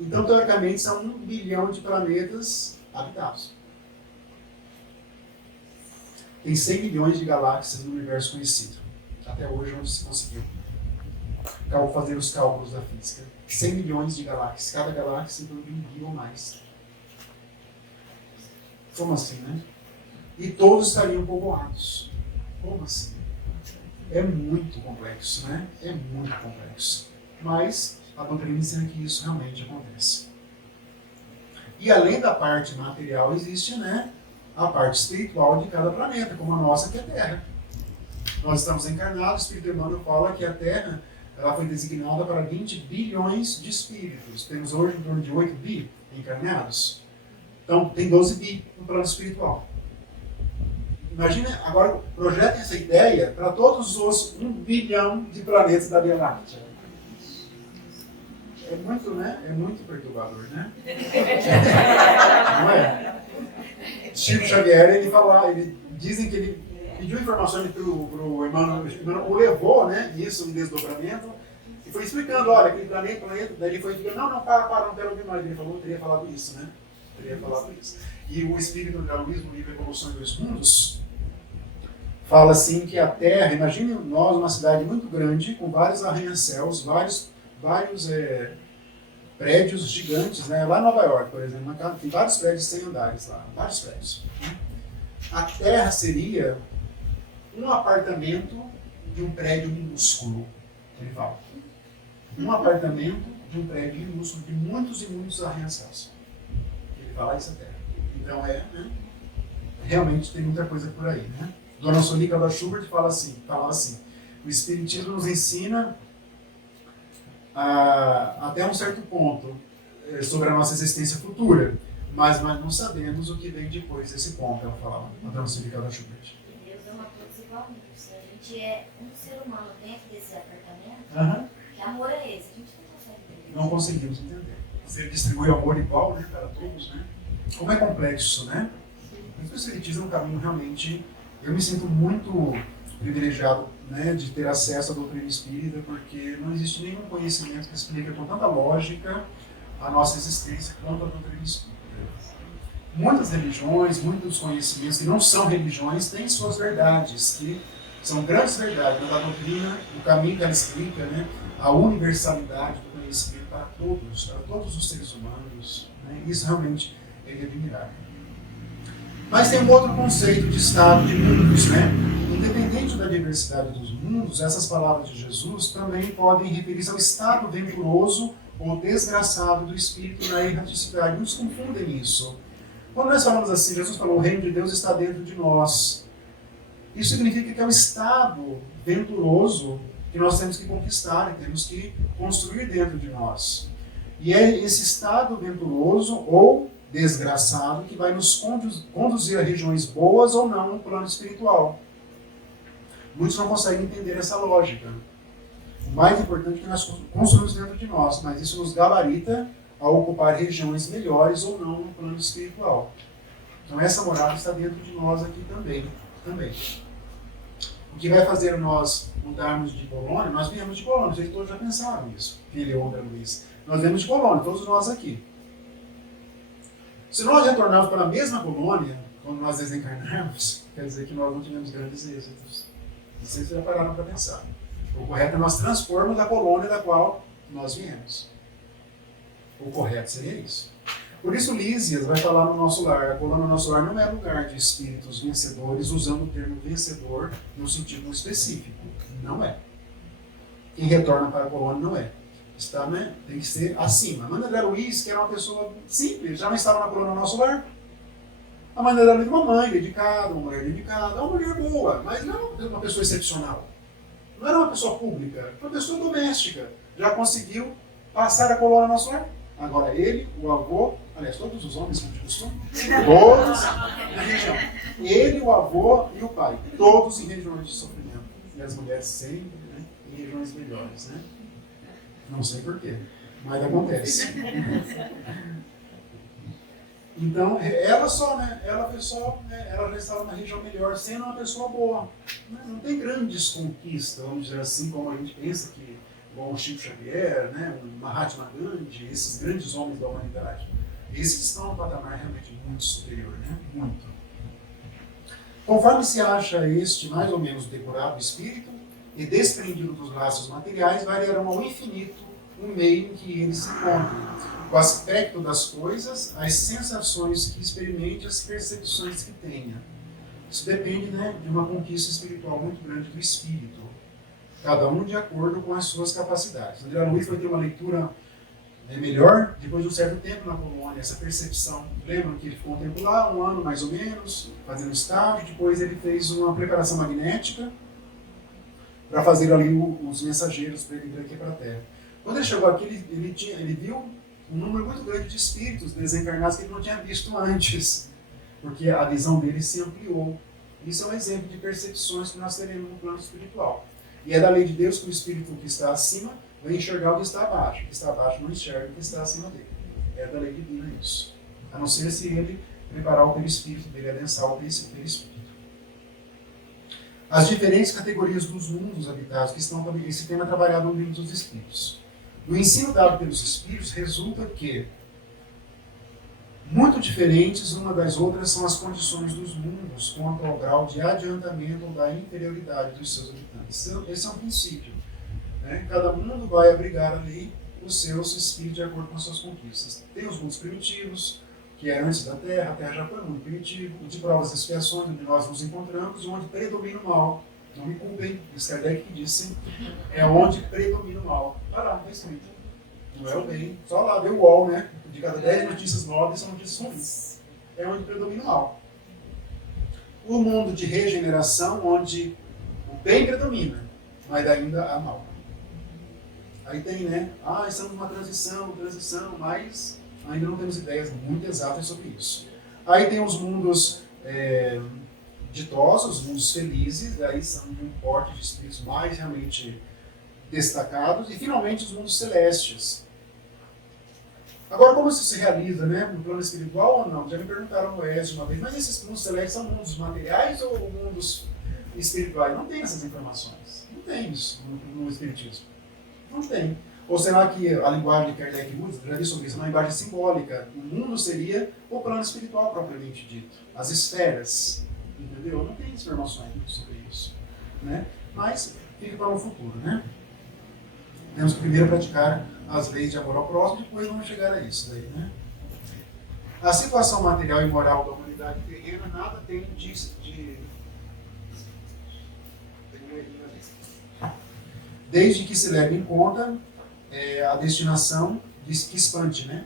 Então, teoricamente, são 1 bilhão de planetas habitados. Tem 100 milhões de galáxias no universo conhecido. Até hoje, onde se conseguiu fazer os cálculos da física. 100 milhões de galáxias. Cada galáxia tem 1 bilhão ou mais. Como assim, né? E todos estariam povoados. Como assim? É muito complexo, né? É muito complexo. Mas a doutrina ensina que isso realmente acontece. E além da parte material, existe, né, a parte espiritual de cada planeta, como a nossa, que é a Terra. Nós estamos encarnados, o Espírito Emmanuel fala que a Terra ela foi designada para 20 bilhões de espíritos. Temos hoje em torno de 8 bi encarnados. Então, tem 12 bi no plano espiritual. Imagina, agora, projetem essa ideia para todos os 1 bilhão de planetas da Via Láctea. É muito, né? É muito perturbador, né? Não é? Chico Xavier, dizem que ele pediu informações para o Emmanuel, o levou, né? Isso em desdobramento, e foi explicando, olha, aquele planeta, daí ele foi explicando, não, para, não quero ouvir mais. Ele falou, eu teria falado isso, né? E o Espírito de Luís, no livro Evolução em Dois Mundos, fala assim que a Terra, imagine nós, uma cidade muito grande, com vários arranha-céus, vários prédios gigantes, né? Lá em Nova York, por exemplo, tem vários prédios sem andares lá, vários prédios. A Terra seria um apartamento de um prédio minúsculo, ele fala. Um apartamento de um prédio minúsculo, de muitos e muitos arranha-céus. Ele fala isso a Terra. Então realmente tem muita coisa por aí, né? Dona Sonica da Schubert falava assim, o Espiritismo nos ensina até um certo ponto sobre a nossa existência futura, mas nós não sabemos o que vem depois desse ponto, ela falava, a Dona Sonica da Schubert. E Deus é uma coisa igualmente. Se a gente é um ser humano dentro desse apartamento, que amor é esse? A gente não consegue entender. Não conseguimos entender. Você distribui amor igual, né, para todos, né? Como é complexo, né? O Espiritismo é um caminho realmente... Eu me sinto muito privilegiado, né, de ter acesso à doutrina espírita, porque não existe nenhum conhecimento que explique com tanta lógica a nossa existência quanto a doutrina espírita. Muitas religiões, muitos conhecimentos que não são religiões, têm suas verdades, que são grandes verdades, mas a doutrina, o caminho que ela explica, né, a universalidade do conhecimento para todos os seres humanos, né, isso realmente é de admirar. Mas tem um outro conceito de estado de mundos, né? Independente da diversidade dos mundos, essas palavras de Jesus também podem referir-se ao estado venturoso ou desgraçado do espírito na erraticidade. Muitos confundem isso. Quando nós falamos assim, Jesus falou, o reino de Deus está dentro de nós. Isso significa que é um estado venturoso que nós temos que conquistar, que temos que construir dentro de nós. E é esse estado venturoso ou desgraçado que vai nos conduzir a regiões boas ou não no plano espiritual. Muitos não conseguem entender essa lógica. O mais importante é que nós construímos dentro de nós, mas isso nos gabarita a ocupar regiões melhores ou não no plano espiritual. Então essa morada está dentro de nós aqui também. O que vai fazer nós mudarmos de colônia, nós viemos de colônia, vocês todos já pensaram nisso, filho ou Luiz. Nós viemos de colônia, todos nós aqui. Se nós retornarmos para a mesma colônia, quando nós desencarnarmos, quer dizer que nós não tivemos grandes êxitos. Vocês já pararam para pensar. O correto é nós transpormos a colônia da qual nós viemos. O correto seria isso. Por isso Lísias vai falar no nosso lar. A colônia do nosso lar não é lugar de espíritos vencedores, usando o termo vencedor no sentido específico. Não é. Quem retorna para a colônia não é. Está, né? Tem que ser acima. A mãe André Luiz, que era uma pessoa simples, já não estava na colônia do nosso lar. A mãe André Luiz é uma mãe dedicada, uma mulher dedicada, é uma mulher boa, mas não uma pessoa excepcional. Não era uma pessoa pública, era uma pessoa doméstica. Já conseguiu passar a colônia do nosso lar. Agora ele, o avô, aliás, todos os homens são de costume, todos na região. Ele, o avô e o pai, todos em regiões de sofrimento. E as mulheres sempre, né, em regiões melhores, né? Não sei porquê, mas acontece. Então, ela só, né? Ela foi só, né? Ela já estava na região melhor, sendo uma pessoa boa. Não tem grandes conquistas, vamos dizer assim, como a gente pensa que, igual o Chico Xavier, né? O Mahatma Gandhi, esses grandes homens da humanidade. Esses estão num patamar realmente muito superior, né? Muito. Conforme se acha este mais ou menos decorado espírito e desprendido dos laços materiais, variarão ao infinito o meio em que ele se encontra, o aspecto das coisas, as sensações que experimente, as percepções que tenha. Isso depende, né, de uma conquista espiritual muito grande do espírito, cada um de acordo com as suas capacidades. André Luiz vai ter uma leitura melhor depois de um certo tempo na Polônia, essa percepção. Lembram que ele ficou um tempo lá, um ano mais ou menos, fazendo estágio, depois ele fez uma preparação magnética para fazer ali os mensageiros para ele vir aqui para a Terra. Quando ele chegou aqui, ele viu um número muito grande de espíritos desencarnados que ele não tinha visto antes, porque a visão dele se ampliou. Isso é um exemplo de percepções que nós teremos no plano espiritual. E é da lei de Deus que o espírito que está acima vai enxergar o que está abaixo. O que está abaixo não enxerga o que está acima dele. É da lei divina isso. A não ser se ele preparar o perispírito dele, adensar o perispírito. As diferentes categorias dos mundos habitados, que estão também, esse tema é trabalhado no livro dos Espíritos. No ensino dado pelos Espíritos, resulta que muito diferentes uma das outras são as condições dos mundos quanto ao grau de adiantamento ou da inferioridade dos seus habitantes. Esse é um princípio. Né? Cada mundo vai abrigar ali os seus espíritos de acordo com as suas conquistas. Tem os mundos primitivos, que é antes da Terra, a Terra já foi muito primitiva, o de provas e expiações, onde nós nos encontramos, onde predomina o mal. Não me culpem, isso Kardec que disse, é onde predomina o mal. Está lá, está escrito. Não é o bem. Só lá, vê o UOL, né? De cada 10 notícias nobres são notícias ruins. É onde predomina o mal. O mundo de regeneração, onde o bem predomina, mas ainda há mal. Aí tem, né? Estamos numa transição, mas ainda não temos ideias muito exatas sobre isso. Aí tem os mundos ditosos, os mundos felizes, aí são um porte de espíritos mais realmente destacados, e finalmente os mundos celestes. Agora, como isso se realiza, né, no plano espiritual ou não? Já me perguntaram no Oeste uma vez, mas esses mundos celestes são mundos materiais ou mundos espirituais? Não tem essas informações. Não tem isso no Espiritismo. Não tem. Ou será que a linguagem que Kardec usa, já disse sobre isso, é uma linguagem simbólica? O mundo seria o plano espiritual propriamente dito. As esferas. Entendeu? Não tem informações sobre isso. Né? Mas fica para o futuro, né? Temos que primeiro praticar as leis de amor ao próximo, depois vamos chegar a isso daí, né? A situação material e moral da humanidade terrena nada tem desde que se leve em conta a destinação que se expande, né?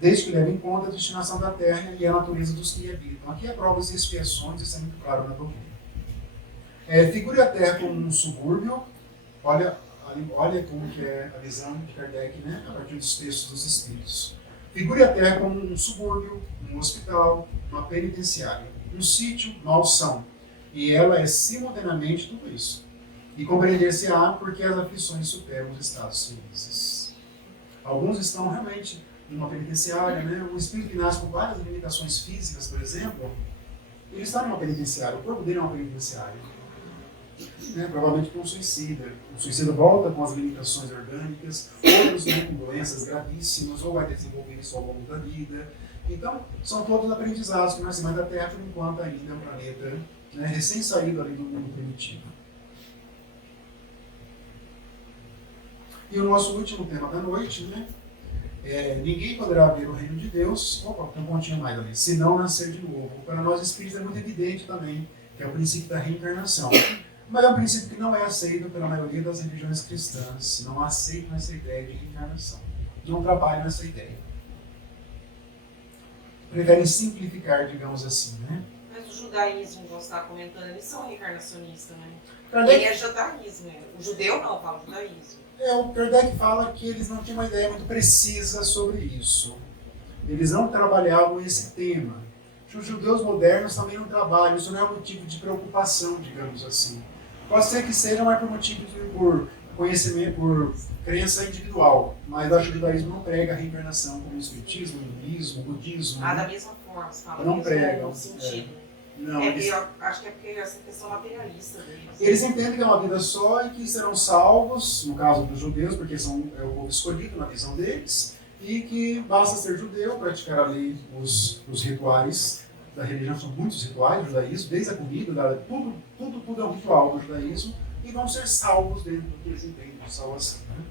Desde que leve em conta a destinação da terra e a natureza dos que habitam. Aqui é provas e expiações, isso é muito claro na doutrina. Figure a terra como um subúrbio. Olha como que é a visão de Kardec, né? A partir dos textos dos Espíritos. Figure a terra como um subúrbio, um hospital, uma penitenciária, um sítio, uma alção. E ela é simultaneamente tudo isso. E compreender-se-á porque as aflições superam os estados felizes. Alguns estão realmente numa penitenciária, né? Um espírito que nasce com várias limitações físicas, por exemplo, ele está numa penitenciária, o corpo dele é uma penitenciária. Né? Provavelmente com um suicida. O suicida volta com as limitações orgânicas, outros, né, com doenças gravíssimas, ou vai desenvolver isso ao longo da vida. Então, são todos aprendizados que nascem mais da Terra, por enquanto ainda é um planeta, né, recém-saído ali do mundo primitivo. E o nosso último tema da noite, né? Ninguém poderá ver o reino de Deus, tem um pontinho mais ali, se não nascer de novo. Para nós espíritos é muito evidente também, que é o princípio da reencarnação. Mas é um princípio que não é aceito pela maioria das religiões cristãs. Não aceitam essa ideia de reencarnação. Não trabalham essa ideia. Preferem simplificar, digamos assim, né? Mas o judaísmo, como você estava comentando, eles são reencarnacionistas, né? Kardec, Ele é judaísmo, né? O judeu não, fala judaísmo. o Kardec fala que eles não tinham uma ideia muito precisa sobre isso. Eles não trabalhavam esse tema. Os judeus modernos também não trabalham, isso não é um motivo de preocupação, digamos assim. Pode ser que seja, mas por motivo conhecimento, por crença individual, mas acho que o judaísmo não prega a reencarnação como o espiritismo, o hinduísmo, o budismo. Ah, da mesma forma, você fala. Não mesmo pregam, sentido. Não, É, eles, eu acho que é porque essa questão materialista deles. eles entendem que é uma vida só e que serão salvos, no caso dos judeus, porque é o povo escolhido na visão deles, e que basta ser judeu, praticar ali os rituais da religião, são muitos rituais do judaísmo, desde a comida, tudo é um ritual do judaísmo, e vão ser salvos dentro do que eles entendem de salvação. Né?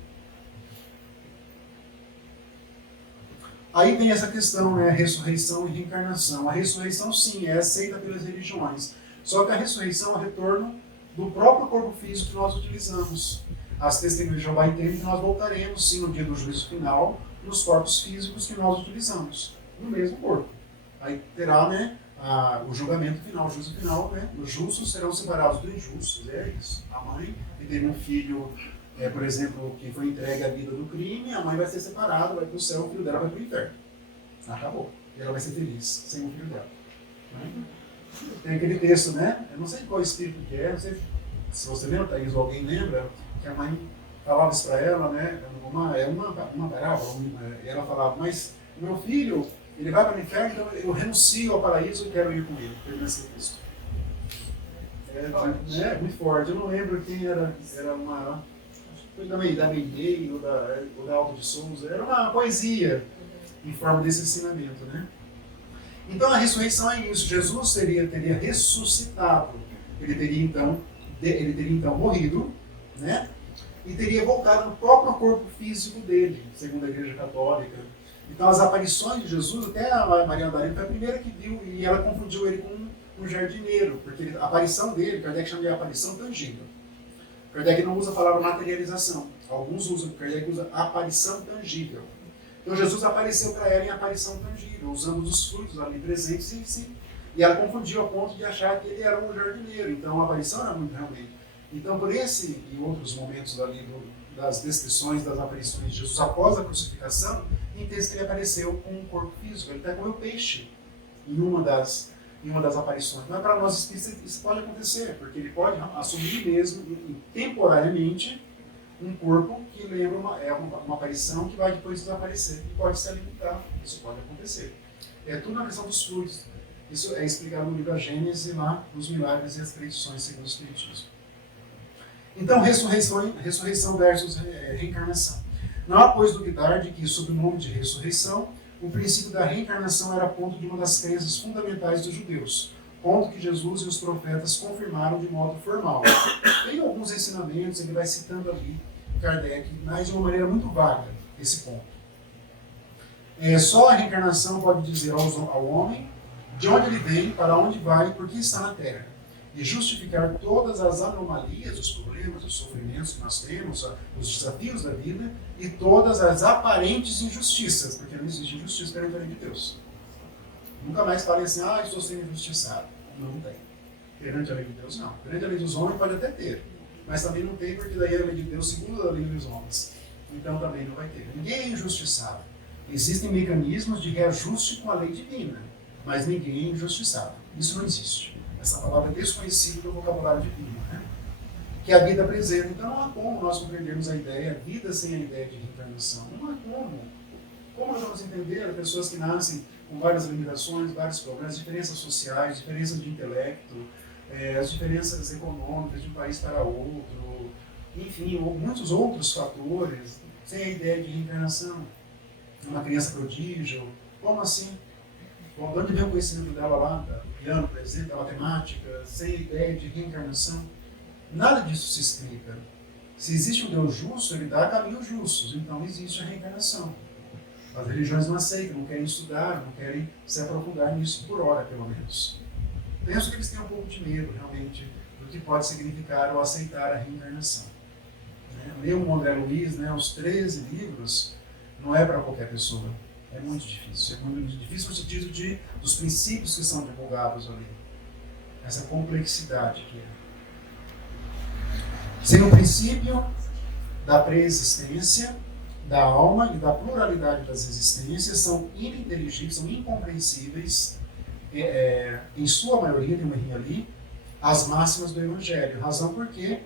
Aí vem essa questão, né, ressurreição e reencarnação. A ressurreição, sim, é aceita pelas religiões. Só que a ressurreição é o retorno do próprio corpo físico que nós utilizamos. As testemunhas de Jeová entendem que nós voltaremos, sim, no dia do juízo final, nos corpos físicos que nós utilizamos, no mesmo corpo. Aí terá, né, o julgamento final, o juízo final, né? Os justos serão separados dos injustos, é isso. A mãe que teve um filho, por exemplo, que foi entregue à vida do crime, a mãe vai ser separada, vai para o céu, o filho dela vai para o inferno. Acabou. E ela vai ser feliz sem o filho dela. Né? Tem aquele texto, né? Eu não sei qual espírito que é, não sei se você lembra, Thaís, ou alguém lembra, que a mãe falava isso para ela, né? Uma parábola, e ela falava, mas o meu filho, ele vai para o inferno, então eu renuncio ao paraíso e quero ir com ele. Termina esse texto. É muito forte. Eu não lembro quem era uma... Foi da Meidei ou da Alto de Souza. Era uma poesia em forma desse ensinamento, né? Então a ressurreição é isso. Jesus teria ressuscitado. Ele teria então morrido, né? E teria voltado no próprio corpo físico dele, segundo a Igreja Católica. Então as aparições de Jesus, até a Maria Madalena foi a primeira que viu, e ela confundiu ele com um jardineiro, porque a aparição dele, Kardec chama de aparição tangível. Kardec não usa a palavra materialização, alguns usam, Kardec usa aparição tangível. Então Jesus apareceu para ela em aparição tangível, usando os frutos ali presentes em si. E ela confundiu a ponto de achar que ele era um jardineiro, então a aparição era muito realmente. Então por esse e outros momentos ali das descrições das aparições de Jesus após a crucificação, entende que ele apareceu com um corpo físico, ele até comeu peixe em uma das aparições. Não é para nós espíritas, isso pode acontecer, porque ele pode assumir mesmo, temporariamente, um corpo que lembra uma aparição que vai depois desaparecer, e pode se alimentar, isso pode acontecer. É tudo na questão dos frutos. Isso é explicado no livro da Gênesis, lá nos milagres e as predições segundo o Espiritismo. Então, ressurreição versus reencarnação. Não há, pois, duvidar de que, sob o nome de ressurreição, o princípio da reencarnação era ponto de uma das crenças fundamentais dos judeus, ponto que Jesus e os profetas confirmaram de modo formal. Tem alguns ensinamentos, ele vai citando ali, Kardec, mas de uma maneira muito vaga, esse ponto. Só a reencarnação pode dizer ao homem de onde ele vem, para onde vai e por que está na Terra, e justificar todas as anomalias, os problemas, os sofrimentos que nós temos, os desafios da vida e todas as aparentes injustiças, porque não existe injustiça perante a lei de Deus. Nunca mais falem assim, estou sendo injustiçado. Não tem. Perante a lei de Deus, não. Perante a lei dos homens pode até ter, mas também não tem, porque daí a lei de Deus segundo a lei dos homens. Então também não vai ter. Ninguém é injustiçado. Existem mecanismos de reajuste com a lei divina, mas ninguém é injustiçado. Isso não existe. Essa palavra é desconhecida do vocabulário divino, né? Que é a vida apresenta. Então não há como nós compreendermos a ideia, vida sem a ideia de reencarnação. Não há como. Como nós vamos entender pessoas que nascem com várias limitações, vários problemas, diferenças sociais, diferenças de intelecto, as diferenças econômicas de um país para outro, enfim, muitos outros fatores, sem a ideia de reencarnação. Uma criança prodígio, como assim? Bom, de onde vem o conhecimento dela lá, do piano, por exemplo, da matemática, sem a ideia de reencarnação? Nada disso se explica. Se existe um Deus justo, ele dá caminhos justos, então existe a reencarnação. As religiões não aceitam, não querem estudar, não querem se aprofundar nisso por hora, pelo menos. Penso que eles têm um pouco de medo, realmente, do que pode significar ou aceitar a reencarnação. Ler o André Luiz, os 13 livros, não é para qualquer pessoa. É muito difícil. É muito difícil no sentido dos princípios que são divulgados ali. Essa complexidade que é. Sem o princípio da pré-existência, da alma e da pluralidade das existências, são ininteligíveis, são incompreensíveis, em sua maioria, tem uma linha ali, as máximas do Evangelho. Razão porque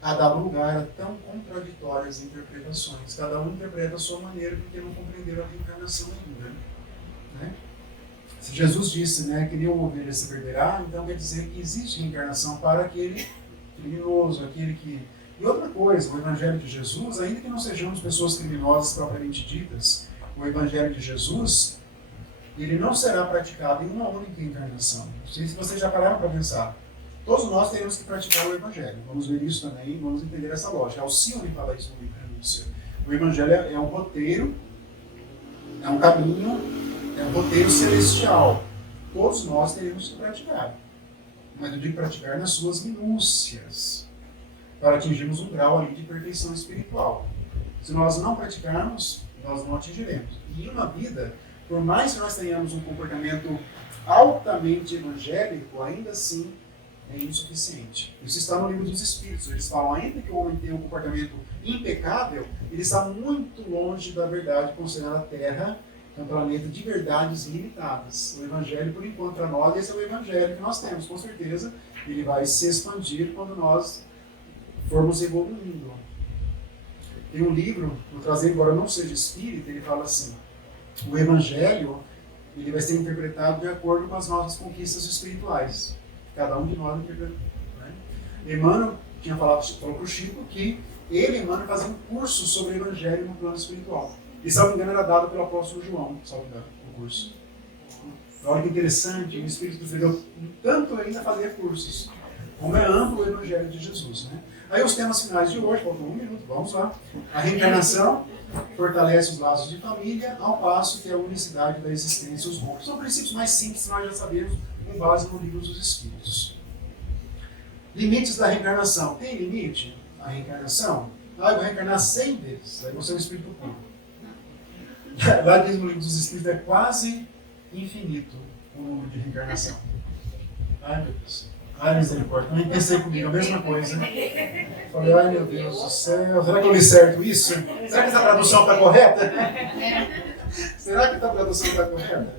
a dar lugar a tão contraditórias interpretações. Cada um interpreta a sua maneira porque não compreenderam a reencarnação ainda. Né? Se Jesus disse, né, que nenhuma ovelha se perderá, então quer dizer que existe reencarnação para aquele criminoso, aquele que... E outra coisa, o Evangelho de Jesus, ainda que não sejamos pessoas criminosas propriamente ditas, o Evangelho de Jesus, ele não será praticado em uma única encarnação. Não sei se vocês já pararam para pensar. Todos nós teremos que praticar o Evangelho. Vamos ver isso também, vamos entender essa lógica. Alcione fala isso no livro Renúncia. O Evangelho é um roteiro, é um caminho, é um roteiro celestial. Todos nós teremos que praticar. Mas eu digo praticar nas suas minúcias, para atingirmos um grau ali de perfeição espiritual. Se nós não praticarmos, nós não atingiremos. E em uma vida, por mais que nós tenhamos um comportamento altamente evangélico, ainda assim é insuficiente. Isso está no livro dos Espíritos. Eles falam, ainda que o homem tenha um comportamento impecável, ele está muito longe da verdade, considerando a Terra é um planeta de verdades limitadas. O Evangelho, por enquanto, para nós, esse é o Evangelho que nós temos. Com certeza, ele vai se expandir quando nós formos evoluindo. Tem um livro, vou trazer, embora não seja espírita, ele fala assim, o Evangelho ele vai ser interpretado de acordo com as nossas conquistas espirituais. Cada um de nós interpreta. Né? Emmanuel falou para o Chico que ele, Emmanuel, fazia um curso sobre o Evangelho no plano espiritual. E, se não me engano, era dado pelo apóstolo João, se não me engano, o curso. Olha que interessante, o Espírito deu tanto ainda fazer cursos. Como é amplo o Evangelho de Jesus. Né? Aí os temas finais de hoje, faltam 1 minuto, vamos lá. A reencarnação fortalece os laços de família, ao passo que a unicidade da existência os rompe. São princípios mais simples que nós já sabemos, com base no livro dos Espíritos. Limites da reencarnação. Tem limite a reencarnação? Ah, eu vou reencarnar 100 vezes, aí você é um espírito puro. Lá diz no livro dos Espíritos, é quase infinito o número de reencarnação. Ai, meu Deus. Ai, misericórdia. Também pensei comigo a mesma coisa. Falei, ai, meu Deus do céu. Será que eu li certo isso? Será que essa tradução está correta? Será que essa tradução está correta?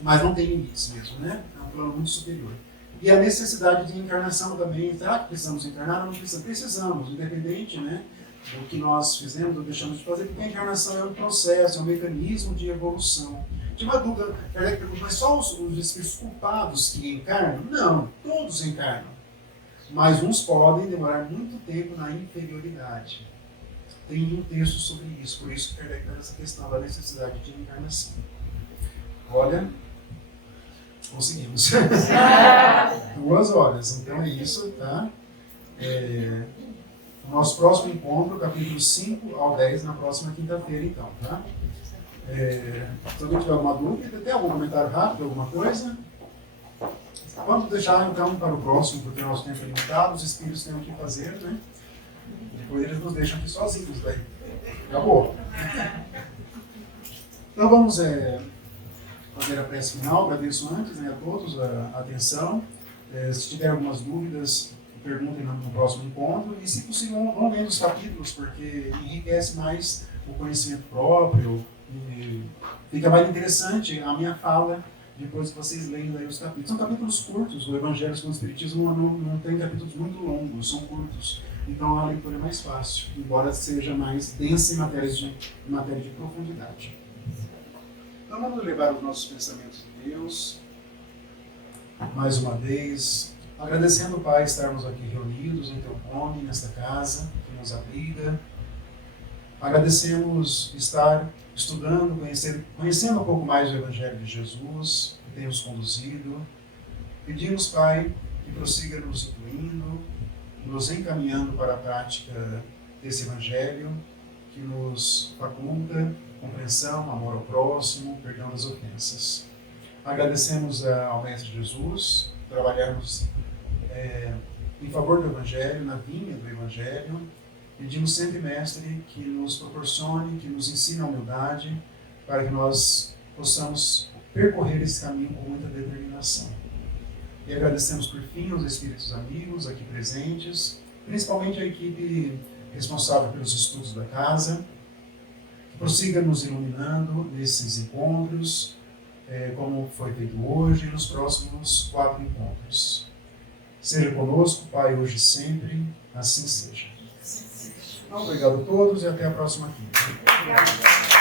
Mas não tem limites mesmo, né? É um plano muito superior. E a necessidade de encarnação também. Será que precisamos encarnar? Não precisamos. Precisamos, independente, né? O que nós fizemos ou deixamos de fazer, porque a encarnação é um processo, é um mecanismo de evolução. Tinha uma dúvida, mas só os espíritos culpados que encarnam? Não, todos encarnam. Mas uns podem demorar muito tempo na inferioridade. Tem um texto sobre isso, por isso que Kardec traz essa questão da necessidade de encarnação. Olha, conseguimos. 2 horas, então é isso, tá? O nosso próximo encontro, capítulo 5 ao 10, na próxima quinta-feira, então, tá? Se alguém tiver alguma dúvida, tem algum comentário rápido, alguma coisa? Vamos deixar, então, para o próximo, porque o nosso tempo é limitado, os espíritos têm o que fazer, né? Depois eles nos deixam aqui sozinhos, daí. Acabou. Então vamos fazer a prece final. Agradeço antes, né, a todos a atenção. Se tiver algumas dúvidas, perguntem no próximo encontro e, se possível, vão lendo os capítulos, porque enriquece mais o conhecimento próprio e fica mais interessante a minha fala depois que vocês leem aí os capítulos. São capítulos curtos, o Evangelho segundo o Espiritismo não tem capítulos muito longos, são curtos, então a leitura é mais fácil, embora seja mais densa em matéria de profundidade. Então vamos levar os nossos pensamentos de Deus, mais uma vez, agradecendo, Pai, estarmos aqui reunidos em Teu nome, nesta casa que nos abriga. Agradecemos estar estudando, conhecendo um pouco mais do Evangelho de Jesus, que tem nos conduzido. Pedimos, Pai, que prossiga nos instruindo, nos encaminhando para a prática desse Evangelho, que nos faculta compreensão, amor ao próximo, perdão das ofensas. Agradecemos ao Mestre Jesus, trabalharmos em favor do Evangelho, na vinha do Evangelho. Pedimos sempre, Mestre, que nos proporcione, que nos ensine a humildade, para que nós possamos percorrer esse caminho com muita determinação. E agradecemos, por fim, aos espíritos amigos aqui presentes, principalmente a equipe responsável pelos estudos da casa, que prossiga nos iluminando nesses encontros, como foi feito hoje e nos próximos 4 encontros. Seja conosco, Pai, hoje e sempre, assim seja. Então, obrigado a todos e até a próxima quinta. Obrigada.